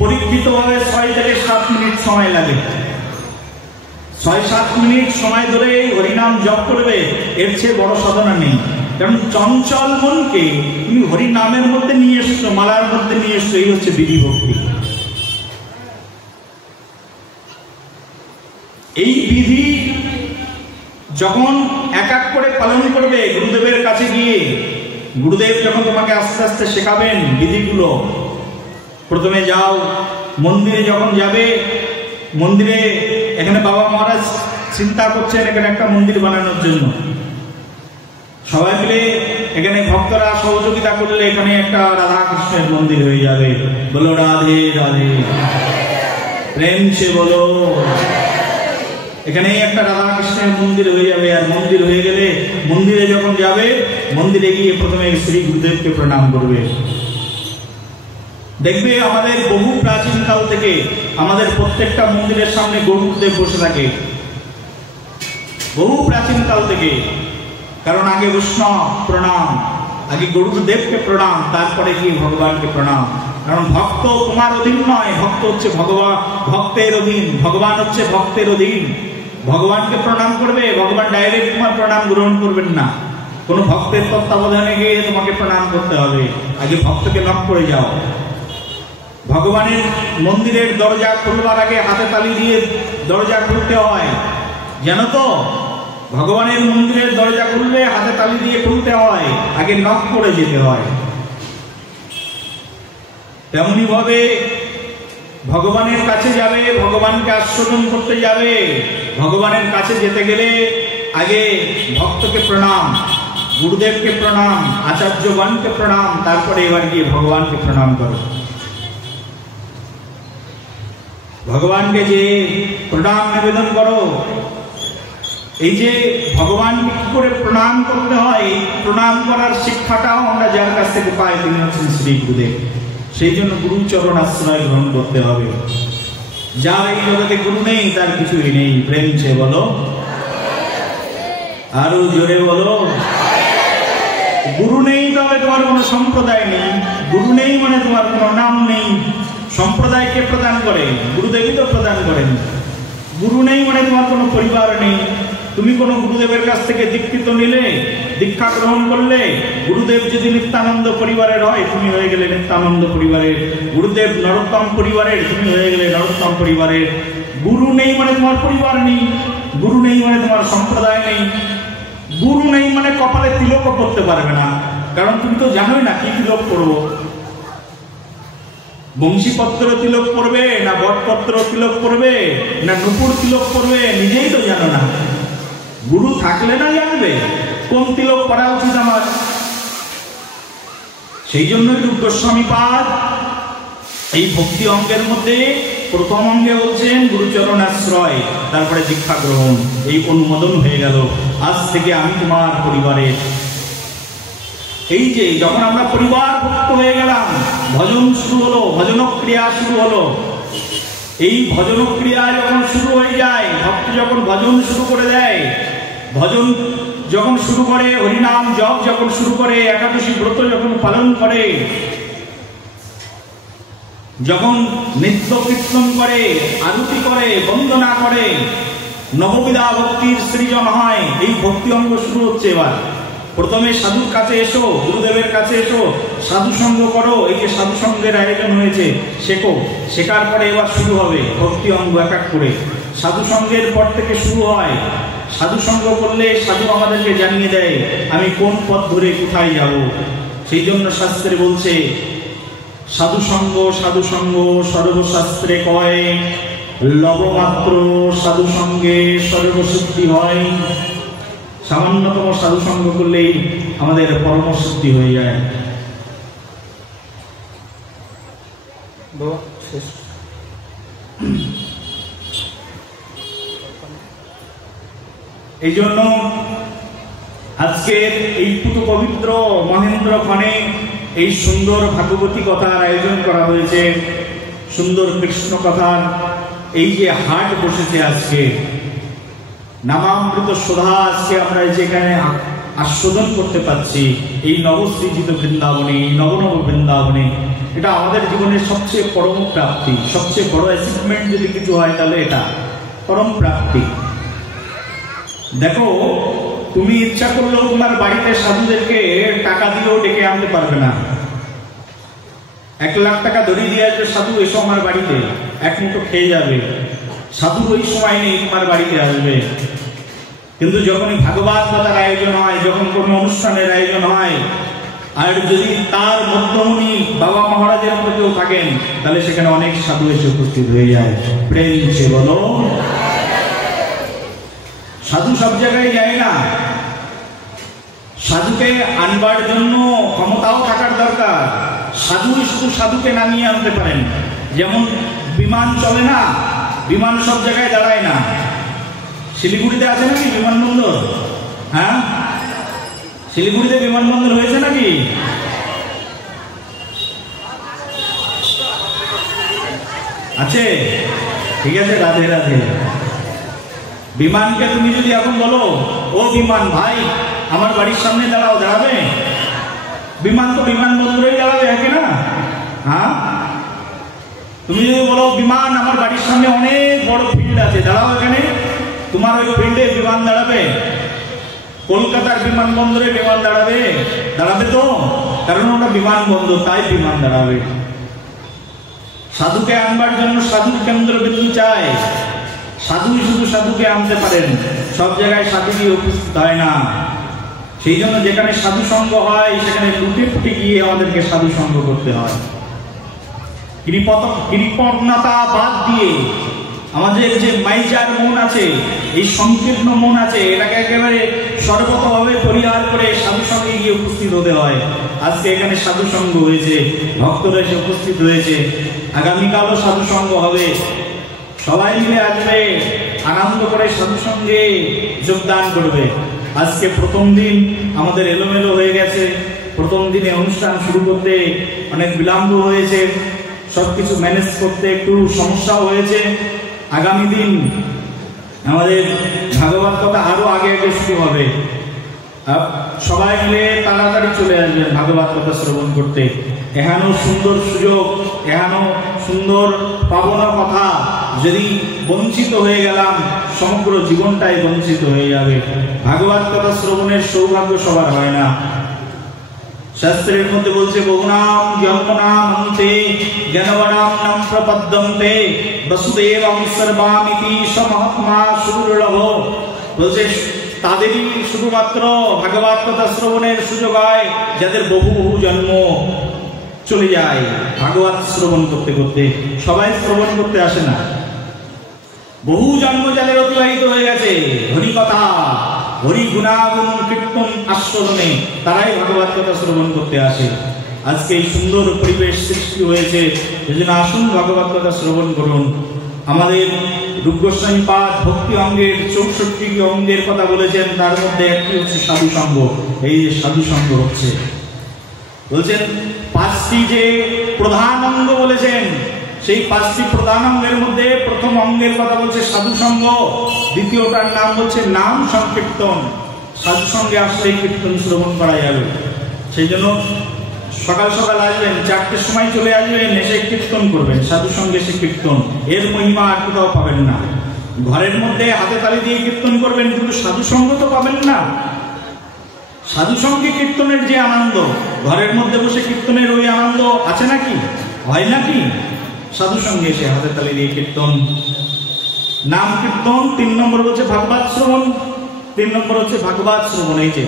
পরীক্ষিত ভাবে 6 থেকে 7 মিনিট সময় লাগে। 6-7 মিনিট সময় ধরে হরিনাম জপ করবে, এর চেয়ে বড় সাধনা নেই। কারণ চঞ্চল মনকে তুমি হরিনামের মধ্যে নিয়ে এসছো, মালার মধ্যে নিয়ে এসছো, এই হচ্ছে বিধি ভক্তি। এই বিধি যখন এক এক করে পালন করবে গুরুদেবের কাছে গিয়ে, গুরুদেব যখন তোমাকে আস্তে আস্তে শেখাবেন বিধিগুলো, প্রথমে যাও মন্দিরে, যখন যাবে মন্দিরে, এখানে বাবা মহারাজ চিন্তা করছেন এখানে একটা মন্দির বানানোর জন্য, সবাই মিলে এখানে ভক্তরা সহযোগিতা করলে এখানে একটা রাধা কৃষ্ণের মন্দির হয়ে যাবে। বলো রাধে রাধে। প্রেম সে বলো। এখানে একটা রাধা কৃষ্ণের মন্দির হয়ে যাবে। আর মন্দির হয়ে গেলে মন্দিরে যখন যাবে, মন্দিরে গিয়ে প্রথমে শ্রী গুরুদেবকে প্রণাম করবে। দেখবে আমাদের বহু প্রাচীন কাল থেকে আমাদের প্রত্যেকটা মন্দিরের সামনে গুরুদেব বসে থাকে, বহু প্রাচীন কাল থেকে। কারণ আগে বৈষ্ণব প্রণাম, আগে গুরুদেবকে প্রণাম, তারপরে গিয়ে ভগবানকে প্রণাম। কারণ ভক্ত তোমার অধীন নয়, ভক্ত হচ্ছে ভগবান, ভক্তের অধীন। ভগবান হচ্ছে ভক্তের অধীন। ভগবানকে প্রণাম করবে, ভগবান ডাইরেক্ট তোমার প্রণাম গ্রহণ করবেন না, কোনো ভক্তের তত্ত্বাবধানে গিয়ে তোমাকে প্রণাম করতে হবে। আগে ভক্তকে নক করে যাও। ভগবানের মন্দিরের দরজা খুলবার আগে হাতে তালি দিয়ে দরজা খুলতে হয়, জানো তো? ভগবানের মন্দিরের দরজা খুললে হাতে তালি দিয়ে খুলতে হয়, আগে নক করে যেতে হয়। তেমনি ভাবে ভগবানের কাছে যাবে, ভগবানকে আস্বাদন করতে যাবে। ভগবানের কাছে যেতে গেলে আগে ভক্তকে প্রণাম, গুরুদেবকে প্রণাম, আচার্যগণকে প্রণাম, তারপরে এবার গিয়ে ভগবানকে প্রণাম করো। ভগবানকে যে প্রণাম নিবেদন করো, এই যে ভগবানকে কি করে প্রণাম করতে হয়, প্রণাম করার শিক্ষাটাও আমরা যার কাছ থেকে পাই তিনি হচ্ছেন শ্রী গুরুদেব। সেই জন্য গুরুচরণ আশ্রয় গ্রহণ করতে হবে। যার এই জগতে গুরু নেই তার কিছুই নেই। প্রেম সে বলো, আরো জোরে বলো। গুরু নেই তবে তোমার কোনো সম্প্রদায় নেই। গুরু নেই মানে তোমার কোনো নাম নেই। সম্প্রদায় কে প্রদান করে? গুরুদেবই তো প্রদান করেন। গুরু নেই মানে তোমার কোনো পরিবার নেই। তুমি কোনো গুরুদেবের কাছ থেকে দীক্ষিত নিলে, দীক্ষা গ্রহণ করলে, গুরুদেব যদি নিত্যানন্দ পরিবারের হয় তুমি হয়ে গেলে নিত্যানন্দ পরিবারের, গুরুদেব নরোত্তম পরিবারের তুমি হয়ে গেলে নরোত্তম পরিবারের। গুরু নেই মানে তোমার পরিবার নেই, গুরু নেই মানে তোমার সম্প্রদায় নেই, গুরু নেই মানে কপালে তিলকও করতে পারবে না, কারণ তুমি তো জানোই না কি তিলক করবো। বংশীপত্র তিলক করবে না বটপত্র তিলক করবে না নুপুর তিলক করবে, নিজেই তো জানো না। গুরু থাকলে না জানবে কোন তিলক করা উচিত আমার। সেই জন্যই রূপ গোস্বামী পাদ এই ভক্তি অঙ্গের মধ্যে প্রথম অঙ্গে বলছেন গুরুচরণ আশ্রয়, তারপরে দীক্ষা গ্রহণ। এই অনুমোদন হয়ে গেল, আজ থেকে আমি তোমার পরিবারে। এই যে যখন আমরা পরিবার ভক্ত হয়ে গেলাম, ভজন শুরু হলো, ভজনক্রিয়া শুরু হলো। এই ভজনক্রিয়া যখন শুরু হয়ে যায়, ভক্ত যখন ভজন শুরু করে দেয়, ভজন যখন শুরু করে, হরিনাম জপ যখন শুরু করে, একাদশী ব্রত যখন পালন করে, যখন নিত্য কীর্তন করে, আরতি করে, বন্দনা করে, নববিধা ভক্তির সৃজন হয়। এই ভক্তি অঙ্গ শুরু হচ্ছে। এবার প্রথমে সাধুর কাছে এসো, গুরুদেবের কাছে এসো, সাধু সঙ্গ করো। এই যে সাধু সঙ্গের আয়োজন হয়েছে, শেখো। শেখার পরে এবার শুরু হবে ভক্তি অঙ্গ এক এক করে। সাধু সঙ্গের পর থেকে শুরু হয়। সাধু সঙ্গ করলে সাধু আমাদেরকে জানিয়ে দেয় আমি কোন পথ ধরে কোথায় যাব। সেই জন্য শাস্ত্রে বলছে সাধু সঙ্গ সর্বশাস্ত্রে কয়, লবমাত্র সাধু সঙ্গে সর্বসিদ্ধি হয়। সামান্যতম সাধু সঙ্গ করলেই আমাদের পরম সিদ্ধি হয়ে যায়। এই জন্য আজকের এই পুত পবিত্র মহেন্দ্রক্ষণে এই সুন্দর ভাগবতী কথার আয়োজন করা হয়েছে, সুন্দর কৃষ্ণ কথার এই যে হাট বসেছে আজকে, নামামৃত শোধা আজকে আমরা যেখানে আস্বাদন করতে পারছি, এই নবসৃজিত বৃন্দাবনে, এই নবনব বৃন্দাবনে, এটা আমাদের জীবনের সবচেয়ে পরম প্রাপ্তি। সবচেয়ে বড় অ্যাচিভমেন্ট যদি কিছু হয় তাহলে এটা পরম প্রাপ্তি। দেখো, তুমি ইচ্ছা করলেও তোমার বাড়িতে সাধুদেরকে টাকা দিয়েও ডেকে আনতে পারবে না। 1 লাখ টাকা ধরিয়ে দিয়ে আসবে, সাধু এসো আমার বাড়িতে, এক মুঠো খেয়ে যাবে। সাধু ওই সময় নেই তোমার বাড়িতে আসবে। কিন্তু যখনই ভাগবত কথার আয়োজন হয়, যখন কোনো অনুষ্ঠানের আয়োজন হয়, আর যদি তার মধ্যমণি বাবা মহারাজের মতো কেউ থাকেন, তাহলে সেখানে অনেক সাধু এসে উপস্থিত হয়ে যায়। প্রেম সে বলো। সাধু সব জায়গায় যায় না। সাধুকে আনবার জন্য ক্ষমতাও থাকার দরকার। সাধুই শুধু সাধুকে নামিয়ে আনতে পারেন। যেমন বিমান চলে না, বিমান সব জায়গায় দাঁড়ায় না। শিলিগুড়িতে আছে নাকি বিমানবন্দর? হ্যাঁ, শিলিগুড়িতে বিমানবন্দর হয়েছে নাকি? আছে? ঠিক আছে, রাধে রাধে। বিমানকে তুমি যদি এখন বলো, ও বিমান ভাই আমার বাড়ির সামনে দাঁড়াও, দাঁড়াবে? বিমান তো বিমানবন্দরেই দাঁড়াবে, একে না? হ্যাঁ, তুমি যদি বলো বিমান আমার বাড়ির সামনে অনেক বড় ফিল্ড আছে, দাঁড়াও এখানে, তোমার ওই ফিল্ডে বিমান দাঁড়াবে। কলকাতার বিমানবন্দরে বিমান দাঁড়াবে? দাঁড়াবে তো, কারণ ওটা বিমানবন্দর, তাই বিমান দাঁড়াবে। সাধুকে আনবার জন্য সাধুর কেন্দ্রবিন্দু চাই। সাধুই শুধু সাধুকে আনতে পারেন, সব জায়গায় সাধু গিয়ে উপস্থিত হয় না। সেই জন্য যেখানে সাধু সঙ্গ হয় সেখানে লুটে ফুটে গিয়ে আমাদেরকে সাধু সঙ্গ করতে হয়। কৃপণতা বাদ দিয়ে আমাদের যে মাইজার মন আছে, এই সংকীর্ণ মন আছে, এটাকে একেবারে সর্বতভাবে পরিহার করে সাধু সঙ্গে গিয়ে উপস্থিত হতে হয়। আজকে এখানে সাধু সঙ্গ হয়েছে, ভক্তরা এসে উপস্থিত হয়েছে, আগামীকালও সাধু সঙ্গ হবে। সবাই মিলে আসবে, আনন্দ করে সাধু সঙ্গে যোগদান করবে। আজকে প্রথম দিন আমাদের এলোমেলো হয়ে গেছে, প্রথম দিনে অনুষ্ঠান শুরু করতে অনেক বিলম্ব হয়েছে, সবকিছু ম্যানেজ করতে একটু সমস্যা হয়েছে। আগামী দিন আমাদের ভাগবত কথা আরো আগে আগে শুরু হবে। সবাই মিলে তাড়াতাড়ি চলে আসবেন ভাগবত কথা শ্রবণ করতে। এখানেও সুন্দর সুযোগ, এখানেও সুন্দর পাবনা কথা, যদি বঞ্চিত হয়ে গেলাম সমগ্র জীবনটাই বঞ্চিত হয়ে যাবে। ভাগবত কথা শ্রবণের সৌভাগ্য সবার হয় না। শাস্ত্রের মধ্যে বলছে বহুনাম জন্মনাম অন্তে জ্ঞানবনাম নাম প্রপদ্যন্তে বসুদেবং সর্বামিতি সমহাত্মা সুদুর্লভ। বলছে তাদেরই শুধুমাত্র ভাগবত কথা শ্রবণের সুযোগ হয় যাদের বহু বহু জন্ম চলে যায় ভাগবত শ্রবণ করতে করতে। সবাই শ্রবণ করতে আসে না, বহু জন্ম যাদের অতিবাহিত হয়ে গেছে হরি কথা, হরি গুণাগুণ কীর্তন আস্বাদনে, তারাই ভাগবত কথা শ্রবণ করতে আসে। আজকে এই সুন্দর পরিবেশ সৃষ্টি হয়েছে, সেজন্য আসুন ভাগবত কথা শ্রবণ করুন। আমাদের রূপ গোস্বামী পাদ ভক্তি অঙ্গের 64টি অঙ্গের কথা বলেছেন, তার মধ্যে একটি হচ্ছে সাধু সঙ্গ। এই যে সাধু সঙ্গ হচ্ছে, বলছেন 5টি যে প্রধান অঙ্গ বলেছেন, সেই 5টি প্রধান অঙ্গের মধ্যে প্রথম অঙ্গের কথা বলছে সাধু সঙ্গ, দ্বিতীয়টার নাম বলছে নাম সংকীর্তন। সাধু সঙ্গে আসলে কীর্তন শ্রবণ করা যাবে। সেই জন্য সকাল সকাল আসবেন, 4টের সময় চলে আসবেন, এসে কীর্তন করবেন। সাধু সঙ্গে সে কীর্তন, এর মহিমা আর কোথাও পাবেন না। ঘরের মধ্যে হাতে তালি দিয়ে কীর্তন করবেন, কিন্তু সাধু সঙ্গ তো পাবেন না। সাধু সঙ্গে কীর্তনের যে আনন্দ, ঘরের মধ্যে বসে কীর্তনের ওই আনন্দ আছে নাকি, হয় নাকি? সাধু সঙ্গে এসে হাতে তালি দিয়ে কীর্তন, নাম কীর্তন। 3 নম্বর হচ্ছে ভাগবত শ্রবণ, 3 নম্বর হচ্ছে ভাগবত শ্রবণ। এই যে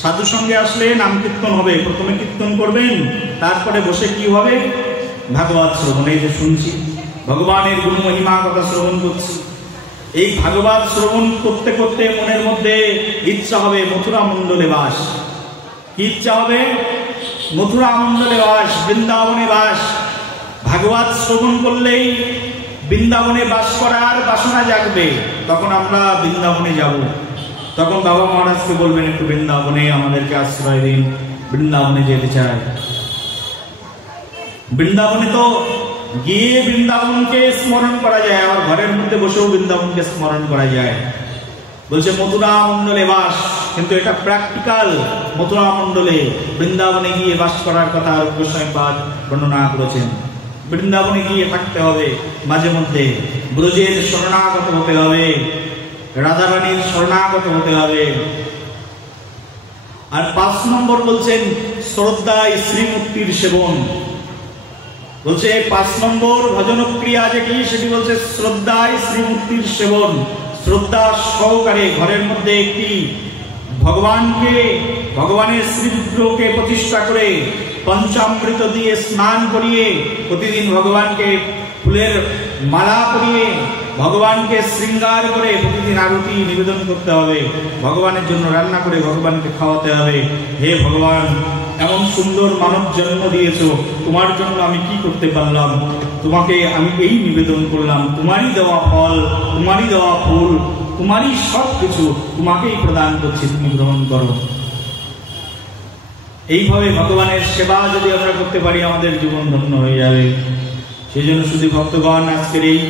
সাধু সঙ্গে আসলে নাম কীর্তন হবে, প্রথমে কীর্তন করবেন, তারপরে বসে কি হবে, ভাগবত শ্রবণ। এই যে শুনছি ভগবানের গুণ মহিমা কথা শ্রবণ করছি। এই ভাগবত শ্রবণ করতে করতে মনের মধ্যে ইচ্ছা হবে মথুরা মণ্ডলে বাস। কি ইচ্ছা হবে? মথুরা মণ্ডলে বাস, বৃন্দাবনে বাস। ভাগবত শ্রবণ করলেই বৃন্দাবনে বাস করার বাসনা জাগবে, তখন আমরা বৃন্দাবনে যাব। তখন বাবা মহারাজকে বলবেন একটু বৃন্দাবনে আমাদেরকে আশ্রয় দিন, বৃন্দাবনে যেতে চাই। বৃন্দাবনে তো গিয়ে বৃন্দাবনকে স্মরণ করা যায়, আবার ঘরের মধ্যে বসেও বৃন্দাবনকে স্মরণ করা যায়। বলছে মথুরা মণ্ডলে বাস, কিন্তু এটা প্র্যাকটিক্যাল। মথুরা মণ্ডলে বৃন্দাবনে গিয়ে বাস করার কথা রূপ গোস্বামী পাদ বর্ণনা করেছেন। বৃন্দাবনে গিয়ে থাকতে হবে, মাঝে মধ্যে ব্রজের শরণাগত হতে হবে, রাধারানীর শরণাগত হতে হবে। আর 5 নম্বর বলছেন শ্রদ্ধায় শ্রীমূর্তির সেবন। বলছে 5 নম্বর ভজন ক্রিয়া যেটি, সেটি বলছে শ্রদ্ধায় শ্রীমূর্তির সেবন। শ্রদ্ধা সহকারে ঘরের মধ্যে একটি ভগবানকে, ভগবানের শ্রীরুদ্রকে প্রতিষ্ঠা করে পঞ্চামৃত দিয়ে স্নান করিয়ে, প্রতিদিন ভগবানকে ফুলের মালা পরিয়ে, ভগবানকে শৃঙ্গার করে প্রতিদিন আরতি নিবেদন করতে হবে। ভগবানের জন্য রান্না করে ভগবানকে খাওয়াতে হবে। হে ভগবান, এমন সুন্দর মানব জন্ম দিয়েছো, তোমার জন্য আমি কি করতে পারলাম? তোমাকে আমি এই নিবেদন করলাম, তোমারই দেওয়া ফল, তোমারই দেওয়া ফুল, তোমারই সব কিছু তোমাকেই প্রদান করছি, তুমি গ্রহণ করো। এইভাবে ভগবানের সেবা যদি আমরা করতে পারি, আমাদের জীবন ধন্য হয়ে যাবে। সেই জন্য শুধু ভক্তগণ আজকের এই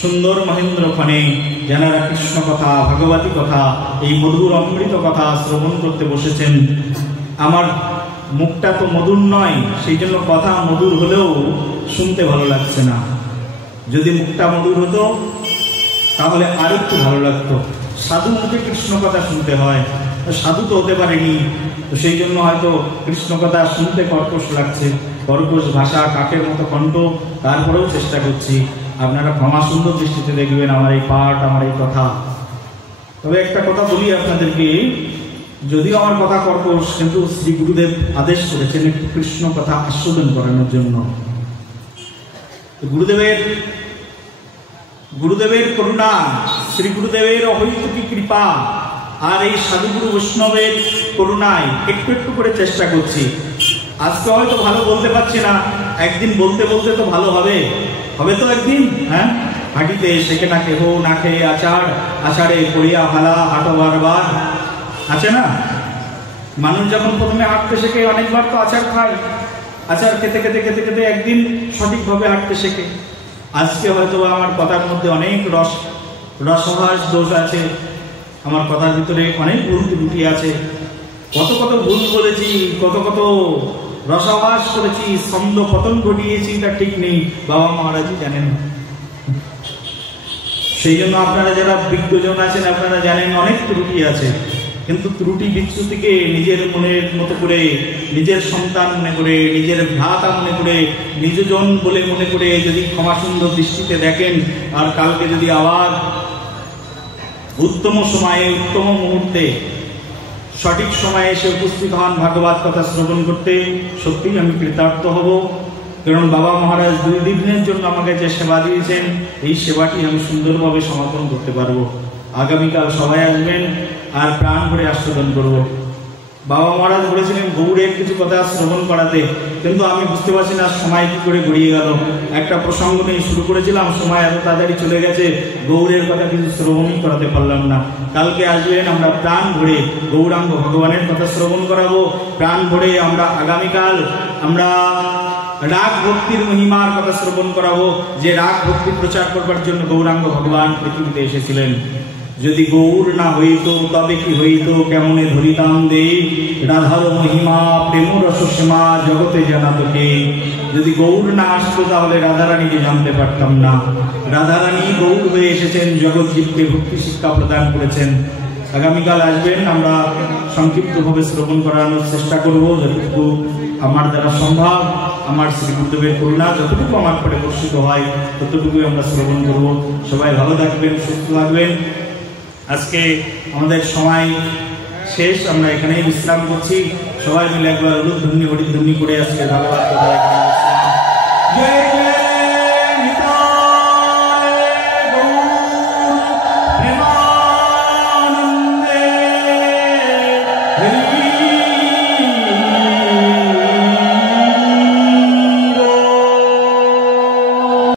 সুন্দর মহেন্দ্রক্ষণে যারা কৃষ্ণ কথা, ভগবতী কথা, এই মধুর অমৃত কথা শ্রবণ করতে বসেছেন, আমার মুখটা তো মধুর নয়, সেই জন্য কথা মধুর হলেও শুনতে ভালো লাগছে না। যদি মুখটা মধুর হতো তাহলে আর একটু ভালো লাগতো। সাধু মুখে কৃষ্ণ কথা শুনতে হয়, সাধু তো হতে পারেনি, তো সেই জন্য হয়তো কৃষ্ণ কথা শুনতে কর্কশ লাগছে, কর্কশ ভাষা, কাকের মতো কণ্ঠ, তারপরেও চেষ্টা করছি। আপনারা ক্ষমা সুন্দর দৃষ্টিতে দেখবেন আমার এই পাঠ, আমার এই কথা। তবে একটা কথা বলি আপনাদেরকে, যদিও আমার কথা কর্কশ, কিন্তু শ্রী গুরুদেব আদেশ করেছেন একটু কৃষ্ণ কথা আস্বাদন করানোর জন্য। গুরুদেবের করুণা, শ্রী গুরুদেবের অহৈতুকী কৃপা আর এই সাধুগুরু বৈষ্ণবের করুণায় একটু একটু করে চেষ্টা করছি। আজকে হয়তো ভালো বলতে পারছি না, একদিন বলতে বলতে তো ভালো হবে তো একদিন। হ্যাঁ, হাঁটিতে শেখে না কেহ, না খেয়ে আচার, আচারে পড়িয়া ভালা হাঁটো বারবার, আছে না? মানুষ যখন প্রথমে হাঁটতে শেখে অনেকবার তো আচার খায়, আচার খেতে খেতে খেতে খেতে একদিন সঠিকভাবে হাঁটতে শেখে। আজকে হয়তো আমার কথার মধ্যে অনেক রসভাস দোষ আছে, আমার কথার ভিতরে অনেক ভুল ত্রুটি আছে, কত কত ভুল বলেছি, কত কত রসভাস করেছি, ছন্দ পতন ঘটিয়েছি, তা ঠিক নেই, বাবা মহারাজই জানেন। সেই জন্য আপনারা যারা বিজ্ঞজন আছেন আপনারা জানেন অনেক ত্রুটি আছে, কিন্তু ত্রুটি বিচ্যুতিকে নিজের মনের মতো করে, নিজের সন্তান মনে করে, নিজের ভ্রাতা মনে করে, নিজজন বলে মনে করে যদি ক্ষমা সুন্দর দৃষ্টিতে দেখেন, আর কালকে যদি আবার উত্তম সময়ে, উত্তম মুহূর্তে, সঠিক সময়ে এসে উপস্থিত হন ভাগবত কথা শ্রবণ করতে, সত্যিই আমি কৃতার্থ হব। কারণ বাবা মহারাজ 2 দিনের জন্য আমাকে যে সেবা দিয়েছেন, এই সেবাটি আমি সুন্দরভাবে সমাপন করতে পারবো। আগামীকাল সবাই আসবেন আর প্রাণ ভরে আস্বাদন করব। বাবা মহারাজ বলেছিলেন গৌড়ের কিছু কথা শ্রবণ করাতে, কিন্তু আমি বুঝতে পারছি না সময় কি করে গড়িয়ে গেল। একটা প্রসঙ্গ নিয়ে শুরু করেছিলাম, সময় এত তাড়াতাড়ি চলে গেছে, গৌড়ের কথা কিছু শ্রবণই করাতে পারলাম না। কালকে আসবেন, আমরা প্রাণ ভরে গৌরাঙ্গ ভগবানের কথা শ্রবণ করাবো। প্রাণ ভরে আমরা আগামীকাল আমরা রাগ ভক্তির মহিমার কথা শ্রবণ করাবো, যে রাগ ভক্তি প্রচার করবার জন্য গৌরাঙ্গ ভগবান পৃথিবীতে এসেছিলেন। যদি গৌর না হইত তবে কি হইত, কেমনে ধরিতাম দে রাধার মহিমা, প্রেম রস সীমা জগতে জানাতো কে। যদি গৌর না আসতো তাহলে রাধারানীকে জানতে পারতাম না। রাধারানী গৌর হয়ে এসেছেন, জগৎ জীবকে ভক্তি শিক্ষা প্রদান করেছেন। আগামীকাল আসবেন, আমরা সংক্ষিপ্তভাবে শ্রবণ করানোর চেষ্টা করব, যতটুকু আমার দ্বারা সম্ভব। আমার শ্রী গুরুদেবের করুণা যতটুকু আমার পরে বর্ষিত হয় ততটুকুই আমরা শ্রবণ করব। সবাই ভালো থাকবেন, সুস্থ থাকবেন। আজকে আমাদের সময় শেষ, আমরা এখানেই বিশ্রাম করছি। সবাই মিলে একবার উলুধ্বনি হরিধ্বনি করে আজকে ভাগবত কথা